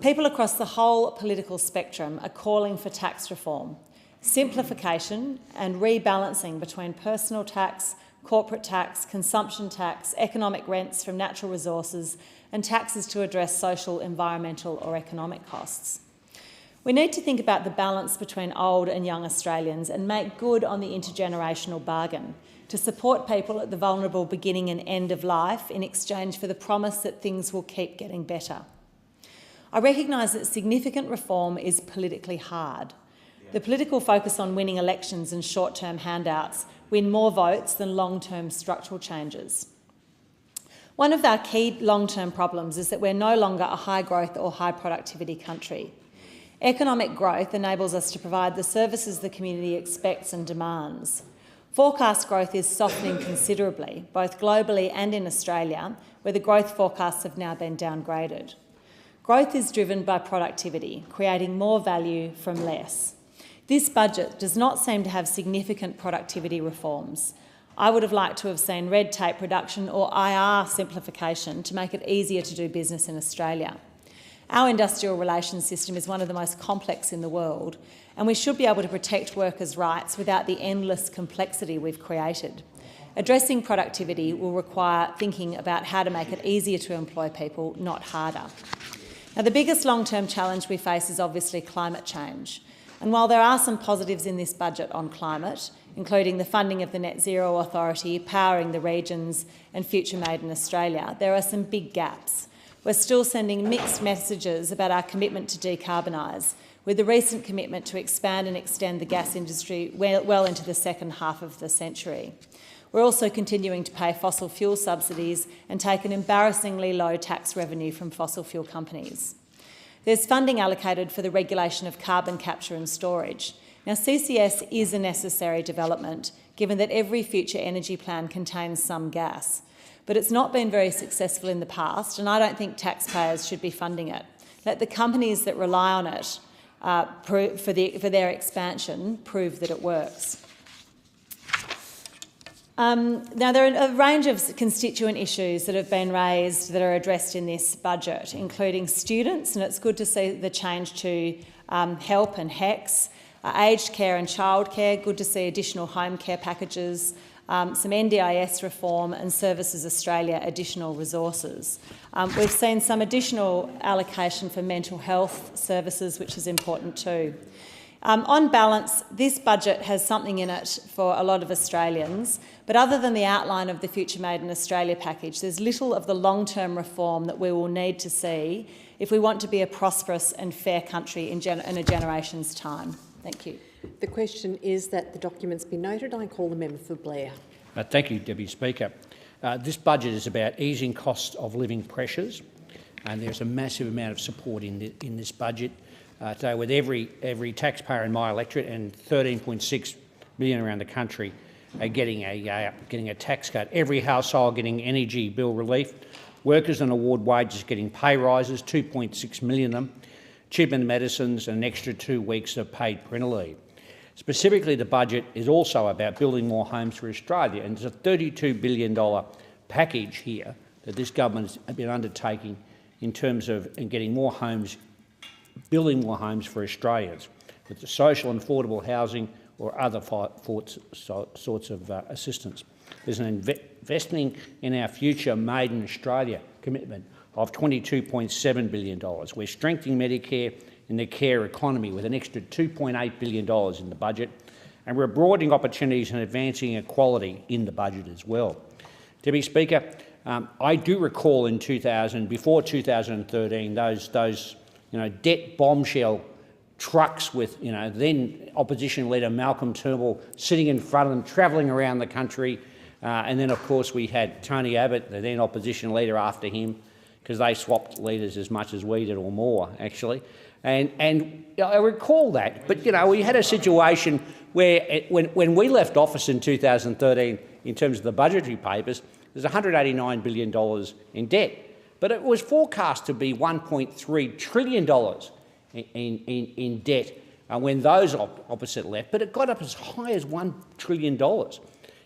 People across the whole political spectrum are calling for tax reform, simplification and rebalancing between personal tax, corporate tax, consumption tax, economic rents from natural resources and taxes to address social, environmental or economic costs. We need to think about the balance between old and young Australians and make good on the intergenerational bargain to support people at the vulnerable beginning and end of life in exchange for the promise that things will keep getting better. I recognise that significant reform is politically hard. The political focus on winning elections and short-term handouts win more votes than long-term structural changes. One of our key long-term problems is that we're no longer a high-growth or high-productivity country. Economic growth enables us to provide the services the community expects and demands. Forecast growth is softening considerably, both globally and in Australia, where the growth forecasts have now been downgraded. Growth is driven by productivity, creating more value from less. This budget does not seem to have significant productivity reforms. I would have liked to have seen red tape reduction or IR simplification to make it easier to do business in Australia. Our industrial relations system is one of the most complex in the world, and we should be able to protect workers' rights without the endless complexity we've created. Addressing productivity will require thinking about how to make it easier to employ people, not harder. Now, the biggest long-term challenge we face is obviously climate change. And while there are some positives in this budget on climate, including the funding of the Net Zero Authority, powering the regions and Future Made in Australia, there are some big gaps. We're still sending mixed messages about our commitment to decarbonise, with the recent commitment to expand and extend the gas industry well into the second half of the century. We're also continuing to pay fossil fuel subsidies and take an embarrassingly low tax revenue from fossil fuel companies. There's funding allocated for the regulation of carbon capture and storage. Now, CCS is a necessary development, given that every future energy plan contains some gas. But it's not been very successful in the past, and I don't think taxpayers should be funding it. Let the companies that rely on it for their expansion prove that it works. Now, there are a range of constituent issues that have been raised that are addressed in this budget, including students, and it's good to see the change to HELP and HECS, aged care and childcare, good to see additional home care packages, some NDIS reform and Services Australia additional resources. We've seen some additional allocation for mental health services, which is important too. On balance, this budget has something in it for a lot of Australians, but other than the outline of the Future Made in Australia package, there's little of the long-term reform that we will need to see if we want to be a prosperous and fair country in a generation's time. Thank you. The question is that the documents be noted. I call the member for Blair. Thank you, Deputy Speaker. This budget is about easing cost of living pressures, and there's a massive amount of support in this budget. Today, with every taxpayer in my electorate and 13.6 million around the country getting a tax cut, every household getting energy bill relief, workers on award wages getting pay rises, 2.6 million of them, cheaper medicines and an extra 2 weeks of paid parental leave. Specifically, the budget is also about building more homes for Australia, and there's a $32 billion package here that this government has been undertaking in terms of getting more homes, building more homes for Australians, with the social and affordable housing or other sorts of assistance. There's an investing in our future Made in Australia commitment of $22.7 billion. We're strengthening Medicare in the care economy with an extra $2.8 billion in the budget, and we're broadening opportunities and advancing equality in the budget as well. Deputy Speaker, I do recall in before 2013, those debt bombshell trucks with then opposition leader Malcolm Turnbull sitting in front of them, travelling around the country, and then of course we had Tony Abbott, the then opposition leader, after him, because they swapped leaders as much as we did, or more actually. And I recall that, but we had a situation where when we left office in 2013, in terms of the budgetary papers, there's $189 billion in debt, but it was forecast to be $1.3 trillion in debt when those opposite left, but it got up as high as $1 trillion.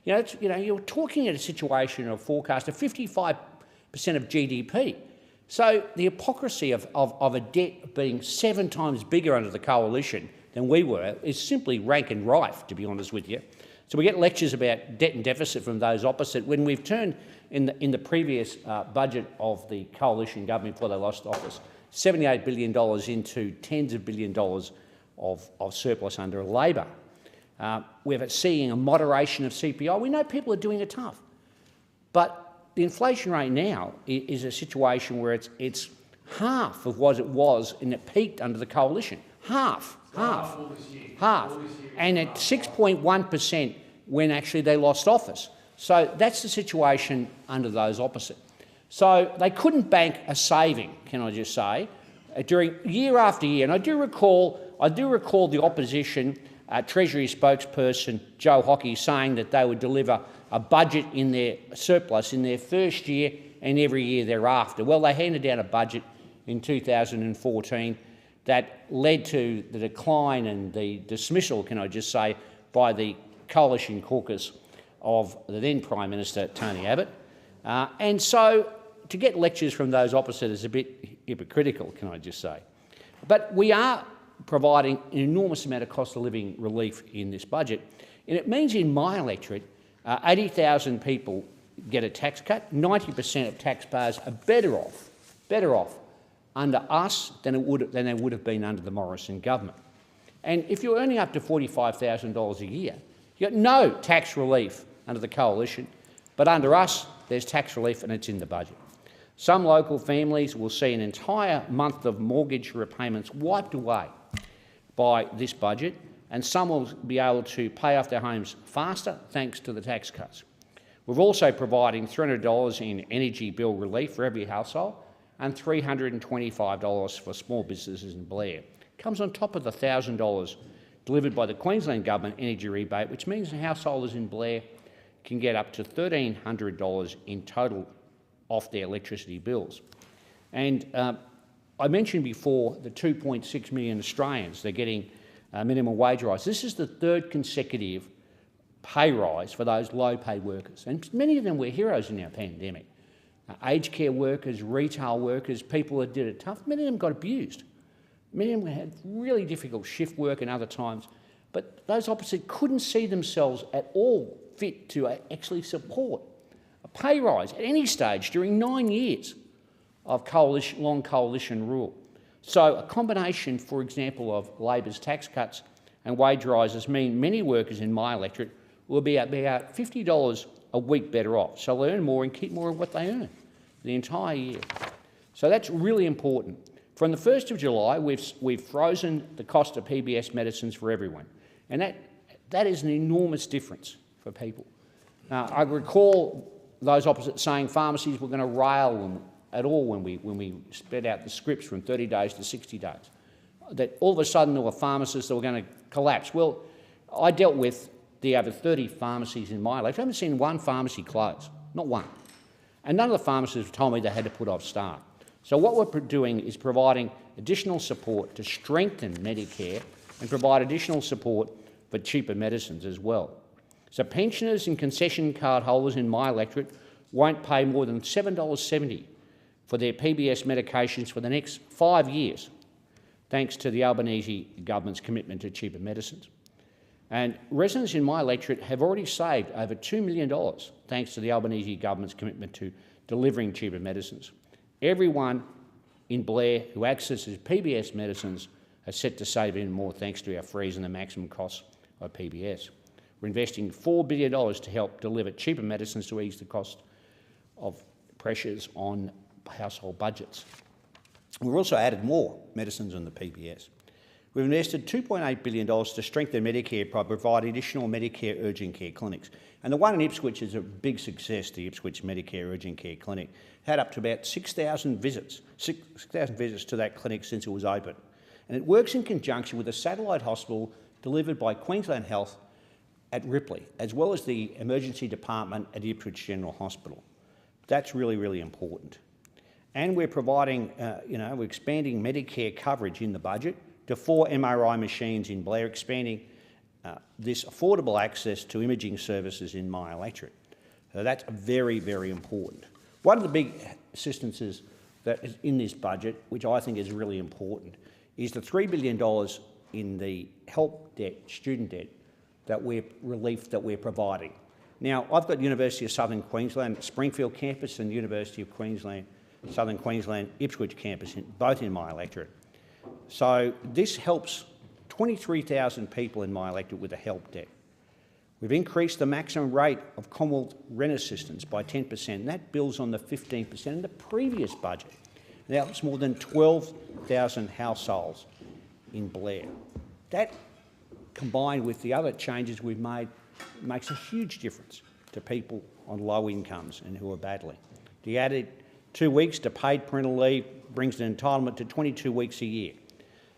You're talking at a situation of forecast of 55% of GDP. So the hypocrisy of a debt being 7 times bigger under the coalition than we were is simply rank and rife, to be honest with you. So we get lectures about debt and deficit from those opposite when we've turned in the previous budget of the coalition government before they lost office, $78 billion into tens of billions of dollars of surplus under Labor. We're seeing a moderation of CPI. We know people are doing it tough, but the inflation rate now is a situation where it's half of what it was, and it peaked under the coalition. Half. And at 6.1% when actually they lost office. So that's the situation under those opposite. So they couldn't bank a saving, can I just say, during year after year. And I do recall the opposition Treasury spokesperson Joe Hockey saying that they would deliver a budget in their surplus in their first year and every year thereafter. Well, they handed down a budget in 2014 that led to the decline and the dismissal, can I just say, by the coalition caucus of the then Prime Minister Tony Abbott. And so to get lectures from those opposite is a bit hypocritical, can I just say. But we are providing an enormous amount of cost of living relief in this budget. And it means in my electorate, 80,000 people get a tax cut. 90% of taxpayers are better off under us than they would have been under the Morrison government. And if you're earning up to $45,000 a year, you got no tax relief under the coalition, but under us, there's tax relief and it's in the budget. Some local families will see an entire month of mortgage repayments wiped away by this budget, and some will be able to pay off their homes faster thanks to the tax cuts. We're also providing $300 in energy bill relief for every household and $325 for small businesses in Blair. It comes on top of the $1,000 delivered by the Queensland Government energy rebate, which means householders in Blair can get up to $1,300 in total off their electricity bills. And I mentioned before the 2.6 million Australians, they're getting a minimum wage rise. This is the third consecutive pay rise for those low-paid workers. And many of them were heroes in our pandemic. Aged care workers, retail workers, people that did it tough, many of them got abused. Many of them had really difficult shift work and other times, but those opposite couldn't see themselves at all fit to actually support a pay rise at any stage during 9 years of long coalition rule. So a combination, for example, of Labor's tax cuts and wage rises mean many workers in my electorate will be about $50 a week better off. So they'll earn more and keep more of what they earn the entire year. So that's really important. From the 1st of July, we've frozen the cost of PBS medicines for everyone. And that is an enormous difference for people. I recall those opposite saying pharmacies were going to rail at all when we spread out the scripts from 30 days to 60 days. That all of a sudden there were pharmacists that were going to collapse. Well, I dealt with the over 30 pharmacies in my life. I haven't seen one pharmacy close, not one. And none of the pharmacists told me they had to put off staff. So what we're doing is providing additional support to strengthen Medicare and provide additional support for cheaper medicines as well. So pensioners and concession card holders in my electorate won't pay more than $7.70 for their PBS medications for the next 5 years, thanks to the Albanese government's commitment to cheaper medicines. And residents in my electorate have already saved over $2 million thanks to the Albanese government's commitment to delivering cheaper medicines. Everyone in Blair who accesses PBS medicines are set to save even more thanks to our freezing the maximum costs of PBS. We're investing $4 billion to help deliver cheaper medicines to ease the cost of pressures on household budgets. We've also added more medicines on the PBS. We've invested $2.8 billion to strengthen Medicare by providing additional Medicare urgent care clinics. And the one in Ipswich is a big success, the Ipswich Medicare Urgent Care Clinic. Had up to about 6,000 visits to that clinic since it was open. And it works in conjunction with a satellite hospital delivered by Queensland Health at Ripley, as well as the emergency department at Ipswich General Hospital. That's really, really important. And we're providing, we're expanding Medicare coverage in the budget to 4 MRI machines in Blair, expanding this affordable access to imaging services in my electorate. So that's very, very important. One of the big assistances that is in this budget, which I think is really important, is the $3 billion in the help debt, student debt, relief that we're providing. Now, I've got University of Southern Queensland, Springfield campus, and University of Queensland, Southern Queensland, Ipswich campus, both in my electorate. So this helps 23,000 people in my electorate with a help debt. We've increased the maximum rate of Commonwealth rent assistance by 10%, and that builds on the 15% in the previous budget. And that helps more than 12,000 households in Blair. That, combined with the other changes we've made, makes a huge difference to people on low incomes and who are battling. The added 2 weeks to paid parental leave brings an entitlement to 22 weeks a year.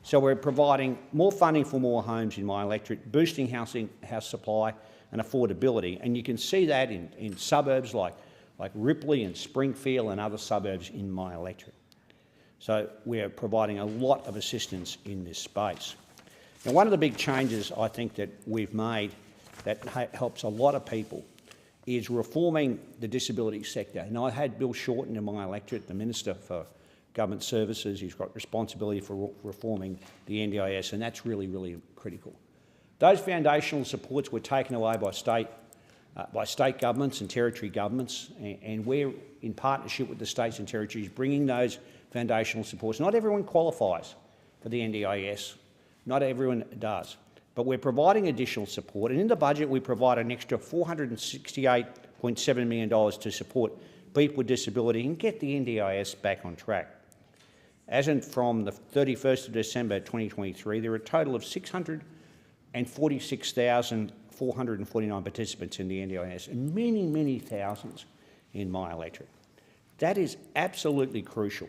So we're providing more funding for more homes in my electorate, boosting house supply and affordability. And you can see that in suburbs like Ripley and Springfield and other suburbs in my electorate. So we're providing a lot of assistance in this space. Now, one of the big changes I think that we've made that helps a lot of people is reforming the disability sector. And I had Bill Shorten in my electorate, the Minister for Government Services. He's got responsibility for reforming the NDIS, and that's really, really critical. Those foundational supports were taken away by state governments and territory governments, and we're in partnership with the states and territories bringing those foundational supports. Not everyone qualifies for the NDIS, not everyone does, but we're providing additional support, and in the budget we provide an extra $468.7 million to support people with disability and get the NDIS back on track. As in from the 31st of December 2023, there are a total of 646,449 participants in the NDIS and many, many thousands in my electorate. That is absolutely crucial.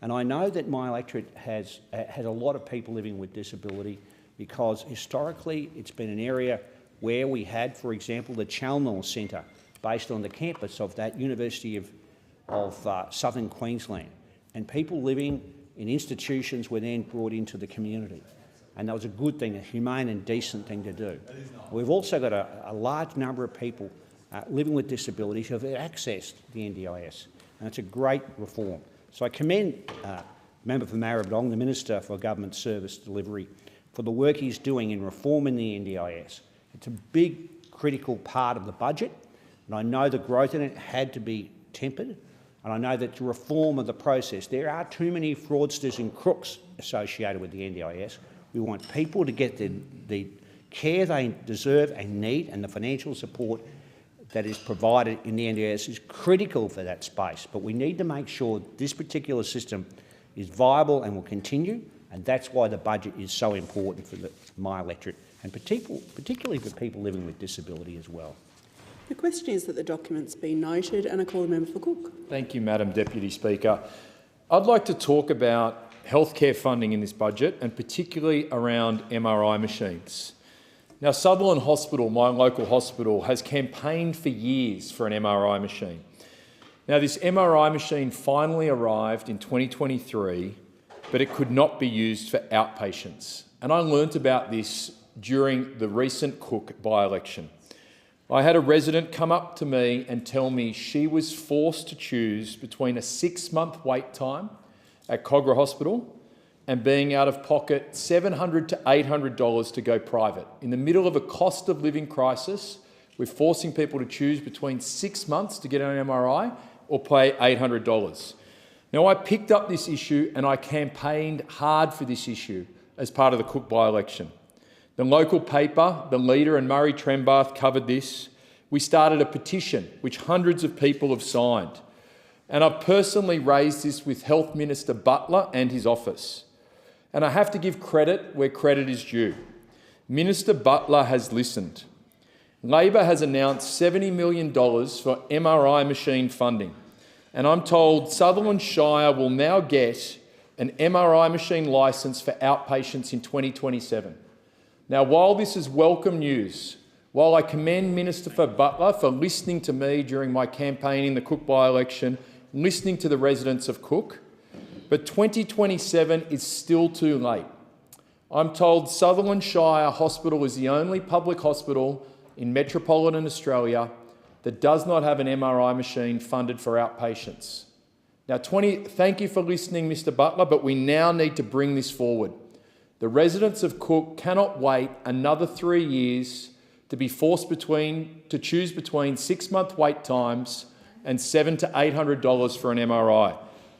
And I know that my electorate has a lot of people living with disability because historically it's been an area where we had, for example, the Chalmers Centre based on the campus of that University of Southern Queensland. And people living in institutions were then brought into the community. And that was a good thing, a humane and decent thing to do. We've also got a large number of people living with disabilities who have accessed the NDIS, and it's a great reform. So I commend Member for Maribyrnong, the Minister for Government Service Delivery, for the work he's doing in reforming the NDIS. It's a big, critical part of the budget, and I know the growth in it had to be tempered. And I know that the reform of the process, there are too many fraudsters and crooks associated with the NDIS. We want people to get the care they deserve and need, and the financial support that is provided in the NDIS is critical for that space. But we need to make sure this particular system is viable and will continue, and that's why the budget is so important for my electorate, and particularly for people living with disability as well. The question is that the documents be noted, and I call the member for Cook. Thank you, Madam Deputy Speaker. I'd like to talk about healthcare funding in this budget, and particularly around MRI machines. Now, Sutherland Hospital, my local hospital, has campaigned for years for an MRI machine. Now, this MRI machine finally arrived in 2023, but it could not be used for outpatients. And I learnt about this during the recent Cook by-election. I had a resident come up to me and tell me she was forced to choose between a 6-month wait time at Cogra Hospital and being out of pocket $700 to $800 to go private. In the middle of a cost of living crisis, we're forcing people to choose between 6 months to get an MRI or pay $800. Now, I picked up this issue and I campaigned hard for this issue as part of the Cook by-election. The local paper, The Leader and Murray Trembath covered this. We started a petition which hundreds of people have signed. And I've personally raised this with Health Minister Butler and his office. And I have to give credit where credit is due. Minister Butler has listened. Labor has announced $70 million for MRI machine funding. And I'm told Sutherland Shire will now get an MRI machine licence for outpatients in 2027. Now, while this is welcome news, while I commend Minister Butler for listening to me during my campaign in the Cook by-election, listening to the residents of Cook, but 2027 is still too late. I'm told Sutherland Shire Hospital is the only public hospital in metropolitan Australia that does not have an MRI machine funded for outpatients. Now, thank you for listening, Mr Butler, but we now need to bring this forward. The residents of Cook cannot wait another 3 years to be forced to choose between 6-month wait times and $700 to $800 for an MRI.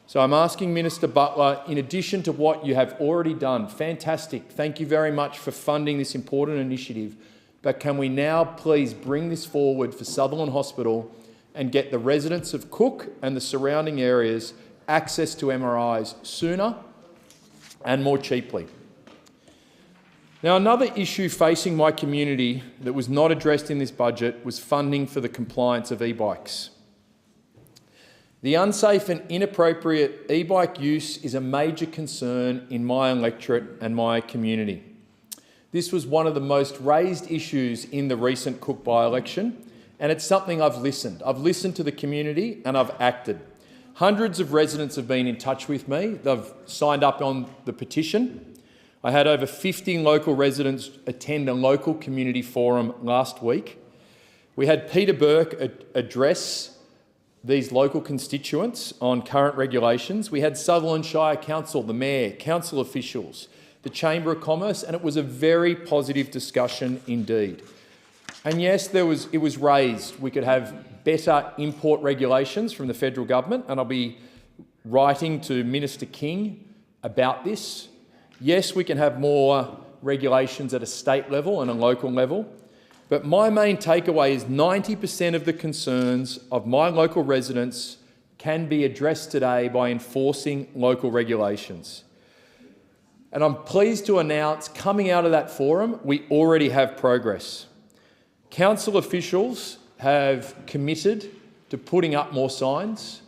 So I'm asking Minister Butler, in addition to what you have already done, fantastic, thank you very much for funding this important initiative, but can we now please bring this forward for Sutherland Hospital and get the residents of Cook and the surrounding areas access to MRIs sooner and more cheaply? Now, another issue facing my community that was not addressed in this budget was funding for the compliance of e-bikes. The unsafe and inappropriate e-bike use is a major concern in my electorate and my community. This was one of the most raised issues in the recent Cook by-election, and it's something I've listened. I've listened to the community and I've acted. Hundreds of residents have been in touch with me. They've signed up on the petition. I had over 50 local residents attend a local community forum last week. We had Peter Burke address these local constituents on current regulations. We had Sutherland Shire Council, the Mayor, council officials, the Chamber of Commerce, and it was a very positive discussion indeed. And yes, it was raised. We could have better import regulations from the federal government, and I'll be writing to Minister King about this. Yes, we can have more regulations at a state level and a local level, but my main takeaway is 90% of the concerns of my local residents can be addressed today by enforcing local regulations. And I'm pleased to announce, coming out of that forum, we already have progress. Council officials have committed to putting up more signs.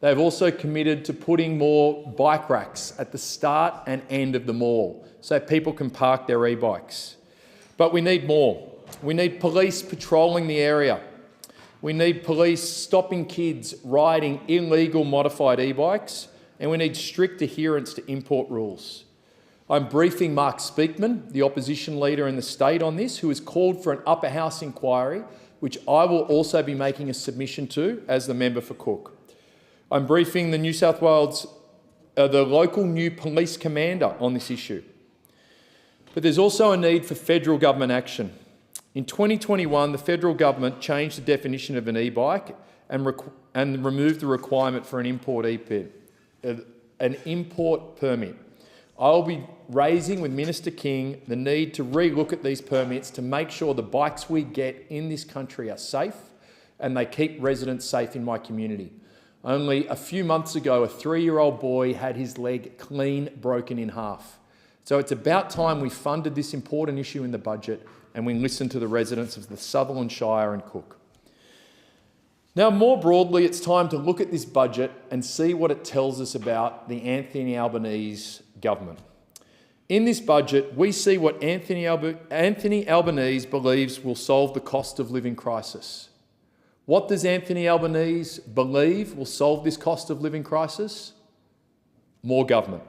They've also committed to putting more bike racks at the start and end of the mall so people can park their e-bikes. But we need more. We need police patrolling the area. We need police stopping kids riding illegal modified e-bikes, and we need strict adherence to import rules. I'm briefing Mark Speakman, the opposition leader in the state, on this, who has called for an upper house inquiry, which I will also be making a submission to as the member for Cook. I'm briefing the New South Wales, the local new police commander on this issue. But there's also a need for federal government action. In 2021, the federal government changed the definition of an e-bike and removed the requirement for an import permit. I'll be raising with Minister King the need to re-look at these permits to make sure the bikes we get in this country are safe and they keep residents safe in my community. Only a few months ago, a 3-year-old boy had his leg clean broken in half. So it's about time we funded this important issue in the budget and we listened to the residents of the Sutherland Shire and Cook. Now, more broadly, it's time to look at this budget and see what it tells us about the Anthony Albanese government. In this budget, we see what Anthony Albanese believes will solve the cost of living crisis. What does Anthony Albanese believe will solve this cost of living crisis? More government.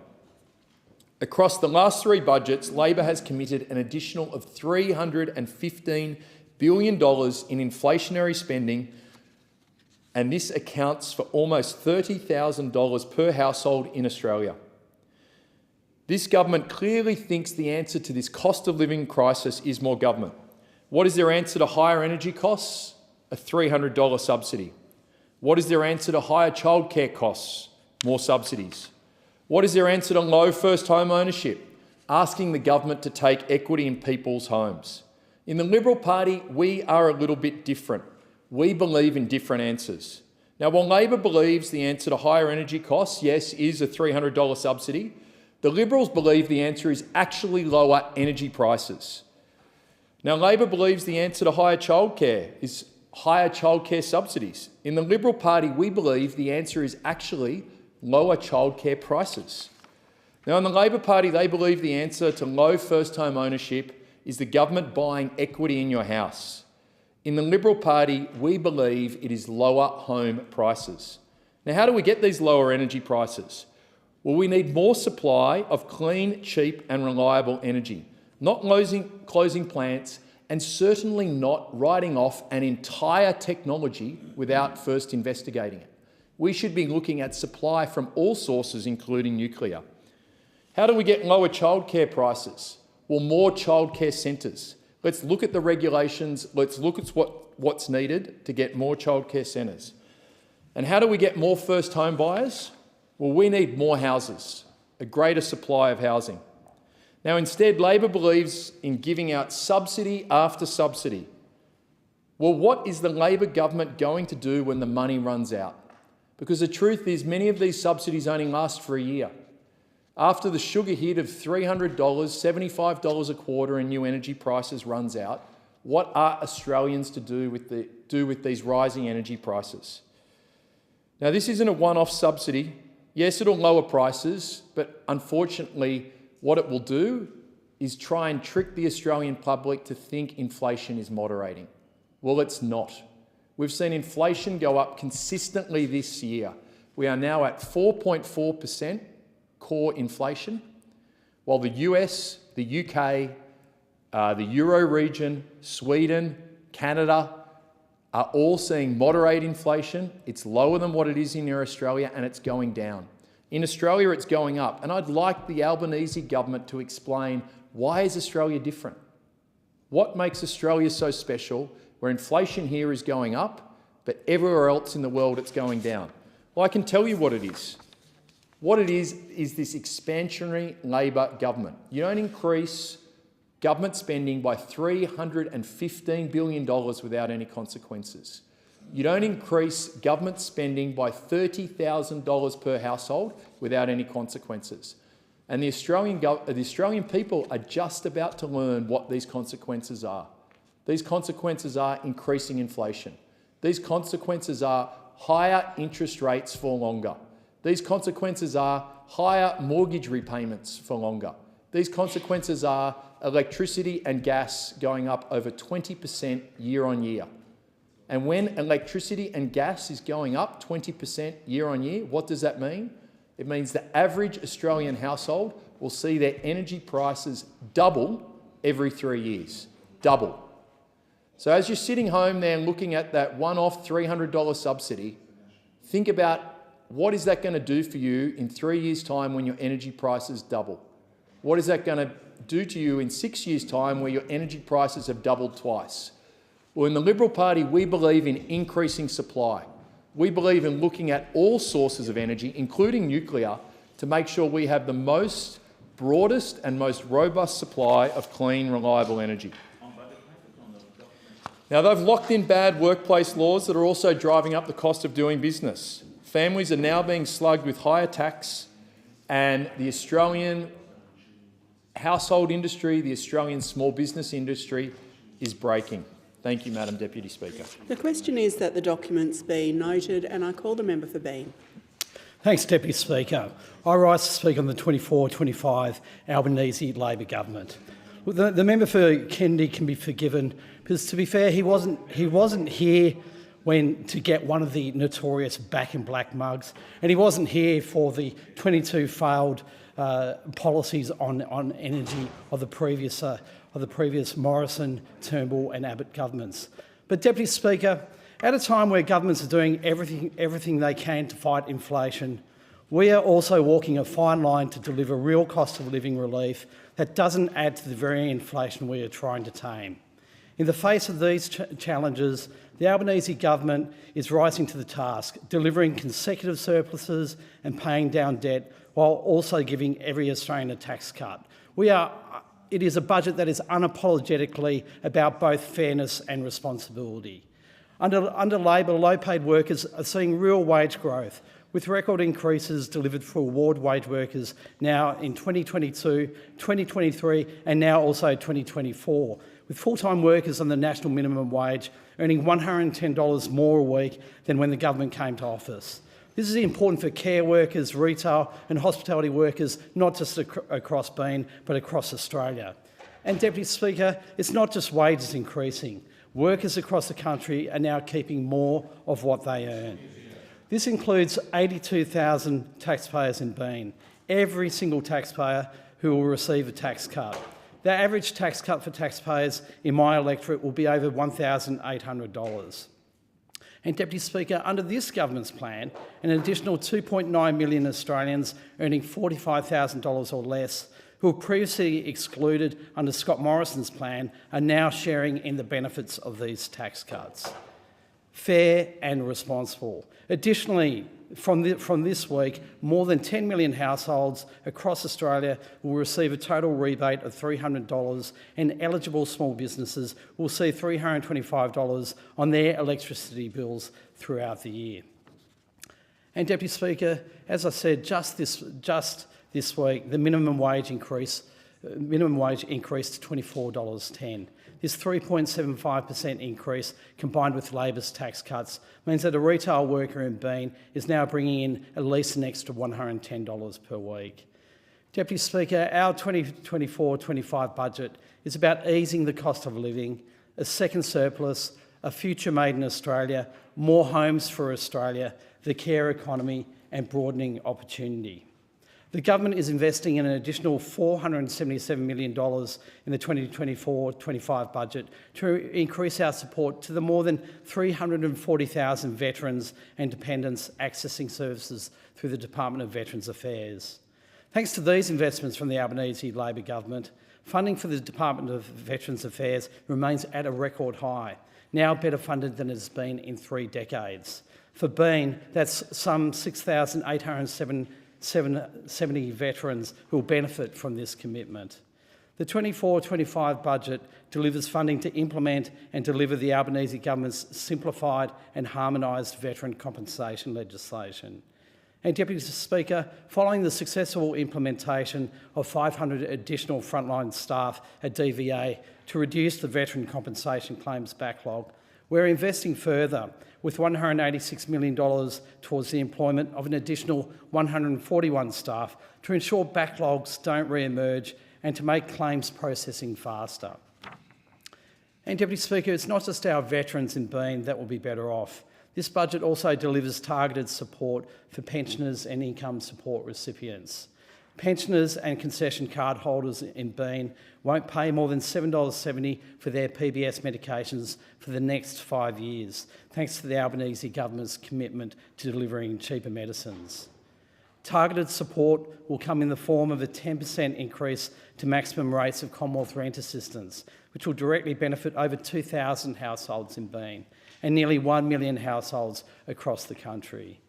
Across the last 3 budgets, Labor has committed an additional of $315 billion in inflationary spending, and this accounts for almost $30,000 per household in Australia. This government clearly thinks the answer to this cost of living crisis is more government. What is their answer to higher energy costs? A $300 subsidy. What is their answer to higher childcare costs? More subsidies. What is their answer to low first home ownership? Asking the government to take equity in people's homes. In the Liberal Party, we are a little bit different. We believe in different answers. Now, while Labor believes the answer to higher energy costs, yes, is a $300 subsidy, the Liberals believe the answer is actually lower energy prices. Now, Labor believes the answer to higher childcare is higher childcare subsidies. In the Liberal Party, we believe the answer is actually lower childcare prices. Now, in the Labor Party, they believe the answer to low first home ownership is the government buying equity in your house. In the Liberal Party, we believe it is lower home prices. Now, how do we get these lower energy prices? Well, we need more supply of clean, cheap and reliable energy, not closing plants, and certainly not writing off an entire technology without first investigating it. We should be looking at supply from all sources, including nuclear. How do we get lower childcare prices? Well, more childcare centres. Let's look at the regulations. Let's look at what's needed to get more childcare centres. And how do we get more first home buyers? Well, we need more houses, a greater supply of housing. Now, instead, Labor believes in giving out subsidy after subsidy. Well, what is the Labor government going to do when the money runs out? Because the truth is, many of these subsidies only last for a year. After the sugar hit of $300, $75 a quarter in new energy prices runs out, what are Australians to do with these rising energy prices? Now, this isn't a one-off subsidy. Yes, it'll lower prices, but unfortunately, what it will do is try and trick the Australian public to think inflation is moderating. Well, it's not. We've seen inflation go up consistently this year. We are now at 4.4% core inflation, while the US, the UK, the Euro region, Sweden, Canada are all seeing moderate inflation. It's lower than what it is in Australia, and it's going down. In Australia, it's going up, and I'd like the Albanese government to explain, why is Australia different? What makes Australia so special, where inflation here is going up, but everywhere else in the world it's going down? Well, I can tell you what it is. What it is this expansionary Labor government. You don't increase government spending by $315 billion without any consequences. You don't increase government spending by $30,000 per household without any consequences. And the Australian people are just about to learn what these consequences are. These consequences are increasing inflation. These consequences are higher interest rates for longer. These consequences are higher mortgage repayments for longer. These consequences are electricity and gas going up over 20% year on year. And when electricity and gas is going up 20% year on year, what does that mean? It means the average Australian household will see their energy prices double every 3 years. Double. So as you're sitting home there looking at that one-off $300 subsidy, think about what is that going to do for you in 3 years' time when your energy prices double? What is that going to do to you in 6 years' time where your energy prices have doubled twice? Well, in the Liberal Party, we believe in increasing supply. We believe in looking at all sources of energy, including nuclear, to make sure we have the most broadest and most robust supply of clean, reliable energy. Now, they've locked in bad workplace laws that are also driving up the cost of doing business. Families are now being slugged with higher tax, and the Australian household industry, the Australian small business industry is breaking. Thank you, Madam Deputy Speaker. The question is that the documents be noted, and I call the member for Bean. Thanks, Deputy Speaker. I rise to speak on the 24-25 Albanese Labor government. The member for Kennedy can be forgiven because, to be fair, he wasn't here to get one of the notorious Back in Black mugs, and he wasn't here for the 22 failed policies on energy of the previous Morrison, Turnbull and Abbott governments. But, Deputy Speaker, at a time where governments are doing everything they can to fight inflation, we are also walking a fine line to deliver real cost of living relief that doesn't add to the very inflation we are trying to tame. In the face of these challenges, the Albanese government is rising to the task, delivering consecutive surpluses and paying down debt while also giving every Australian a tax cut. It is a budget that is unapologetically about both fairness and responsibility. Under Labor, low-paid workers are seeing real wage growth, with record increases delivered for award wage workers now in 2022, 2023 and now also 2024, with full-time workers on the national minimum wage earning $110 more a week than when the government came to office. This is important for care workers, retail and hospitality workers, not just across Bean, but across Australia. And Deputy Speaker, it's not just wages increasing. Workers across the country are now keeping more of what they earn. This includes 82,000 taxpayers in Bean, every single taxpayer who will receive a tax cut. The average tax cut for taxpayers in my electorate will be over $1,800. And Deputy Speaker, under this government's plan, an additional 2.9 million Australians earning $45,000 or less who were previously excluded under Scott Morrison's plan are now sharing in the benefits of these tax cuts. Fair and responsible. Additionally, from this week, more than 10 million households across Australia will receive a total rebate of $300 and eligible small businesses will see $325 on their electricity bills throughout the year. And Deputy Speaker, as I said, just this week, the minimum wage increased to $24.10. This 3.75% increase, combined with Labor's tax cuts, means that a retail worker in Bean is now bringing in at least an extra $110 per week. Deputy Speaker, our 2024-25 budget is about easing the cost of living, a second surplus, a future made in Australia, more homes for Australia, the care economy and broadening opportunity. The government is investing in an additional $477 million in the 2024-25 budget to increase our support to the more than 340,000 veterans and dependents accessing services through the Department of Veterans Affairs. Thanks to these investments from the Albanese Labor government, funding for the Department of Veterans Affairs remains at a record high, now better funded than it has been in 3 decades. For Bean, that's some 6,870 veterans who will benefit from this commitment. The 24-25 budget delivers funding to implement and deliver the Albanese government's simplified and harmonised veteran compensation legislation. And Deputy Speaker, following the successful implementation of 500 additional frontline staff at DVA to reduce the veteran compensation claims backlog, we're investing further with $186 million towards the employment of an additional 141 staff to ensure backlogs don't re-emerge and to make claims processing faster. And Deputy Speaker, it's not just our veterans in Bean that will be better off. This budget also delivers targeted support for pensioners and income support recipients. Pensioners and concession card holders in Bean won't pay more than $7.70 for their PBS medications for the next 5 years, thanks to the Albanese government's commitment to delivering cheaper medicines. Targeted support will come in the form of a 10% increase to maximum rates of Commonwealth rent assistance, which will directly benefit over 2,000 households in Bean and nearly 1 million households across the country.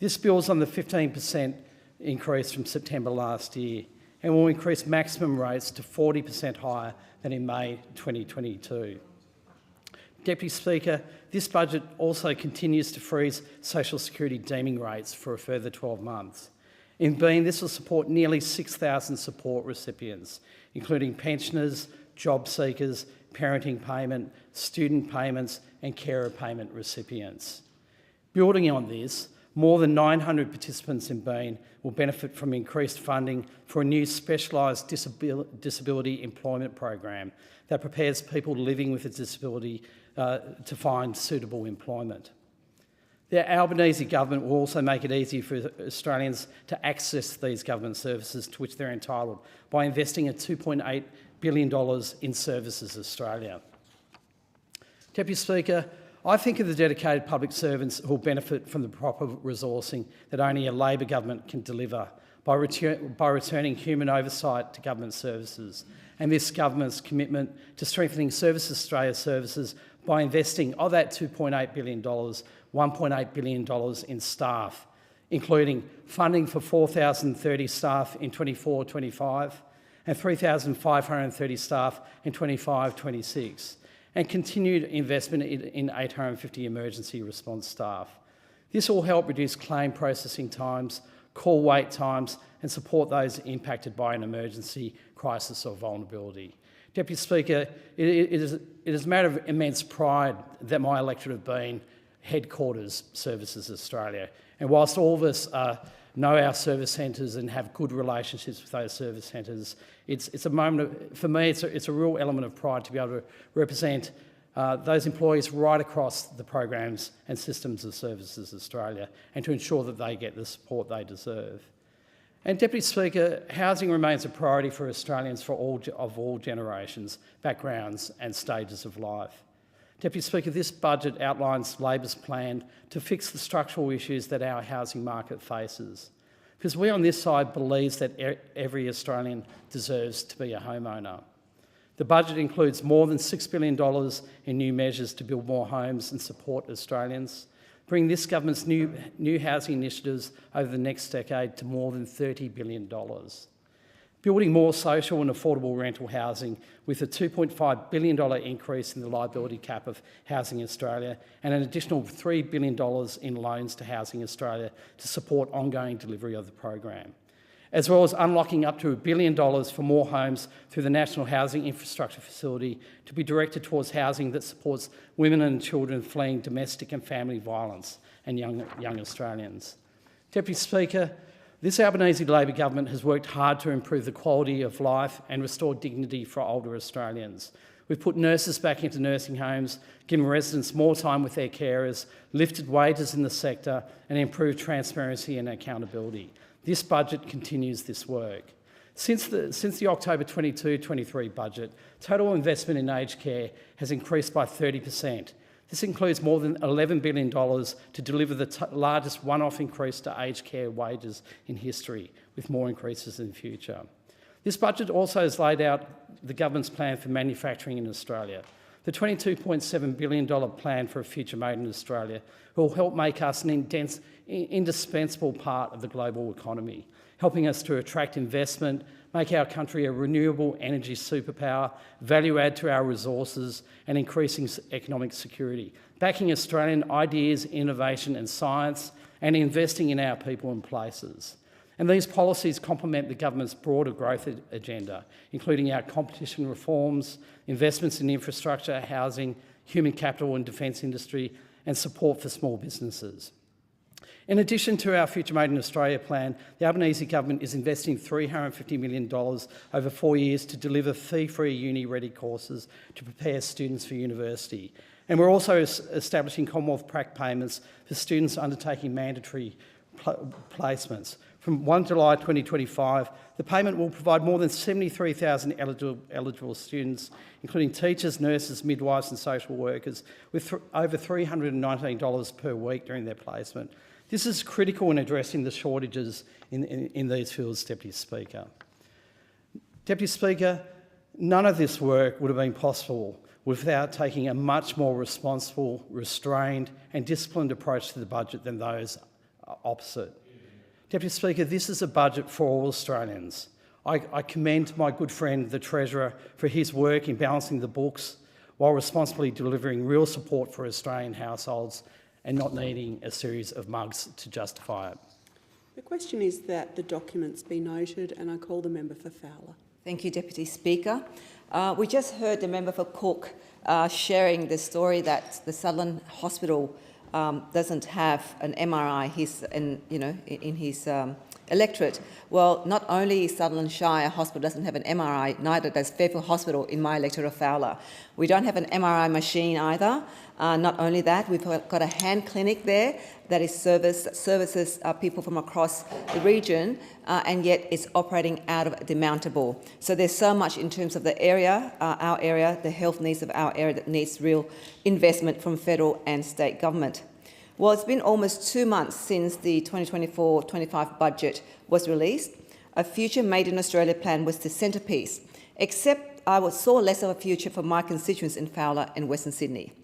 This builds on the 15% increase from September last year and will increase maximum rates to 40% higher than in May 2022. Deputy Speaker, this budget also continues to freeze social security deeming rates for a further 12 months. In Bean, this will support nearly 6,000 support recipients, including pensioners, job seekers, parenting payment, student payments and carer payment recipients. Building on this, more than 900 participants in Bean will benefit from increased funding for a new specialised disability employment program that prepares people living with a disability to find suitable employment. The Albanese government will also make it easier for Australians to access these government services to which they're entitled by investing a $2.8 billion in Services Australia. Deputy Speaker, I think of the dedicated public servants who will benefit from the proper resourcing that only a Labor government can deliver by returning human oversight to government services, and this government's commitment to strengthening Services Australia services by investing of that $2.8 billion, $1.8 billion in staff, including funding for 4,030 staff in 24-25 and 3,530 staff in 25-26. And continued investment in 850 emergency response staff. This will help reduce claim processing times, call wait times and support those impacted by an emergency, crisis or vulnerability. Deputy Speaker, it is a matter of immense pride that my electorate have been headquarters Services Australia. And whilst all of us know our service centres and have good relationships with those service centres, it's a moment for me, it's a real element of pride to be able to represent those employees right across the programs and systems of Services Australia and to ensure that they get the support they deserve. And Deputy Speaker, housing remains a priority for Australians of all generations, backgrounds and stages of life. Deputy Speaker, this budget outlines Labor's plan to fix the structural issues that our housing market faces. Because we on this side believes that every Australian deserves to be a homeowner. The budget includes more than $6 billion in new measures to build more homes and support Australians, bring this government's new housing initiatives over the next decade to more than $30 billion. Building more social and affordable rental housing with a $2.5 billion increase in the liability cap of Housing Australia and an additional $3 billion in loans to Housing Australia to support ongoing delivery of the program. as well as unlocking up to $1 billion for more homes through the National Housing Infrastructure Facility to be directed towards housing that supports women and children fleeing domestic and family violence and young Australians. Deputy Speaker, this Albanese Labor government has worked hard to improve the quality of life and restore dignity for older Australians. We've put nurses back into nursing homes, given residents more time with their carers, lifted wages in the sector and improved transparency and accountability. This budget continues this work. Since the October 22-23 budget, total investment in aged care has increased by 30%. This includes more than $11 billion to deliver the largest one-off increase to aged care wages in history, with more increases in the future. This budget also has laid out the government's plan for manufacturing in Australia. The $22.7 billion plan for a future made in Australia will help make us an indispensable part of the global economy, helping us to attract investment, make our country a renewable energy superpower, value add to our resources and increasing economic security, backing Australian ideas, innovation and science and investing in our people and places. And these policies complement the government's broader growth agenda, including our competition reforms, investments in infrastructure, housing, human capital and defence industry, and support for small businesses. In addition to our Future Made in Australia plan, the Albanese government is investing $350 million over 4 years to deliver fee-free uni-ready courses to prepare students for university. And we're also establishing Commonwealth prac payments for students undertaking mandatory placements. From 1 July 2025, the payment will provide more than 73,000 eligible students, including teachers, nurses, midwives and social workers, with over $319 per week during their placement. This is critical in addressing the shortages in these fields, Deputy Speaker. Deputy Speaker, none of this work would have been possible without taking a much more responsible, restrained and disciplined approach to the budget than those opposite. Deputy Speaker, this is a budget for all Australians. I commend my good friend, the Treasurer, for his work in balancing the books while responsibly delivering real support for Australian households and not needing a series of mugs to justify it. The question is that the documents be noted, and I call the member for Fowler. Thank you, Deputy Speaker. We just heard the member for Cook sharing the story that the Sutherland Hospital doesn't have an MRI in his electorate. Well, not only Sutherland Shire Hospital doesn't have an MRI, neither does Fairfield Hospital in my electorate of Fowler. We don't have an MRI machine either. Not only that, we've got a hand clinic there that is services people from across the region, and yet it's operating out of Demountable. So there's so much in terms of the area, our area, the health needs of our area that needs real investment from federal and state government. Well, it's been almost 2 months since the 2024-25 budget was released. A Future Made in Australia plan was the centrepiece, except I saw less of a future for my constituents in Fowler and Western Sydney.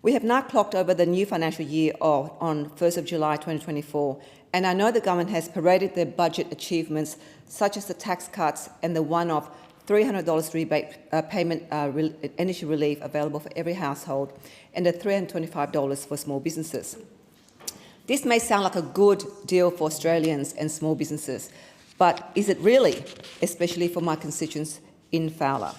We have now clocked over the new financial year on 1st of July 2024, and I know the government has paraded their budget achievements, such as the tax cuts and the one-off $300 rebate payment initial relief available for every household, and the $325 for small businesses. This may sound like a good deal for Australians and small businesses, but is it really, especially for my constituents in Fowler?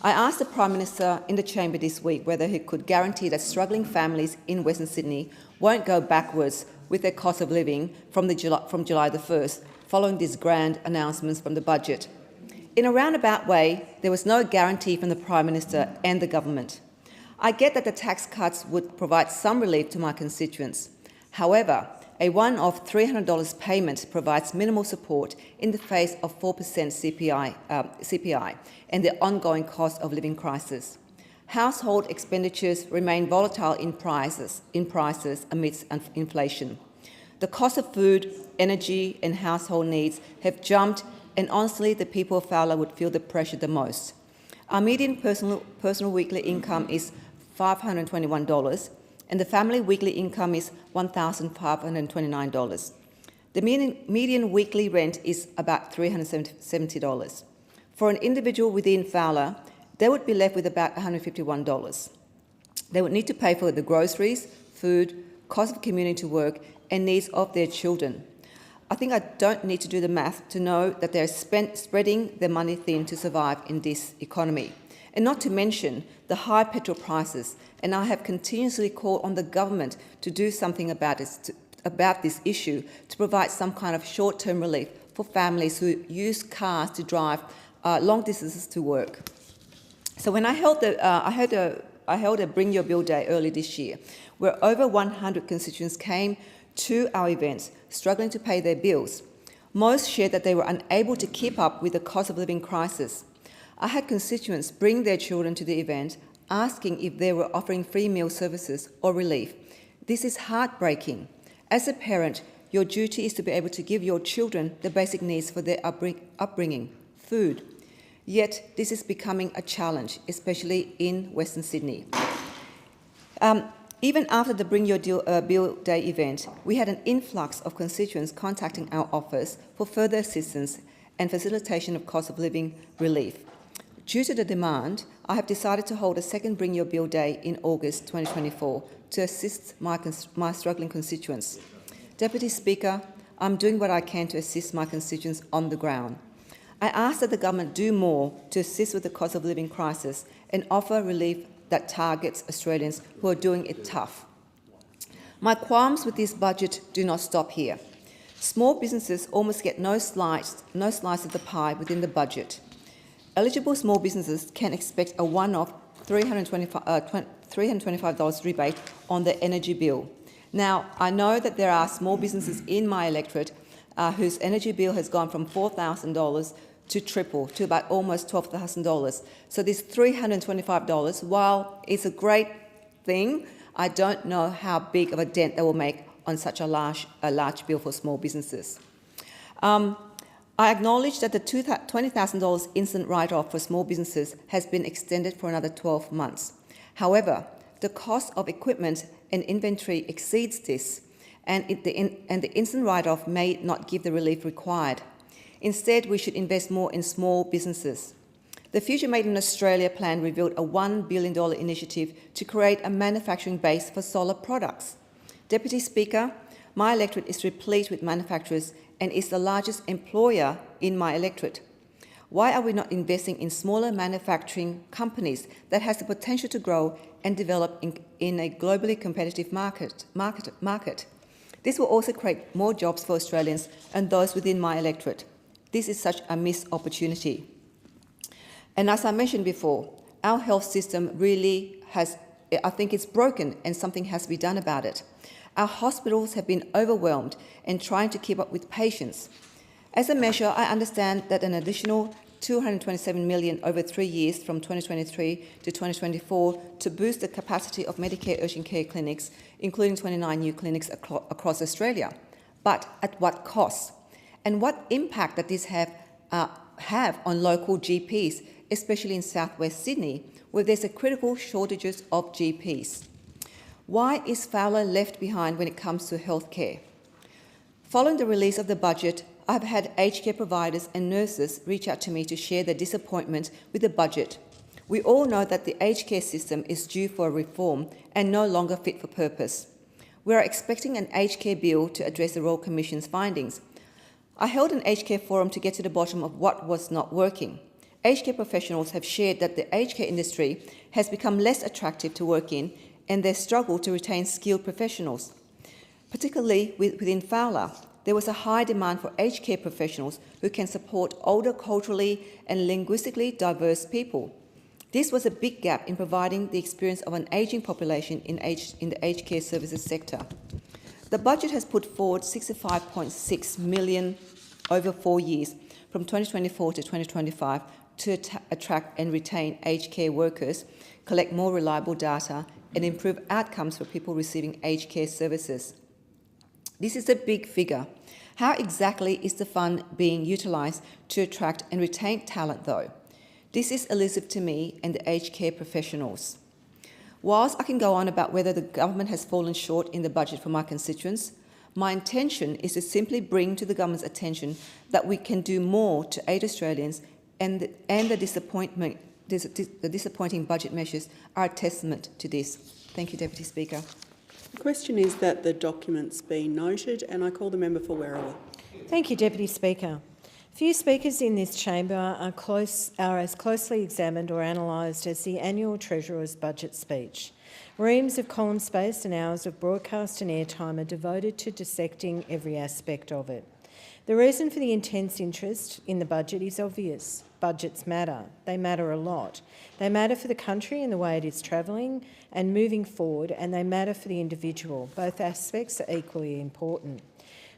I asked the Prime Minister in the chamber this week whether he could guarantee that struggling families in Western Sydney won't go backwards with their cost of living from July the 1st, following these grand announcements from the budget. In a roundabout way, there was no guarantee from the Prime Minister and the government. I get that the tax cuts would provide some relief to my constituents. However, a one-off $300 payment provides minimal support in the face of 4% CPI and the ongoing cost of living crisis. Household expenditures remain volatile in prices amidst inflation. The cost of food, energy and household needs have jumped, and honestly, the people of Fowler would feel the pressure the most. Our median personal weekly income is $521, and the family weekly income is $1,529. The median weekly rent is about $370. For an individual within Fowler, they would be left with about $151. They would need to pay for the groceries, food, cost of commuting to work, and needs of their children. I think I don't need to do the math to know that they're spreading their money thin to survive in this economy. And not to mention the high petrol prices, and I have continuously called on the government to do something about this issue, to provide some kind of short-term relief for families who use cars to drive long distances to work. So when I held a Bring Your Bill Day early this year, where over 100 constituents came to our events struggling to pay their bills. Most shared that they were unable to keep up with the cost of living crisis. I had constituents bring their children to the event, asking if they were offering free meal services or relief. This is heartbreaking. As a parent, your duty is to be able to give your children the basic needs for their upbringing, food. Yet, this is becoming a challenge, especially in Western Sydney. Even after the Bring Your Bill Day event, we had an influx of constituents contacting our office for further assistance and facilitation of cost of living relief. Due to the demand, I have decided to hold a second Bring Your Bill Day in August 2024 to assist my struggling constituents. Deputy Speaker, I'm doing what I can to assist my constituents on the ground. I ask that the government do more to assist with the cost of living crisis and offer relief that targets Australians who are doing it tough. My qualms with this budget do not stop here. Small businesses almost get no slice of the pie within the budget. Eligible small businesses can expect a one-off $325 rebate on their energy bill. Now, I know that there are small businesses in my electorate whose energy bill has gone from $4,000 to triple, to about almost $12,000. So this $325, while it's a great thing, I don't know how big of a dent that will make on such a large bill for small businesses. I acknowledge that the $20,000 instant write-off for small businesses has been extended for another 12 months. However, the cost of equipment and inventory exceeds this, and the instant write-off may not give the relief required. Instead, we should invest more in small businesses. The Future Made in Australia plan revealed a $1 billion initiative to create a manufacturing base for solar products. Deputy Speaker, my electorate is replete with manufacturers and is the largest employer in my electorate. Why are we not investing in smaller manufacturing companies that has the potential to grow and develop in a globally competitive market? This will also create more jobs for Australians and those within my electorate. This is such a missed opportunity. And as I mentioned before, our health system really I think it's broken and something has to be done about it. Our hospitals have been overwhelmed in trying to keep up with patients. As a measure, I understand that an additional $227 million over 3 years from 2023 to 2024 to boost the capacity of Medicare urgent care clinics, including 29 new clinics across Australia. But at what cost? And what impact that this have on local GPs, especially in southwest Sydney, where there's a critical shortages of GPs? Why is Fowler left behind when it comes to healthcare? Following the release of the budget, I've had aged care providers and nurses reach out to me to share their disappointment with the budget. We all know that the aged care system is due for a reform and no longer fit for purpose. We are expecting an aged care bill to address the Royal Commission's findings. I held an aged care forum to get to the bottom of what was not working. Aged care professionals have shared that the aged care industry has become less attractive to work in and they struggle to retain skilled professionals. Particularly within Fowler, there was a high demand for aged care professionals who can support older, culturally and linguistically diverse people. This was a big gap in providing the experience of an ageing population in the aged care services sector. The budget has put forward $65.6 million over 4 years, from 2024 to 2025, to attract and retain aged care workers, collect more reliable data, and improve outcomes for people receiving aged care services. This is a big figure. How exactly is the fund being utilised to attract and retain talent, though? This is elusive to me and the aged care professionals. Whilst I can go on about whether the government has fallen short in the budget for my constituents, my intention is to simply bring to the government's attention that we can do more to aid Australians, and the disappointing budget measures are a testament to this. Thank you, Deputy Speaker. The question is that the documents be noted, and I call the member for Werriwa. Thank you, Deputy Speaker. Few speakers in this chamber are as closely examined or analysed as the annual Treasurer's budget speech. Reams of column space and hours of broadcast and airtime are devoted to dissecting every aspect of it. The reason for the intense interest in the budget is obvious. Budgets matter. They matter a lot. They matter for the country and the way it is travelling and moving forward, and they matter for the individual. Both aspects are equally important.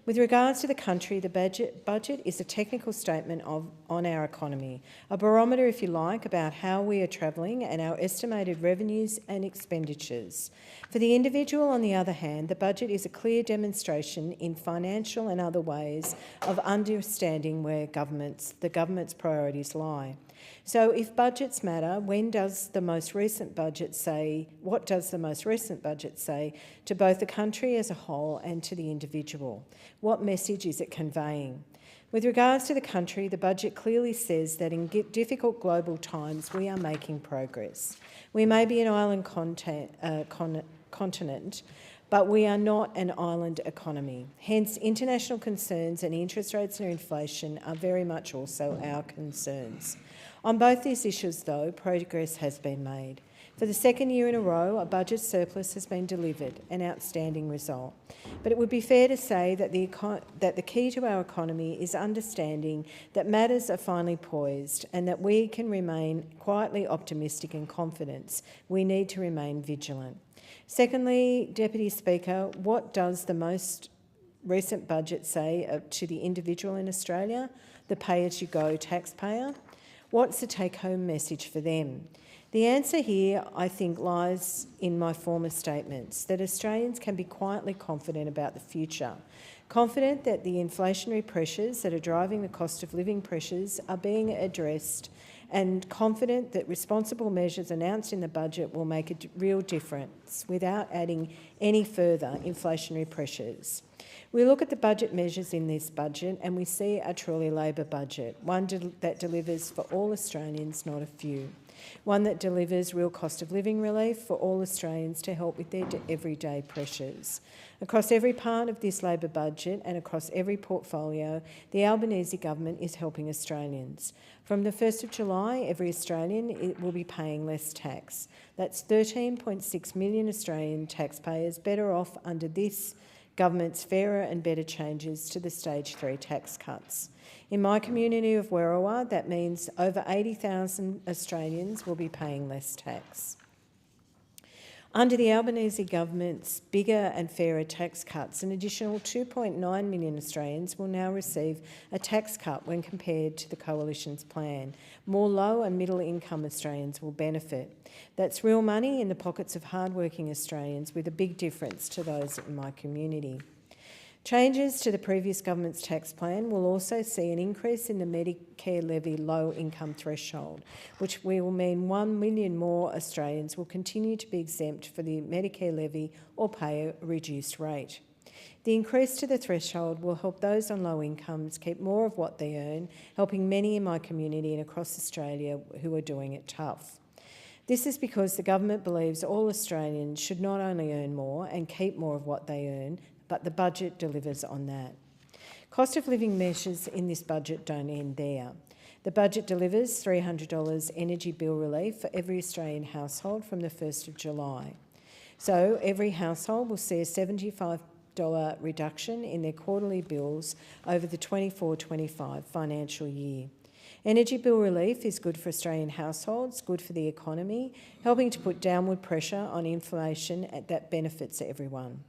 With regards to the country, the budget is a technical statement on our economy, a barometer, if you like, about how we are travelling and our estimated revenues and expenditures. For the individual, on the other hand, the budget is a clear demonstration in financial and other ways of understanding where the government's priorities lie. So if budgets matter, what does the most recent budget say to both the country as a whole and to the individual? What message is it conveying? With regards to the country, the budget clearly says that in difficult global times we are making progress. We may be an island continent, but we are not an island economy. Hence, international concerns and interest rates and inflation are very much also our concerns. On both these issues, though, progress has been made. For the second year in a row, a budget surplus has been delivered, an outstanding result. But it would be fair to say that the key to our economy is understanding that matters are finally poised and that we can remain quietly optimistic and confident. We need to remain vigilant. Secondly, Deputy Speaker, what does the most recent budget say to the individual in Australia, the pay-as-you-go taxpayer? What's the take-home message for them? The answer here, I think, lies in my former statements, that Australians can be quietly confident about the future, confident that the inflationary pressures that are driving the cost of living pressures are being addressed, and confident that responsible measures announced in the budget will make a real difference without adding any further inflationary pressures. We look at the budget measures in this budget and we see a truly Labor budget, one that delivers for all Australians, not a few. One that delivers real cost of living relief for all Australians to help with their everyday pressures. Across every part of this Labor budget and across every portfolio, the Albanese government is helping Australians. From the 1st of July, every Australian will be paying less tax. That's 13.6 million Australian taxpayers better off under this government's fairer and better changes to the Stage 3 tax cuts. In my community of Werriwa, that means over 80,000 Australians will be paying less tax. Under the Albanese government's bigger and fairer tax cuts, an additional 2.9 million Australians will now receive a tax cut when compared to the Coalition's plan. More low and middle income Australians will benefit. That's real money in the pockets of hard-working Australians, with a big difference to those in my community. Changes to the previous government's tax plan will also see an increase in the Medicare levy low-income threshold, which will mean 1 million more Australians will continue to be exempt for the Medicare levy or pay a reduced rate. The increase to the threshold will help those on low incomes keep more of what they earn, helping many in my community and across Australia who are doing it tough. This is because the government believes all Australians should not only earn more and keep more of what they earn, but the budget delivers on that. Cost of living measures in this budget don't end there. The budget delivers $300 energy bill relief for every Australian household from the 1st of July. So every household will see a $75 reduction in their quarterly bills over the 24-25 financial year. Energy bill relief is good for Australian households, good for the economy, helping to put downward pressure on inflation that benefits everyone.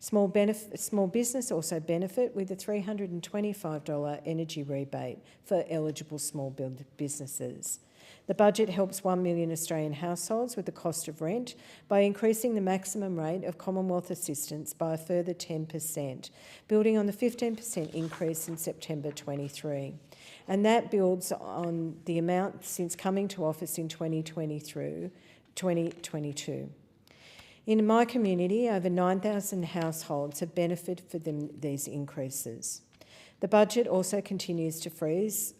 Small business also benefit with a $325 energy rebate for eligible small businesses. The budget helps 1 million Australian households with the cost of rent by increasing the maximum rate of Commonwealth assistance by a further 10%, building on the 15% increase in September 23. And that builds on the amount since coming to office in 2022. In my community, over 9,000 households have benefited from these increases. The budget also continues to freeze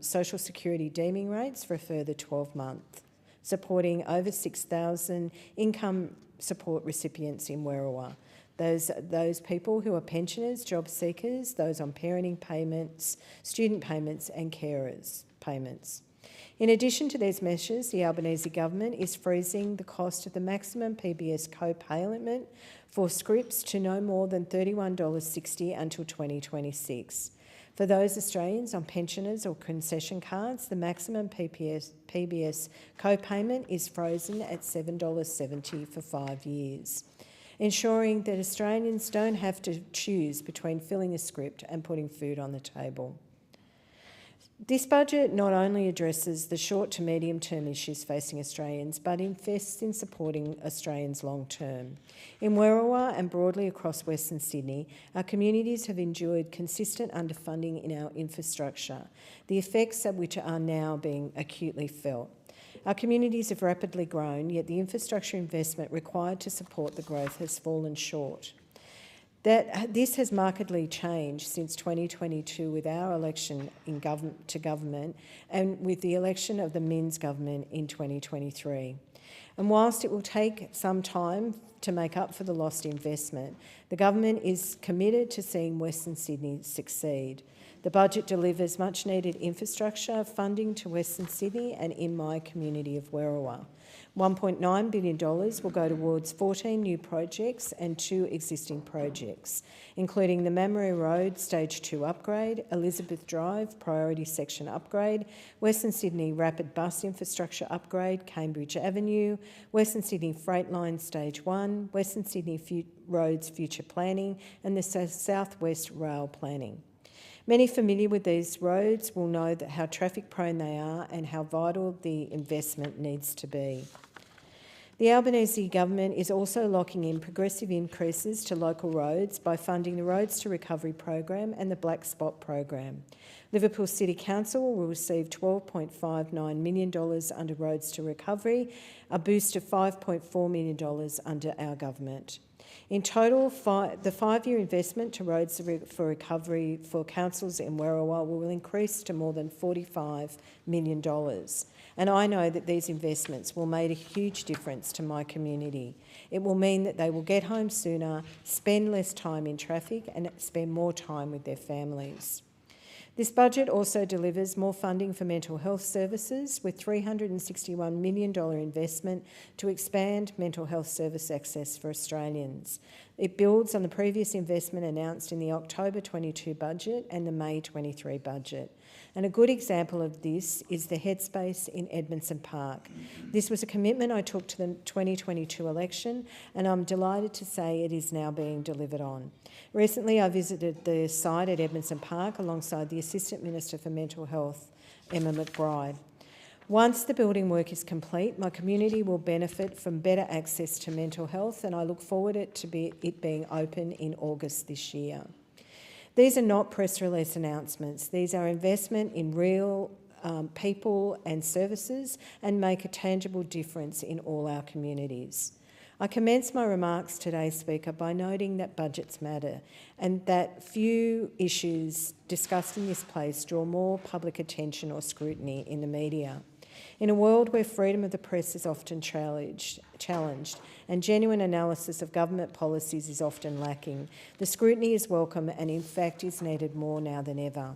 social security deeming rates for a further 12 months, supporting over 6,000 income support recipients in Werriwa. those people who are pensioners, job seekers, those on parenting payments, student payments and carers payments. In addition to these measures, the Albanese government is freezing the cost of the maximum PBS co-payment for scripts to no more than $31.60 until 2026. For those Australians on pensioners or concession cards, the maximum PBS co-payment is frozen at $7.70 for 5 years, ensuring that Australians don't have to choose between filling a script and putting food on the table. This budget not only addresses the short to medium term issues facing Australians, but invests in supporting Australians long term. In Werriwa and broadly across Western Sydney, our communities have endured consistent underfunding in our infrastructure, the effects of which are now being acutely felt. Our communities have rapidly grown, yet the infrastructure investment required to support the growth has fallen short. This has markedly changed since 2022 with our election to government and with the election of the Minns government in 2023. And whilst it will take some time to make up for the lost investment, the government is committed to seeing Western Sydney succeed. The budget delivers much needed infrastructure funding to Western Sydney and in my community of Werriwa. $1.9 billion will go towards 14 new projects and 2 existing projects, including the Mamre Road Stage 2 upgrade, Elizabeth Drive Priority Section upgrade, Western Sydney Rapid Bus Infrastructure upgrade, Cambridge Avenue, Western Sydney Freight Line Stage 1, Western Sydney Roads Future Planning and the South West Rail Planning. Many familiar with these roads will know that how traffic prone they are and how vital the investment needs to be. The Albanese government is also locking in progressive increases to local roads by funding the Roads to Recovery program and the Black Spot program. Liverpool City Council will receive $12.59 million under Roads to Recovery, a boost of $5.4 million under our government. In total, the 5-year investment to Roads for Recovery for councils in Werriwa will increase to more than $45 million. And I know that these investments will make a huge difference to my community. It will mean that they will get home sooner, spend less time in traffic and spend more time with their families. This budget also delivers more funding for mental health services with $361 million investment to expand mental health service access for Australians. It builds on the previous investment announced in the October 22 budget and the May 23 budget. And a good example of this is the Headspace in Edmondson Park. This was a commitment I took to the 2022 election, and I'm delighted to say it is now being delivered on. Recently, I visited the site at Edmondson Park alongside the Assistant Minister for Mental Health, Emma McBride. Once the building work is complete, my community will benefit from better access to mental health, and I look forward to it being open in August this year. These are not press release announcements. These are investment in real people and services and make a tangible difference in all our communities. I commence my remarks today, Speaker, by noting that budgets matter and that few issues discussed in this place draw more public attention or scrutiny in the media. In a world where freedom of the press is often challenged and genuine analysis of government policies is often lacking, the scrutiny is welcome and in fact is needed more now than ever.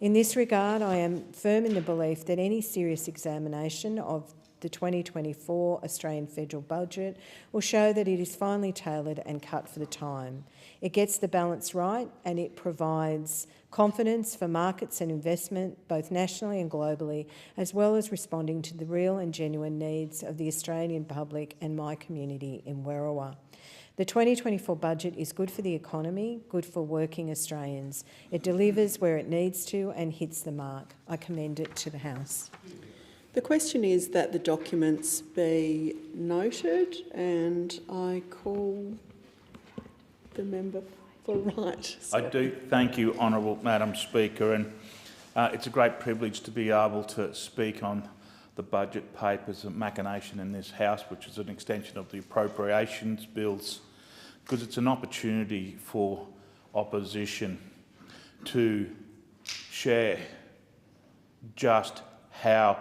In this regard, I am firm in the belief that any serious examination of the 2024 Australian federal budget will show that it is finely tailored and cut for the time. It gets the balance right and it provides confidence for markets and investment, both nationally and globally, as well as responding to the real and genuine needs of the Australian public and my community in Werriwa. The 2024 budget is good for the economy, good for working Australians. It delivers where it needs to and hits the mark. I commend it to the House. The question is that the documents be noted, and I call the member for right. I do thank you, Honourable Madam Speaker, and it's a great privilege to be able to speak on the budget papers and machination in this House, which is an extension of the appropriations bills, because it's an opportunity for opposition to share just how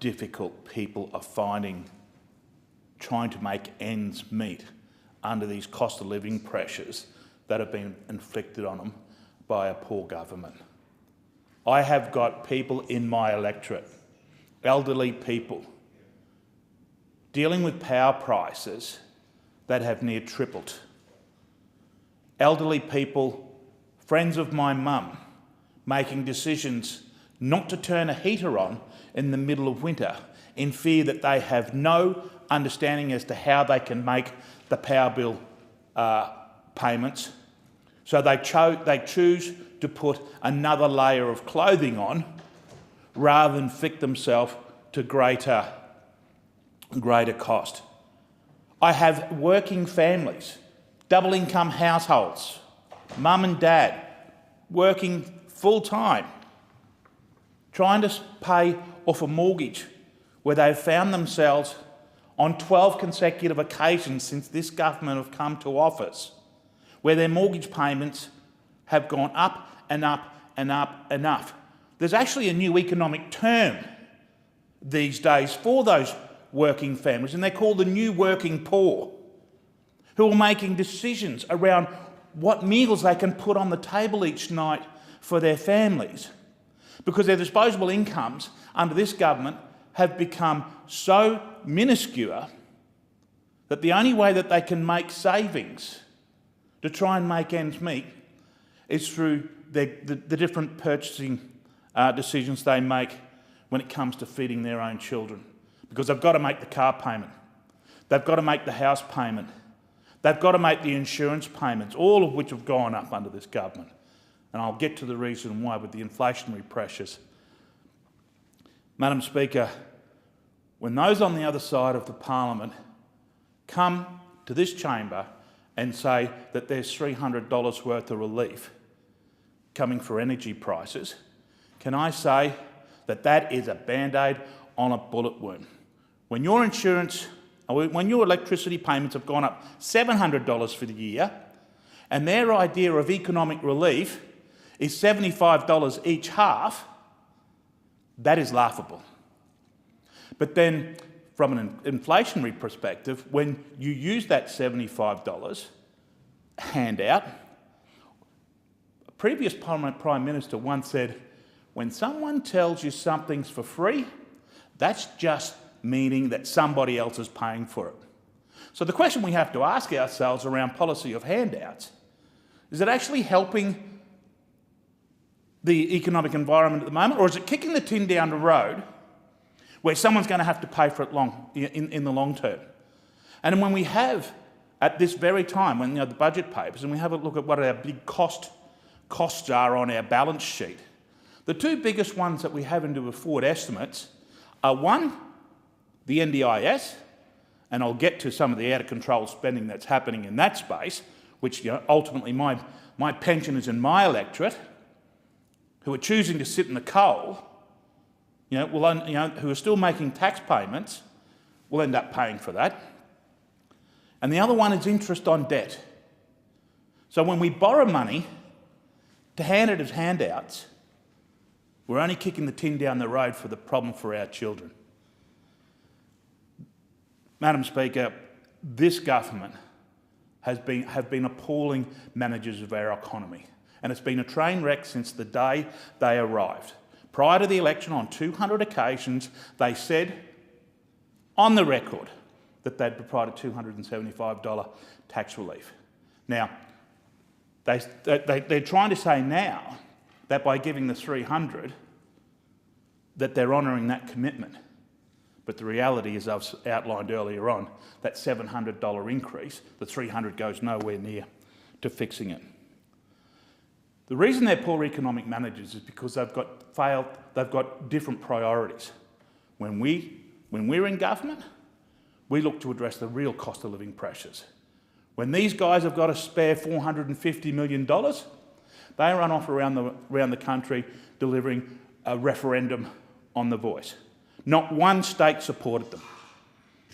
difficult people are finding trying to make ends meet under these cost of living pressures that have been inflicted on them by a poor government. I have got people in my electorate, elderly people, dealing with power prices that have near tripled. Elderly people, friends of my mum, making decisions not to turn a heater on in the middle of winter in fear that they have no understanding as to how they can make the power bill payments. So they choose to put another layer of clothing on rather than fix themselves to greater cost. I have working families, double income households, mum and dad working full time, trying to pay off a mortgage where they've found themselves on 12 consecutive occasions since this government have come to office, where their mortgage payments have gone up and up and up and up. There's actually a new economic term these days for those working families, and they're called the new working poor, who are making decisions around what meals they can put on the table each night for their families, because their disposable incomes under this government have become so minuscule that the only way that they can make savings to try and make ends meet is through the different purchasing decisions they make when it comes to feeding their own children. Because they've got to make the car payment, they've got to make the house payment, they've got to make the insurance payments, all of which have gone up under this government. And I'll get to the reason why with the inflationary pressures. Madam Speaker, when those on the other side of the parliament come to this chamber and say that there's $300 worth of relief coming for energy prices, can I say that that is a band-aid on a bullet wound? When your electricity payments have gone up $700 for the year, and their idea of economic relief is $75 each half, that is laughable. But then, from an inflationary perspective, when you use that $75 handout, a previous Prime Minister once said, when someone tells you something's for free, that's just meaning that somebody else is paying for it. So the question we have to ask ourselves around policy of handouts, is it actually helping the economic environment at the moment, or is it kicking the tin down the road where someone's going to have to pay for it in the long term? And when we have, at this very time, when the budget papers, and we have a look at what our big costs are on our balance sheet, the two biggest ones that we have into the forward estimates are, one, the NDIS, and I'll get to some of the out-of-control spending that's happening in that space, which ultimately my pensioners in my electorate, who are choosing to sit in the coal, who are still making tax payments, will end up paying for that. And the other one is interest on debt. So when we borrow money to hand it as handouts, we're only kicking the tin down the road for the problem for our children. Madam Speaker, this government have been appalling managers of our economy, and it's been a train wreck since the day they arrived. Prior to the election, on 200 occasions, they said, on the record, that they'd provided $275 tax relief. Now, they're trying to say now that by giving the $300, that they're honouring that commitment. But the reality, as I've outlined earlier on, that $700 increase, the $300 goes nowhere near to fixing it. The reason they're poor economic managers is because they've got different priorities. When we're in government, we look to address the real cost of living pressures. When these guys have got a spare $450 million, they run off around the country delivering a referendum on the voice. Not one state supported them.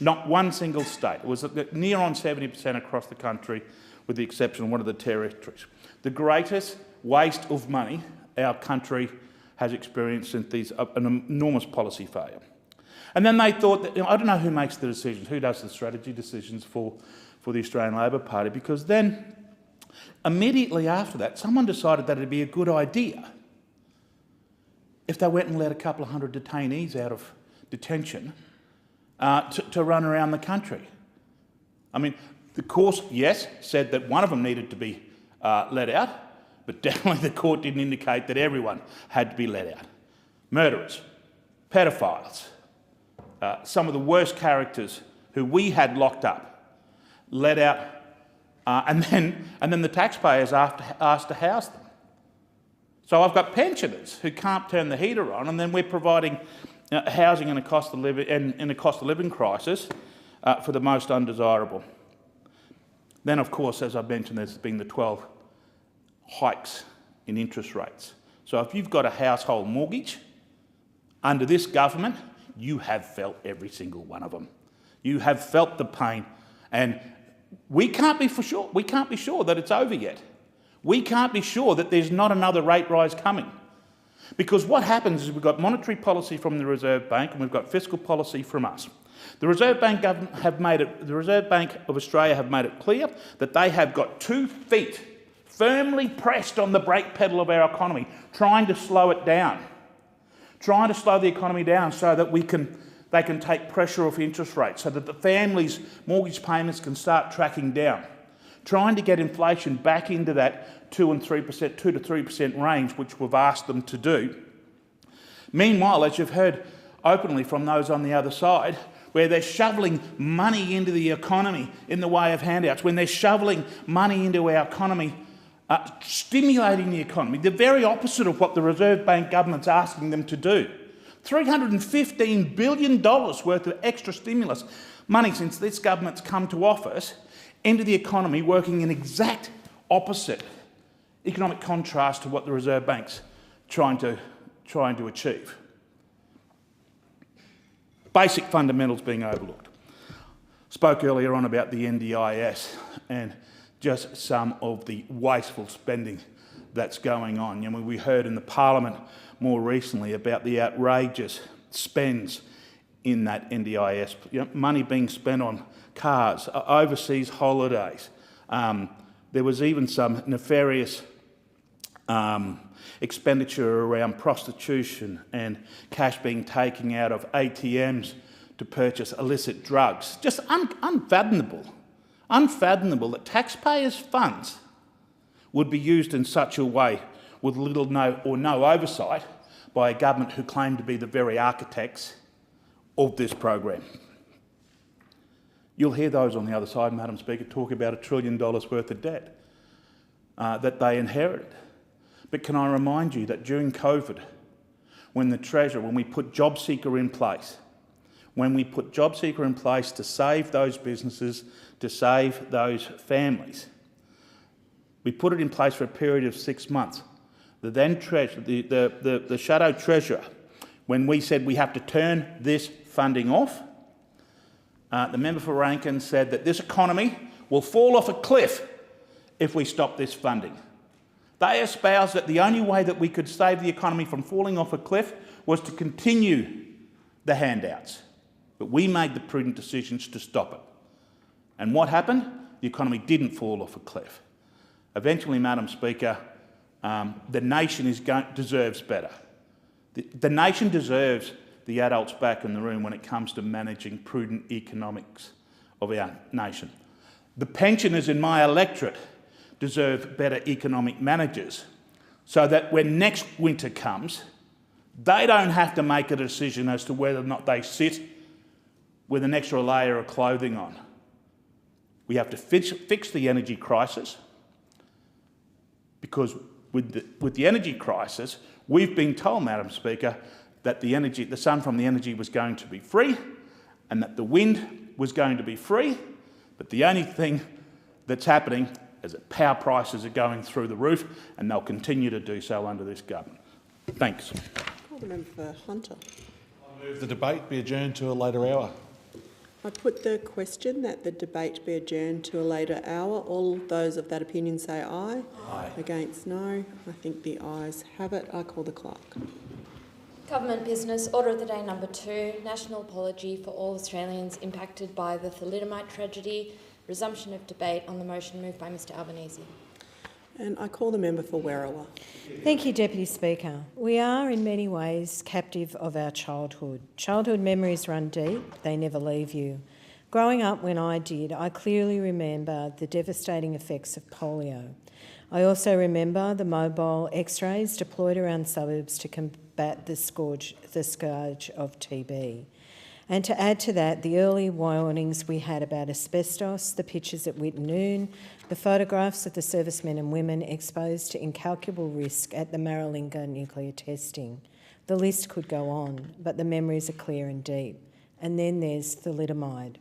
Not one single state. It was near on 70% across the country, with the exception of one of the territories. The greatest waste of money our country has experienced since an enormous policy failure. And then they thought that, I don't know who makes the decisions, who does the strategy decisions for for the Australian Labor Party, because then immediately after that, someone decided that it'd be a good idea if they went and let a couple of hundred detainees out of detention to run around the country. I mean, the court, yes, said that one of them needed to be let out, but definitely the court didn't indicate that everyone had to be let out. Murderers, pedophiles, some of the worst characters who we had locked up, let out, and then the taxpayers asked to house them. So I've got pensioners who can't turn the heater on, and then we're providing housing in a cost of living crisis for the most undesirable. Then, of course, as I mentioned, there's been the 12 hikes in interest rates. So if you've got a household mortgage under this government, you have felt every single one of them. You have felt the pain, and we can't be sure that it's over yet. We can't be sure that there's not another rate rise coming. Because what happens is we've got monetary policy from the Reserve Bank and we've got fiscal policy from us. The Reserve Bank of Australia have made it clear that they have got 2 feet firmly pressed on the brake pedal of our economy, trying to slow it down, trying to slow the economy down so that they can take pressure off interest rates, so that the families' mortgage payments can start tracking down, trying to get inflation back into that 2 to 3% range, which we've asked them to do. Meanwhile, as you've heard openly from those on the other side, where they're shoveling money into the economy in the way of handouts, when they're shoveling money into our economy, stimulating the economy, the very opposite of what the Reserve Bank government's asking them to do. $315 billion worth of extra stimulus money since this government's come to office into the economy, working in exact opposite economic contrast to what the Reserve Bank's trying to achieve. Basic fundamentals being overlooked. Spoke earlier on about the NDIS and just some of the wasteful spending that's going on. You know, we heard in the Parliament more recently about the outrageous spends in that NDIS. You know, money being spent on cars, overseas holidays. There was even some nefarious expenditure around prostitution and cash being taken out of ATMs to purchase illicit drugs. Just unfathomable that taxpayers' funds would be used in such a way with little or no oversight by a government who claim to be the very architects of this program. You'll hear those on the other side, Madam Speaker, talk about $1 trillion worth of debt that they inherited. But can I remind you that during COVID, when we put JobSeeker in place, to save those businesses, to save those families, we put it in place for a period of 6 months. The then the shadow treasurer, when we said we have to turn this funding off, the member for Rankin said that this economy will fall off a cliff if we stop this funding. They espoused that the only way that we could save the economy from falling off a cliff was to continue the handouts. But we made the prudent decisions to stop it. And what happened? The economy didn't fall off a cliff. Eventually, Madam Speaker, the nation deserves better. The nation deserves the adults back in the room when it comes to managing prudent economics of our nation. The pensioners in my electorate deserve better economic managers so that when next winter comes, they don't have to make a decision as to whether or not they sit with an extra layer of clothing on. We have to fix the energy crisis, because with the energy crisis, we've been told, Madam Speaker, that the sun from the energy was going to be free and that the wind was going to be free, but the only thing that's happening is that power prices are going through the roof, and they'll continue to do so under this government. Thanks. Call the member for Hunter. I move the debate be adjourned to a later hour. I put the question that the debate be adjourned to a later hour. All those of that opinion say aye. Aye. Against, no. I think the ayes have it. I call the clerk. Government business, order of the day number 2, national apology for all Australians impacted by the thalidomide tragedy. Resumption of debate on the motion moved by Mr Albanese. And I call the member for Werriwa. Thank you, Deputy Speaker. We are in many ways captive of our childhood. Childhood memories run deep, they never leave you. Growing up when I did, I clearly remember the devastating effects of polio. I also remember the mobile X-rays deployed around suburbs to combat the scourge of TB. And to add to that, the early warnings we had about asbestos, the pictures at Wittenoon, the photographs of the servicemen and women exposed to incalculable risk at the Maralinga nuclear testing. The list could go on, but the memories are clear and deep. And then there's thalidomide.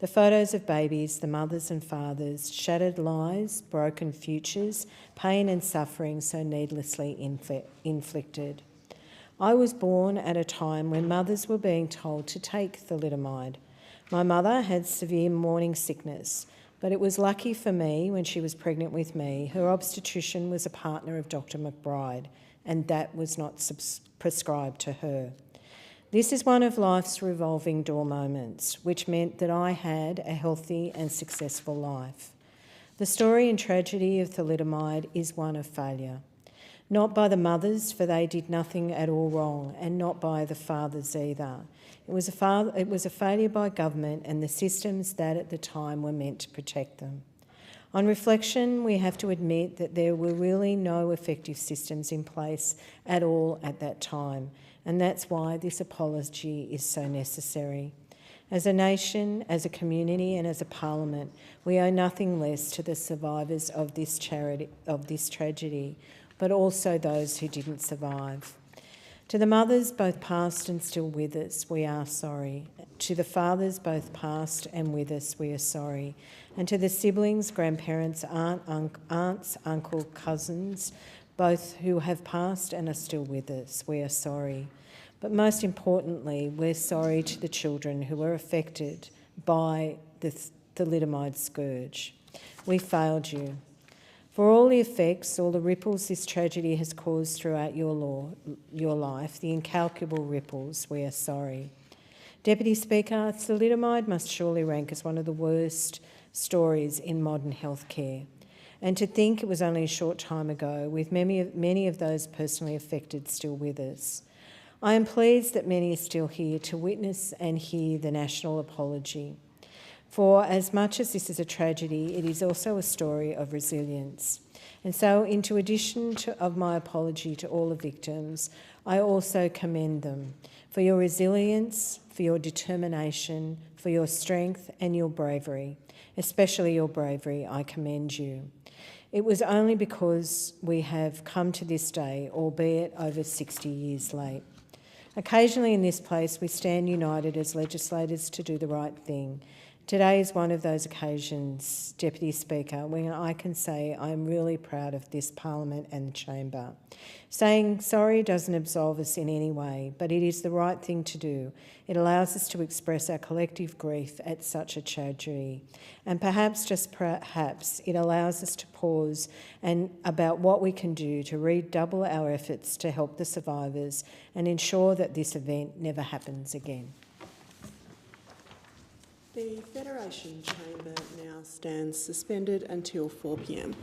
The photos of babies, the mothers and fathers, shattered lives, broken futures, pain and suffering so needlessly inflicted. I was born at a time when mothers were being told to take thalidomide. My mother had severe morning sickness, but it was lucky for me when she was pregnant with me. Her obstetrician was a partner of Dr McBride, and that was not prescribed to her. This is one of life's revolving door moments, which meant that I had a healthy and successful life. The story and tragedy of thalidomide is one of failure. Not by the mothers, for they did nothing at all wrong, and not by the fathers either. It was a failure by government and the systems that at the time were meant to protect them. On reflection, we have to admit that there were really no effective systems in place at all at that time, and that's why this apology is so necessary. As a nation, as a community and as a parliament, we owe nothing less to the survivors of this tragedy, but also those who didn't survive. To the mothers, both past and still with us, we are sorry. To the fathers, both past and with us, we are sorry. And to the siblings, grandparents, aunts, uncle, cousins, both who have passed and are still with us, we are sorry. But most importantly, we're sorry to the children who were affected by the thalidomide scourge. We failed you. For all the effects, all the ripples this tragedy has caused throughout your life, the incalculable ripples, we are sorry. Deputy Speaker, thalidomide must surely rank as one of the worst stories in modern healthcare. And to think it was only a short time ago, with many of those personally affected still with us. I am pleased that many are still here to witness and hear the national apology. For as much as this is a tragedy, it is also a story of resilience. And so, into addition of my apology to all the victims, I also commend them for your resilience, for your determination, for your strength and your bravery. Especially your bravery, I commend you. It was only because we have come to this day, albeit over 60 years late. Occasionally in this place, we stand united as legislators to do the right thing. Today is one of those occasions, Deputy Speaker, when I can say I'm really proud of this Parliament and the Chamber. Saying sorry doesn't absolve us in any way, but it is the right thing to do. It allows us to express our collective grief at such a tragedy. And perhaps, just perhaps, it allows us to pause and about what we can do to redouble our efforts to help the survivors and ensure that this event never happens again. The Federation Chamber now stands suspended until 4 p.m.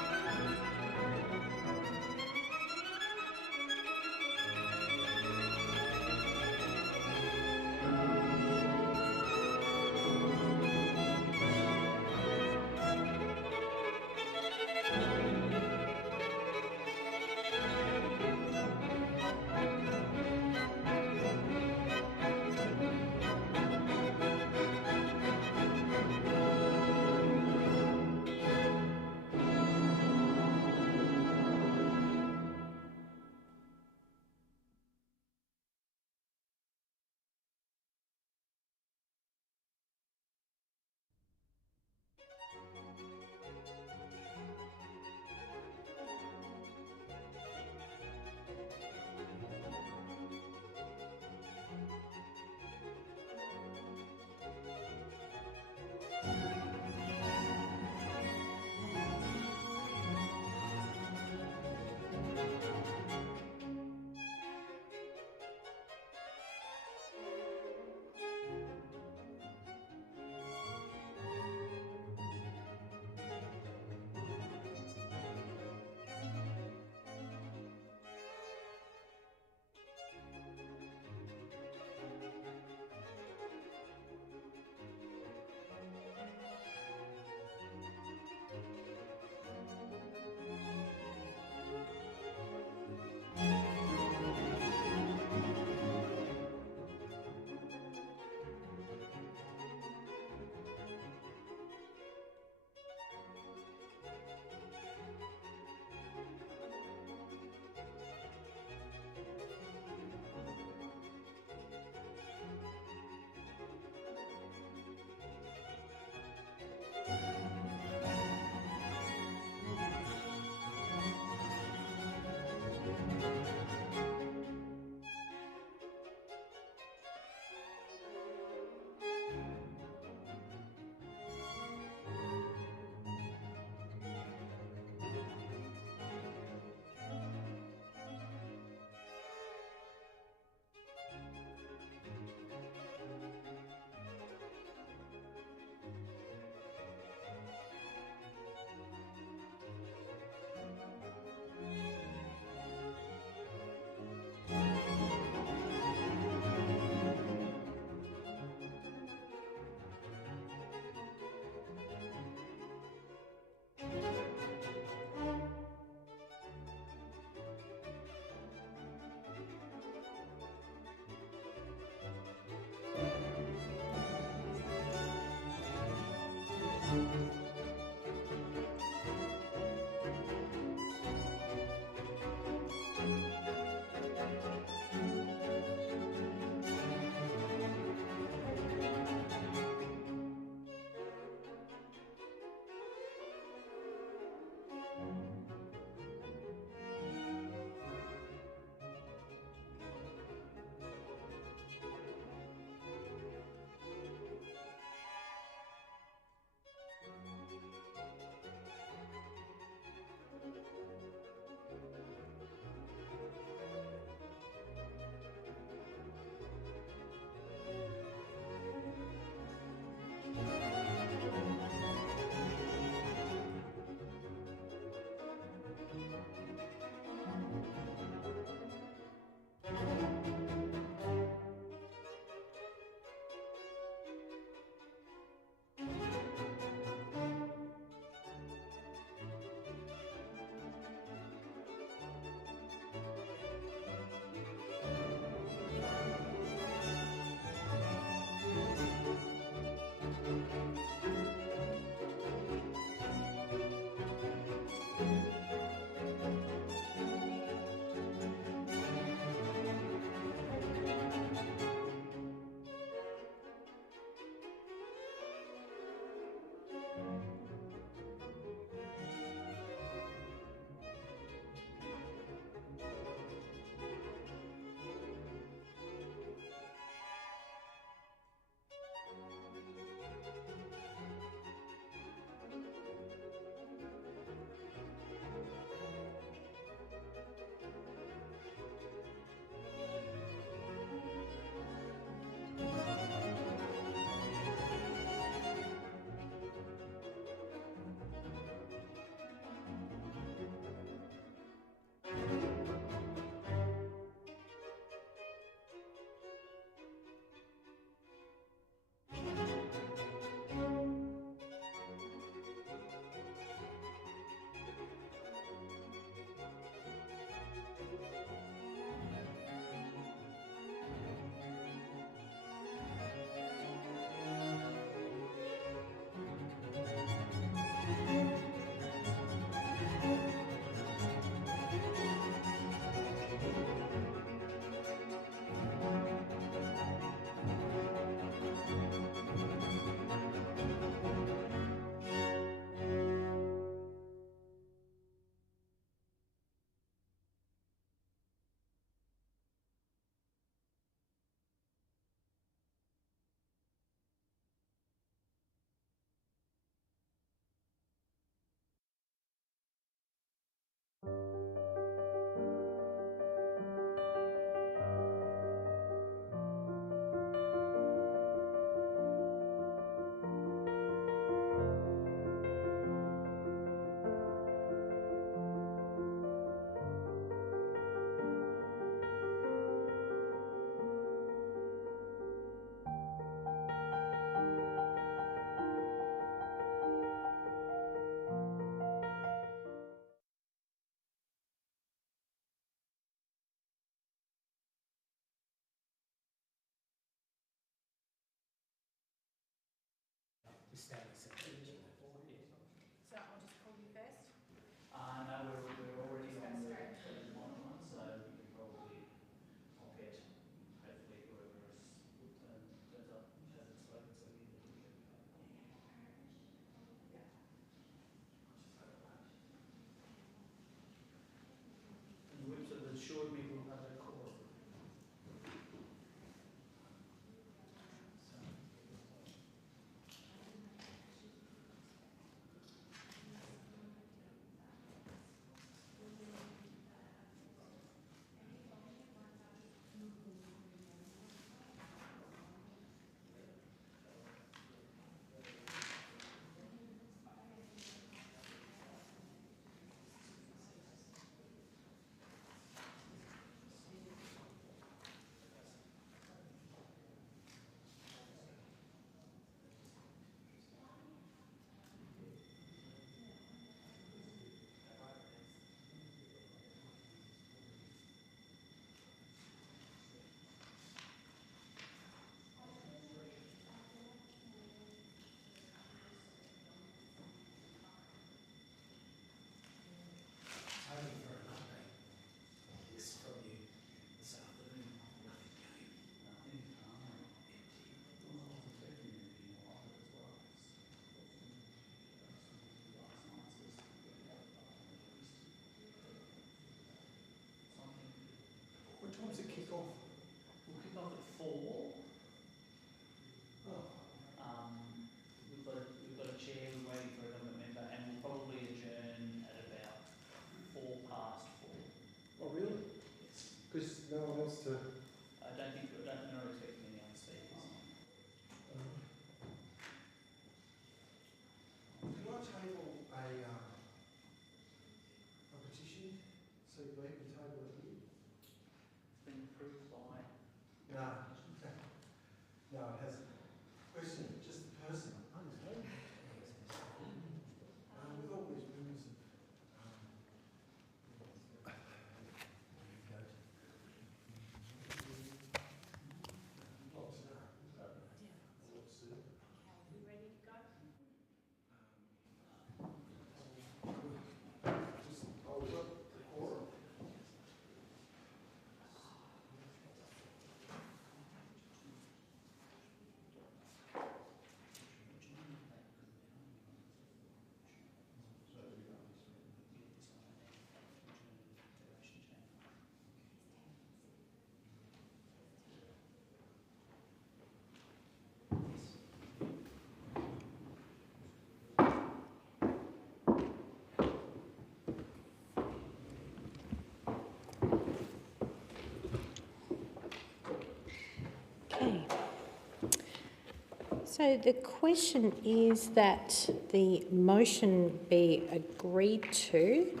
So the question is that the motion be agreed to,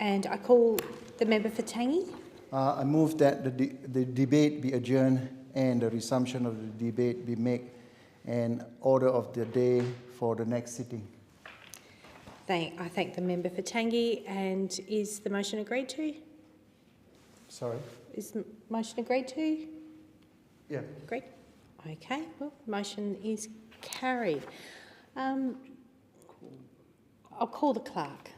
and I call the member for Tangi. I move that the debate be adjourned and the resumption of the debate be made an order of the day for the next sitting. I thank the member for Tangi, and is the motion agreed to? Sorry? Is the motion agreed to? Yeah. Agreed. Okay, well, motion is carried. I'll call the clerk.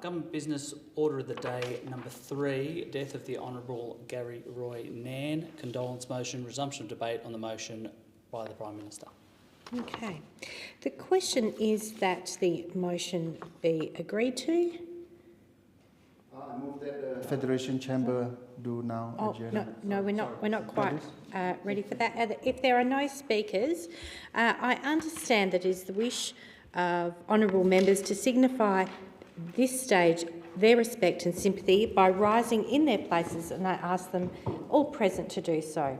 Government Business Order of the Day number 3, death of the Honourable Gary Roy Nan. Condolence motion, resumption of debate on the motion by the Prime Minister. Okay. The question is that the motion be agreed to. I move that the Federation Chamber do now adjourn. No, we're not quite ready for that. If there are no speakers, I understand that it is the wish of honourable members to signify this stage their respect and sympathy by rising in their places, and I ask them all present to do so.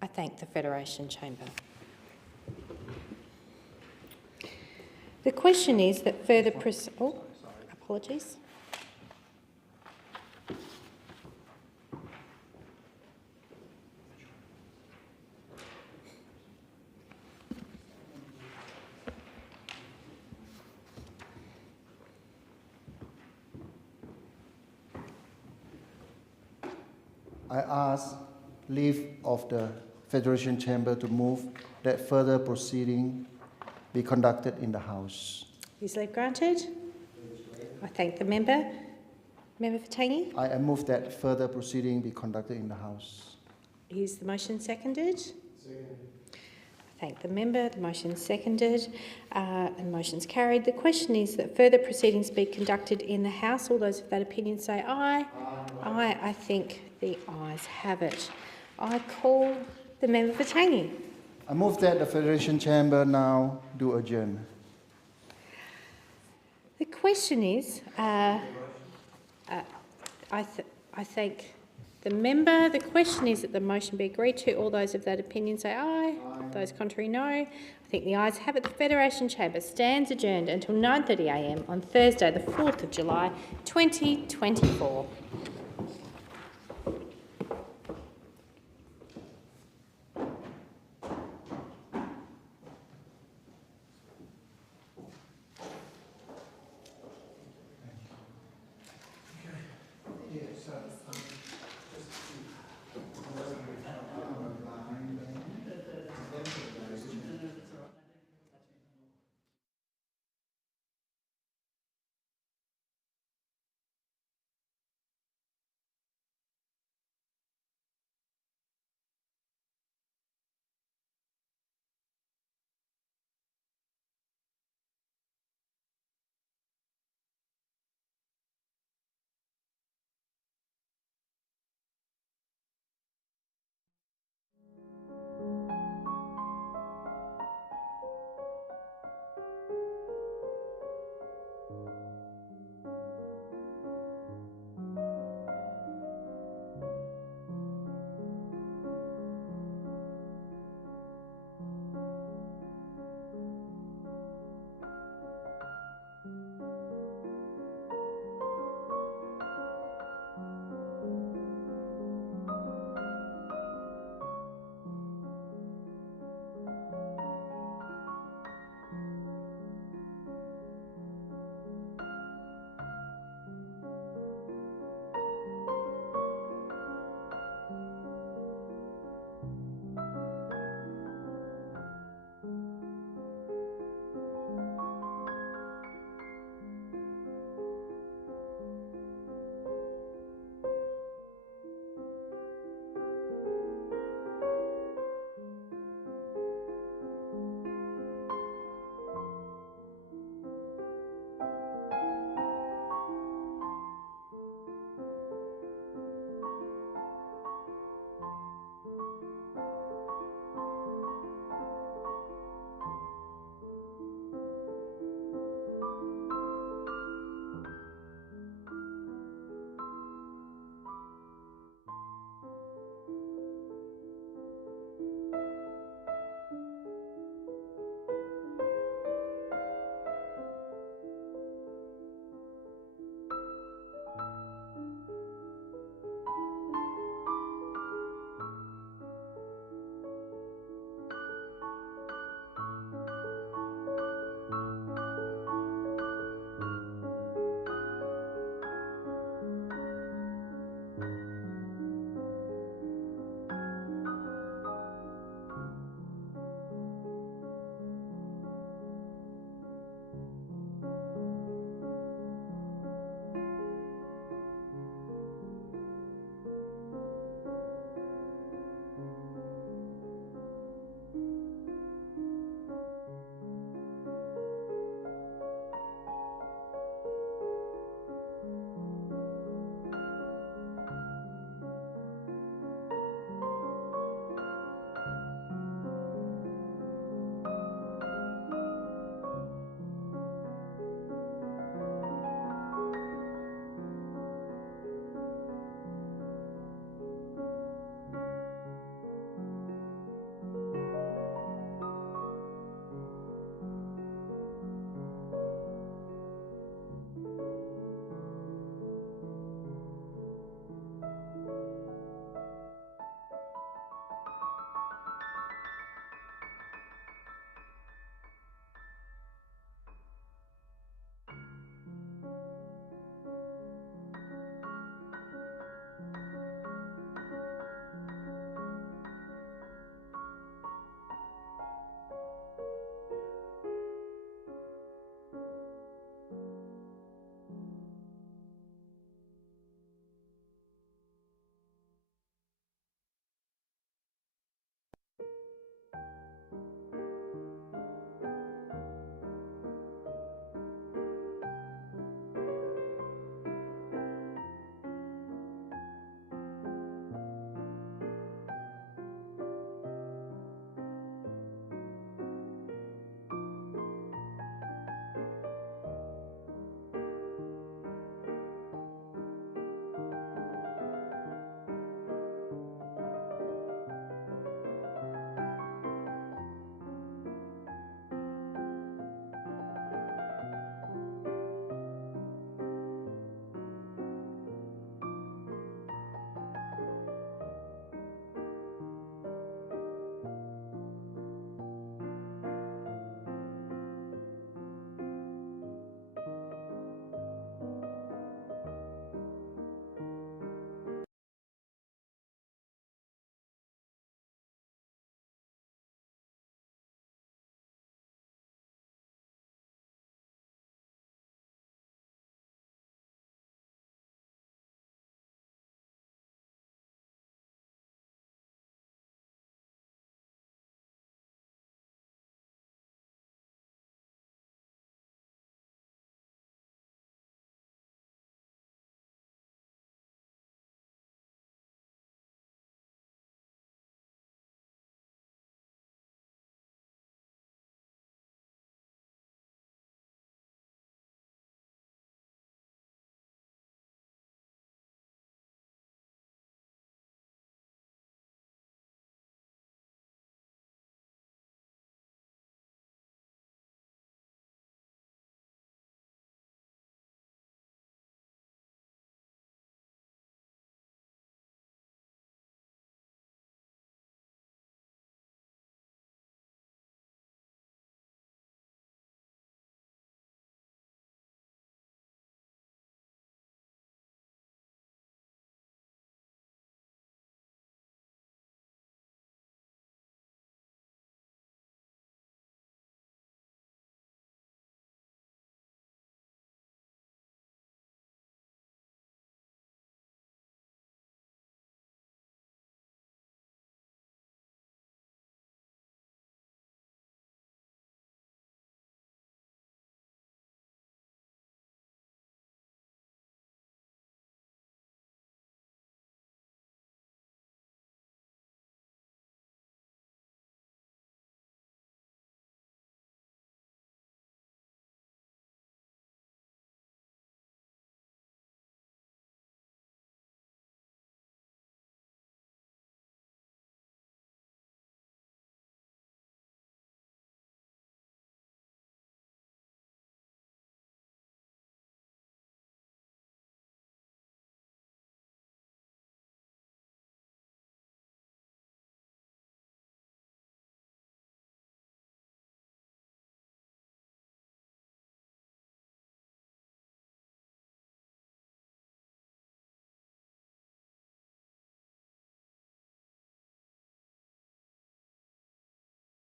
I thank the Federation Chamber. The question is that further apologies. I ask leave of the Federation Chamber to move that further proceeding be conducted in the House. Is leave granted? I thank the member. Member for Tangi? I move that further proceeding be conducted in the House. Is the motion seconded? Second. I thank the member. The motion seconded and the motion's carried. The question is that further proceedings be conducted in the House. All those of that opinion say aye. Aye. I think the ayes have it. I call the member for Tangi. I move that the Federation Chamber now do adjourn. The question is, I thank the member. The question is that the motion be agreed to. All those of that opinion say aye. Those contrary, no. I think the ayes have it. The Federation Chamber stands adjourned until 9:30 a.m. on Thursday, the 4th of July, 2024.